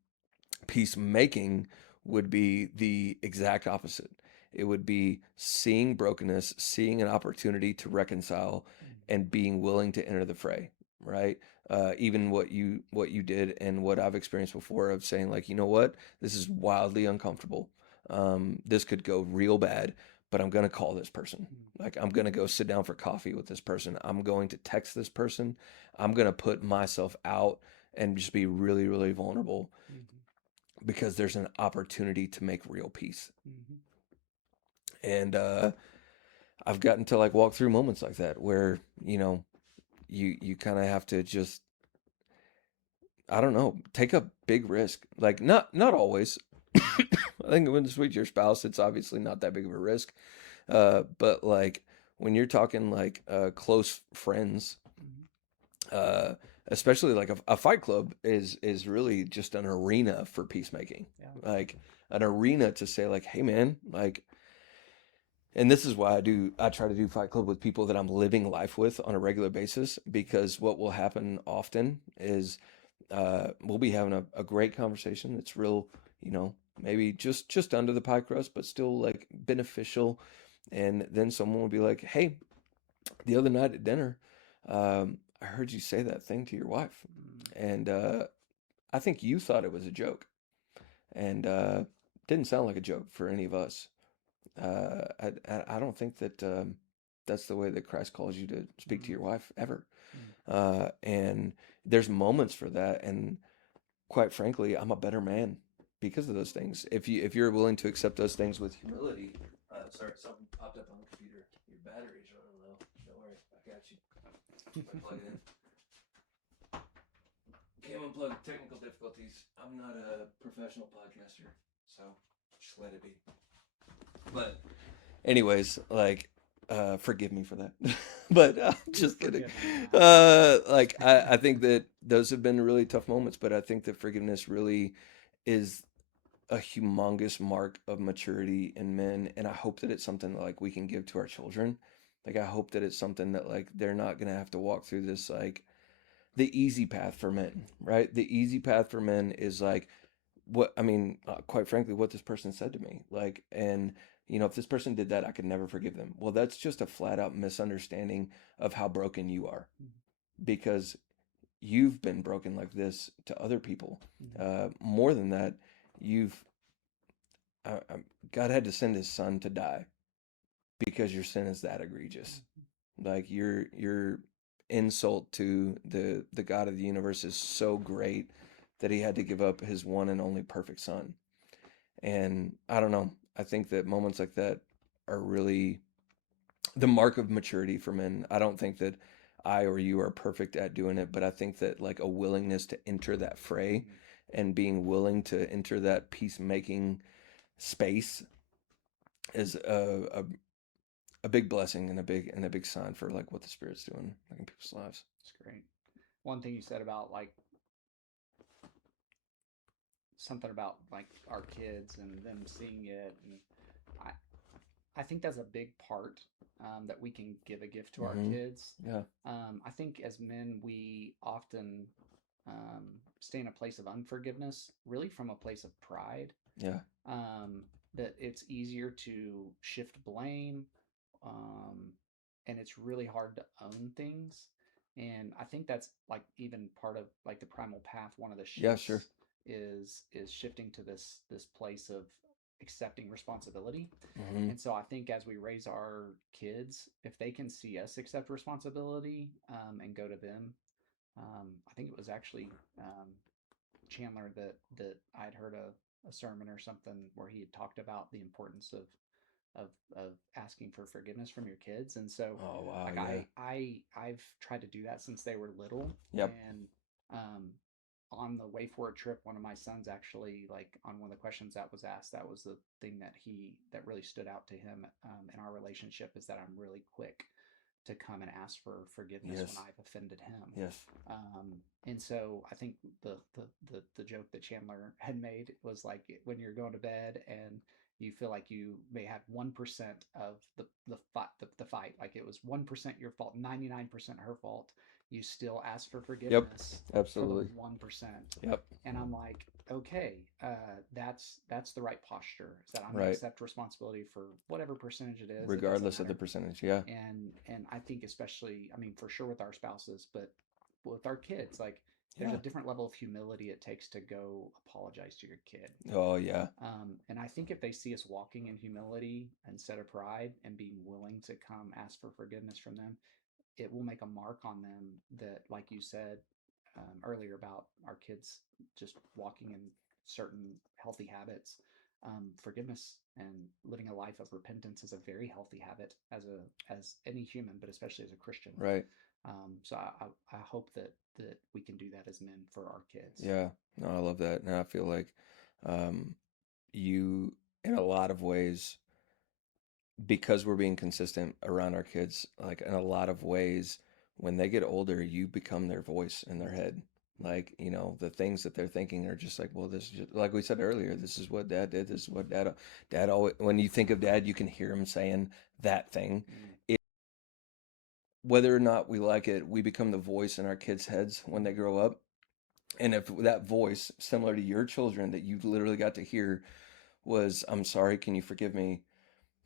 peacemaking would be the exact opposite. It would be seeing brokenness, seeing an opportunity to reconcile, and being willing to enter the fray. Right? Even what you did and what I've experienced before, of saying like, you know what, this is wildly uncomfortable. This could go real bad, but I'm gonna call this person. Like, I'm gonna go sit down for coffee with this person. I'm going to text this person. I'm gonna put myself out and just be really, really vulnerable, Mm-hmm. because there's an opportunity to make real peace. Mm-hmm. And I've gotten to like walk through moments like that where, you kind of have to just, I don't know, take a big risk. Like, not always. I think when it's with your spouse, it's obviously not that big of a risk. But like when you're talking like close friends, uh, especially like a fight club is really just an arena for peacemaking. Yeah. Like an arena to say like, hey man, like, and this is why I try to do fight club with people that I'm living life with on a regular basis, because what will happen often is we'll be having a great conversation. It's real, maybe just under the pie crust, but still like beneficial. And then someone will be like, hey, the other night at dinner, I heard you say that thing to your wife, and I think you thought it was a joke, and didn't sound like a joke for any of us. I don't think that that's the way that Christ calls you to speak to Mm-hmm. your wife ever. Mm-hmm. And there's moments for that, and quite frankly, I'm a better man because of those things. If you're willing to accept those things with humility. Sorry, something popped up on the computer. Your battery's running low. Don't worry, I got you. Plug it in. Came unplugged. Technical difficulties. I'm not a professional podcaster, so just let it be. But anyways, like, forgive me for that. But just kidding. Like, I think that those have been really tough moments, but I think that forgiveness really is a humongous mark of maturity in men, and I hope that it's something that like we can give to our children. Like, I hope that it's something that like they're not gonna have to walk through this, like the easy path for men, right? The easy path for men is like, what I mean, quite frankly, what this person said to me. Like, and if this person did that, I could never forgive them. Well, that's just a flat out misunderstanding of how broken you are, because you've been broken like this to other people. More than that, you've God had to send His Son to die because your sin is that egregious. Like, your insult to the God of the universe is so great that He had to give up His one and only perfect Son. And I don't know. I think that moments like that are really the mark of maturity for men. I don't think that I or you are perfect at doing it, but I think that like a willingness to enter that fray and being willing to enter that peacemaking space is a big blessing and a big sign for like what the Spirit's doing like in people's lives. It's great. One thing you said about like something about like our kids and them seeing it, and I I think that's a big part, that we can give a gift to our Mm-hmm. kids. Yeah. I think as men we often stay in a place of unforgiveness, really from a place of pride. Yeah. That it's easier to shift blame, um, and it's really hard to own things. And I think that's like even part of like the primal path. One of the Yeah, sure. shifts is shifting to this place of accepting responsibility. Hmm. And so I think as we raise our kids, if they can see us accept responsibility and go to them, I think it was actually Chandler that I'd heard a sermon or something where he had talked about the importance of asking for forgiveness from your kids. And so Oh, wow. like Yeah. I've tried to do that since they were little. Yep. And um on the way for a trip, one of my sons actually, like on one of the questions that was asked, that was the thing that really stood out to him in our relationship, is that I'm really quick to come and ask for forgiveness when Yes. I've offended him. Yes. And so I think the joke that Chandler had made was like when you're going to bed and you feel like you may have 1% of the fight, like it was 1% your fault, 99% her fault. You still ask for Yep. forgiveness for the Absolutely. 1%. Yep. And I'm like, okay, that's the right posture. Is that I'm going to Right. accept responsibility for whatever percentage it is. It doesn't Regardless of the matter. percentage. Yeah. And I think especially, I mean, for sure with our spouses, but with our kids, like there's a Yeah. different level of humility it takes to go apologize to your kid. Oh, yeah. And I think if they see us walking in humility instead of pride and being willing to come ask for forgiveness from them, it will make a mark on them that, like you said earlier about our kids just walking in certain healthy habits. Forgiveness and living a life of repentance is a very healthy habit as any human, but especially as a Christian. Right. So I hope that we can do that as men for our kids. Yeah. No, I love that. And I feel like um, you, in a lot of ways, because we're being consistent around our kids, like in a lot of ways, when they get older, you become their voice in their head. Like, the things that they're thinking are just like, well, this is just, like we said earlier, this is what dad did. This is what dad always, when you think of dad, you can hear him saying that thing. Mm-hmm. It, whether or not we like it, we become the voice in our kids' heads when they grow up. And if that voice, similar to your children that you literally got to hear, was, I'm sorry, can you forgive me?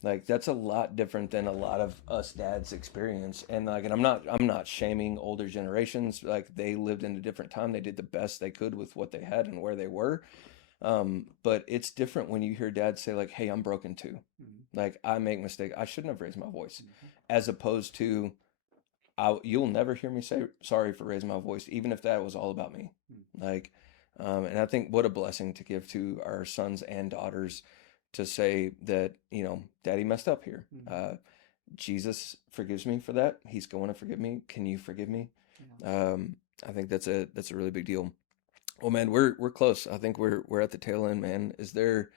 Like that's a lot different than a lot of us dads experience. And like, and I'm not shaming older generations. Like they lived in a different time. They did the best they could with what they had and where they were. But it's different when you hear dad say like, "Hey, I'm broken too. Mm-hmm. Like I make mistake. I shouldn't have raised my voice," Mm-hmm. as opposed to, you'll never hear me say sorry for raising my voice, even if that was all about me. Like, and I think what a blessing to give to our sons and daughters to say that, daddy messed up here. Mm-hmm. Jesus forgives me for that. He's going to forgive me. Can you forgive me? Yeah. I think that's a really big deal. Well, man, we're close. I think we're at the tail end, man. Is there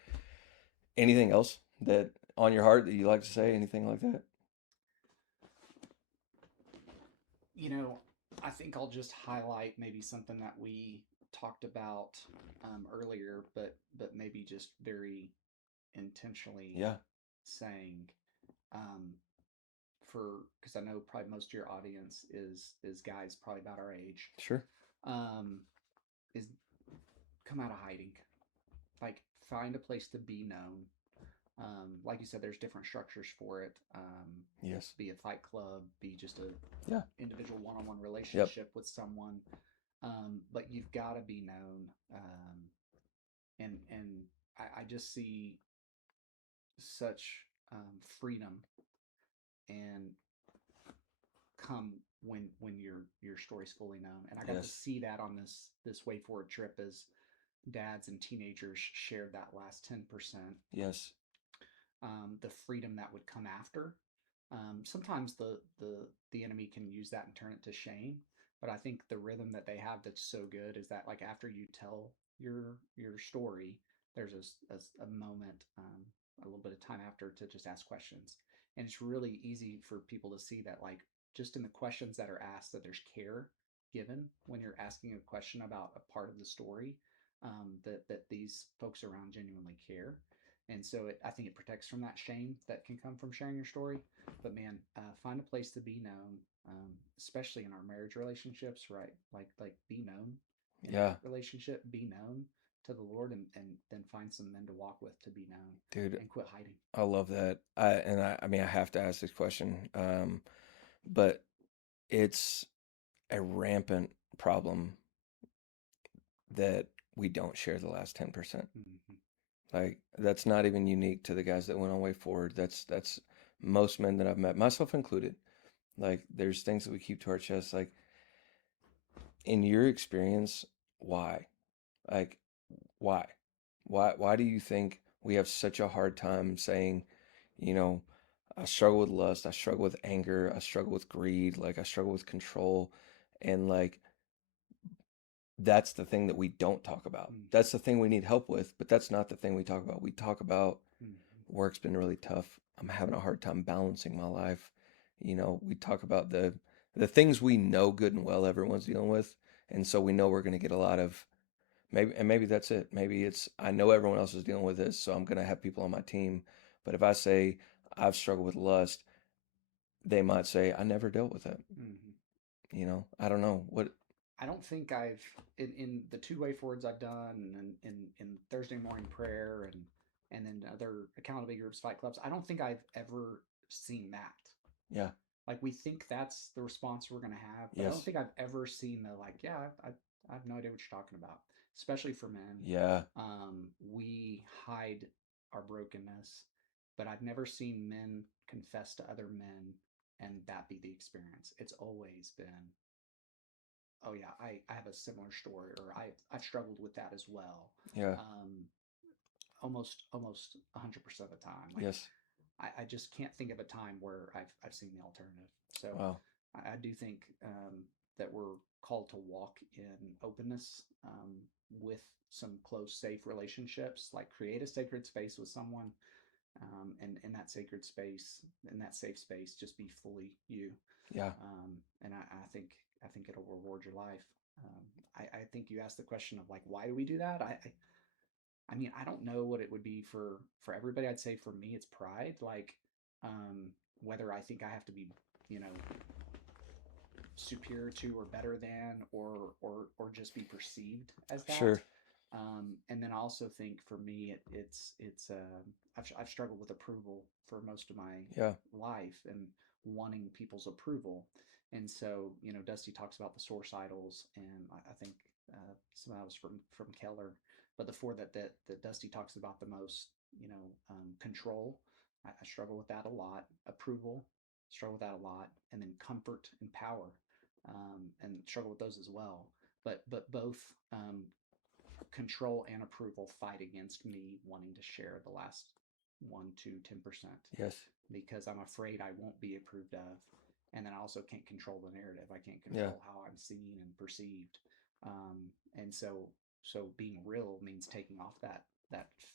anything else that on your heart that you like to say? Anything like that? I think I'll just highlight maybe something that we talked about earlier, but maybe just very intentionally Yeah, saying, um, for because I know probably most of your audience is guys probably about our age, sure. um, is come out of hiding, like find a place to be known. Like you said, there's different structures for it. Yes. Be a fight club, be just a Yeah. individual one-on-one Yep. relationship with someone. But you've got to be known. And I just see such freedom and come when your story's fully known. And I got to Yes. see that on this way forward trip as dads and teenagers shared that last 10%. Yes. The freedom that would come after. Sometimes the enemy can use that and turn it to shame, but I think the rhythm that they have that's so good is that like after you tell your story, there's a moment, a little bit of time after to just ask questions, and it's really easy for people to see that like just in the questions that are asked that there's care given when you're asking a question about a part of the story, that these folks around genuinely care. And so I think it protects from that shame that can come from sharing your story. But man, find a place to be known, especially in our marriage relationships, right? Like be known in Yeah. that relationship, be known. to the Lord, and then find some men to walk with to be known, Dude, and quit hiding. I love that. I mean, I have to ask this question, but it's a rampant problem that we don't share the last 10%. Hmm. Like that's not even unique to the guys that went on way forward. That's most men that I've met, myself included. Like there's things that we keep to our chest. Like in your experience, why? Like why? Why do you think we have such a hard time saying, you know, I struggle with lust, I struggle with anger, I struggle with greed, like I struggle with control, and like that's the thing that we don't talk about. Hmm. That's the thing we need help with, but that's not the thing we talk about. We talk about Hmm. work's been really tough. I'm having a hard time balancing my life. We talk about the things we know good and well everyone's dealing with, and so we know we're going to get a lot of maybe that's it. Maybe it's I know everyone else is dealing with this, so I'm going to have people on my team. But if I say I've struggled with lust, they might say I never dealt with it. Hmm. I don't know what. I don't think I've in the two way forwards I've done, and in Thursday morning prayer, and then other accountability groups, fight clubs. I don't think I've ever seen that. Yeah. Like we think that's the response we're gonna have, but I don't Yes. think I've ever seen the like, yeah, I have no idea what you're talking about. Especially for men, Yeah. we hide our brokenness, but I've never seen men confess to other men and that be the experience. It's always been, oh yeah, I have a similar story, or I've struggled with that as well. Yeah. Um, almost 100% of the time. Like Yes. I just can't think of a time where I've seen the alternative. So Wow. I do think that we're called to walk in openness, with some close, safe relationships. Like create a sacred space with someone, and in that sacred space, in that safe space, just be fully you. Yeah. And I think it'll reward your life. I think you asked the question of like, why do we do that? I mean, I don't know what it would be for everybody. I'd say for me, it's pride. Like, um, whether I think I have to be, you know, superior to or better than, or just be perceived as that. Sure. And then I also think for me, I've struggled with approval for most of my Yeah. life, and wanting people's approval. And so, Dusty talks about the source idols, and I think some of that was from Keller. But the four that Dusty talks about the most, control. I struggle with that a lot. Approval, struggle with that a lot, and then comfort and power, and struggle with those as well. But both, control and approval fight against me wanting to share the last 1 to 10%, Yes. because I'm afraid I won't be approved of, and then I also can't control the narrative. I can't Yeah. control how I'm seen and perceived, and so being real means taking off that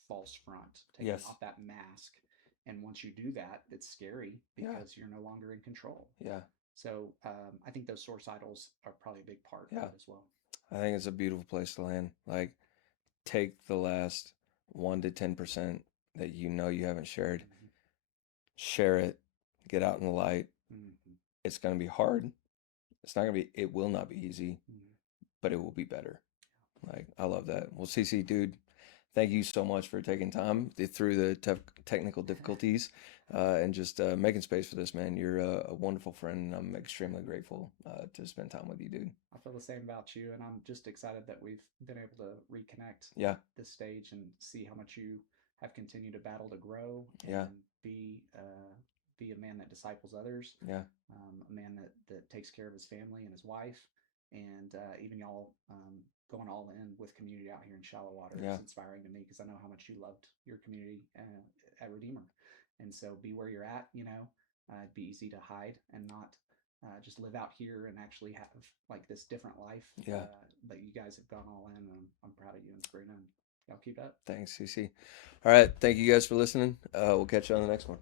false front, taking Yes. off that mask. And once you do that, it's scary Yeah. because you're no longer in control. Yeah. So I think those source idols are probably a big part of Yeah. it as well. I think it's a beautiful place to land. Like, take the last 1 to 10% that you haven't shared, Mm-hmm. share it, get out in the light. Mm-hmm. It's going to be hard. It will not be easy, Mm-hmm. but it will be better. Like, I love that. Well, CC, dude, thank you so much for taking time through the technical difficulties and just making space for this, man. You're a wonderful friend, and I'm extremely grateful to spend time with you, dude. I feel the same about you, and I'm just excited that we've been able to reconnect Yeah, at this stage and see how much you have continued to battle to grow yeah, and be a man that disciples others, yeah, a man that takes care of his family and his wife, and even y'all, going all in with community out here in Shallow Water yeah, is inspiring to me, because I know how much you loved your community at Redeemer, and so be where you're at. It'd be easy to hide and not just live out here and actually have like this different life. yeah. But you guys have gone all in, and I'm proud of you and Sabrina, and y'all keep it up. Thanks, CC. All right. Thank you guys for listening. We'll catch you on the next one.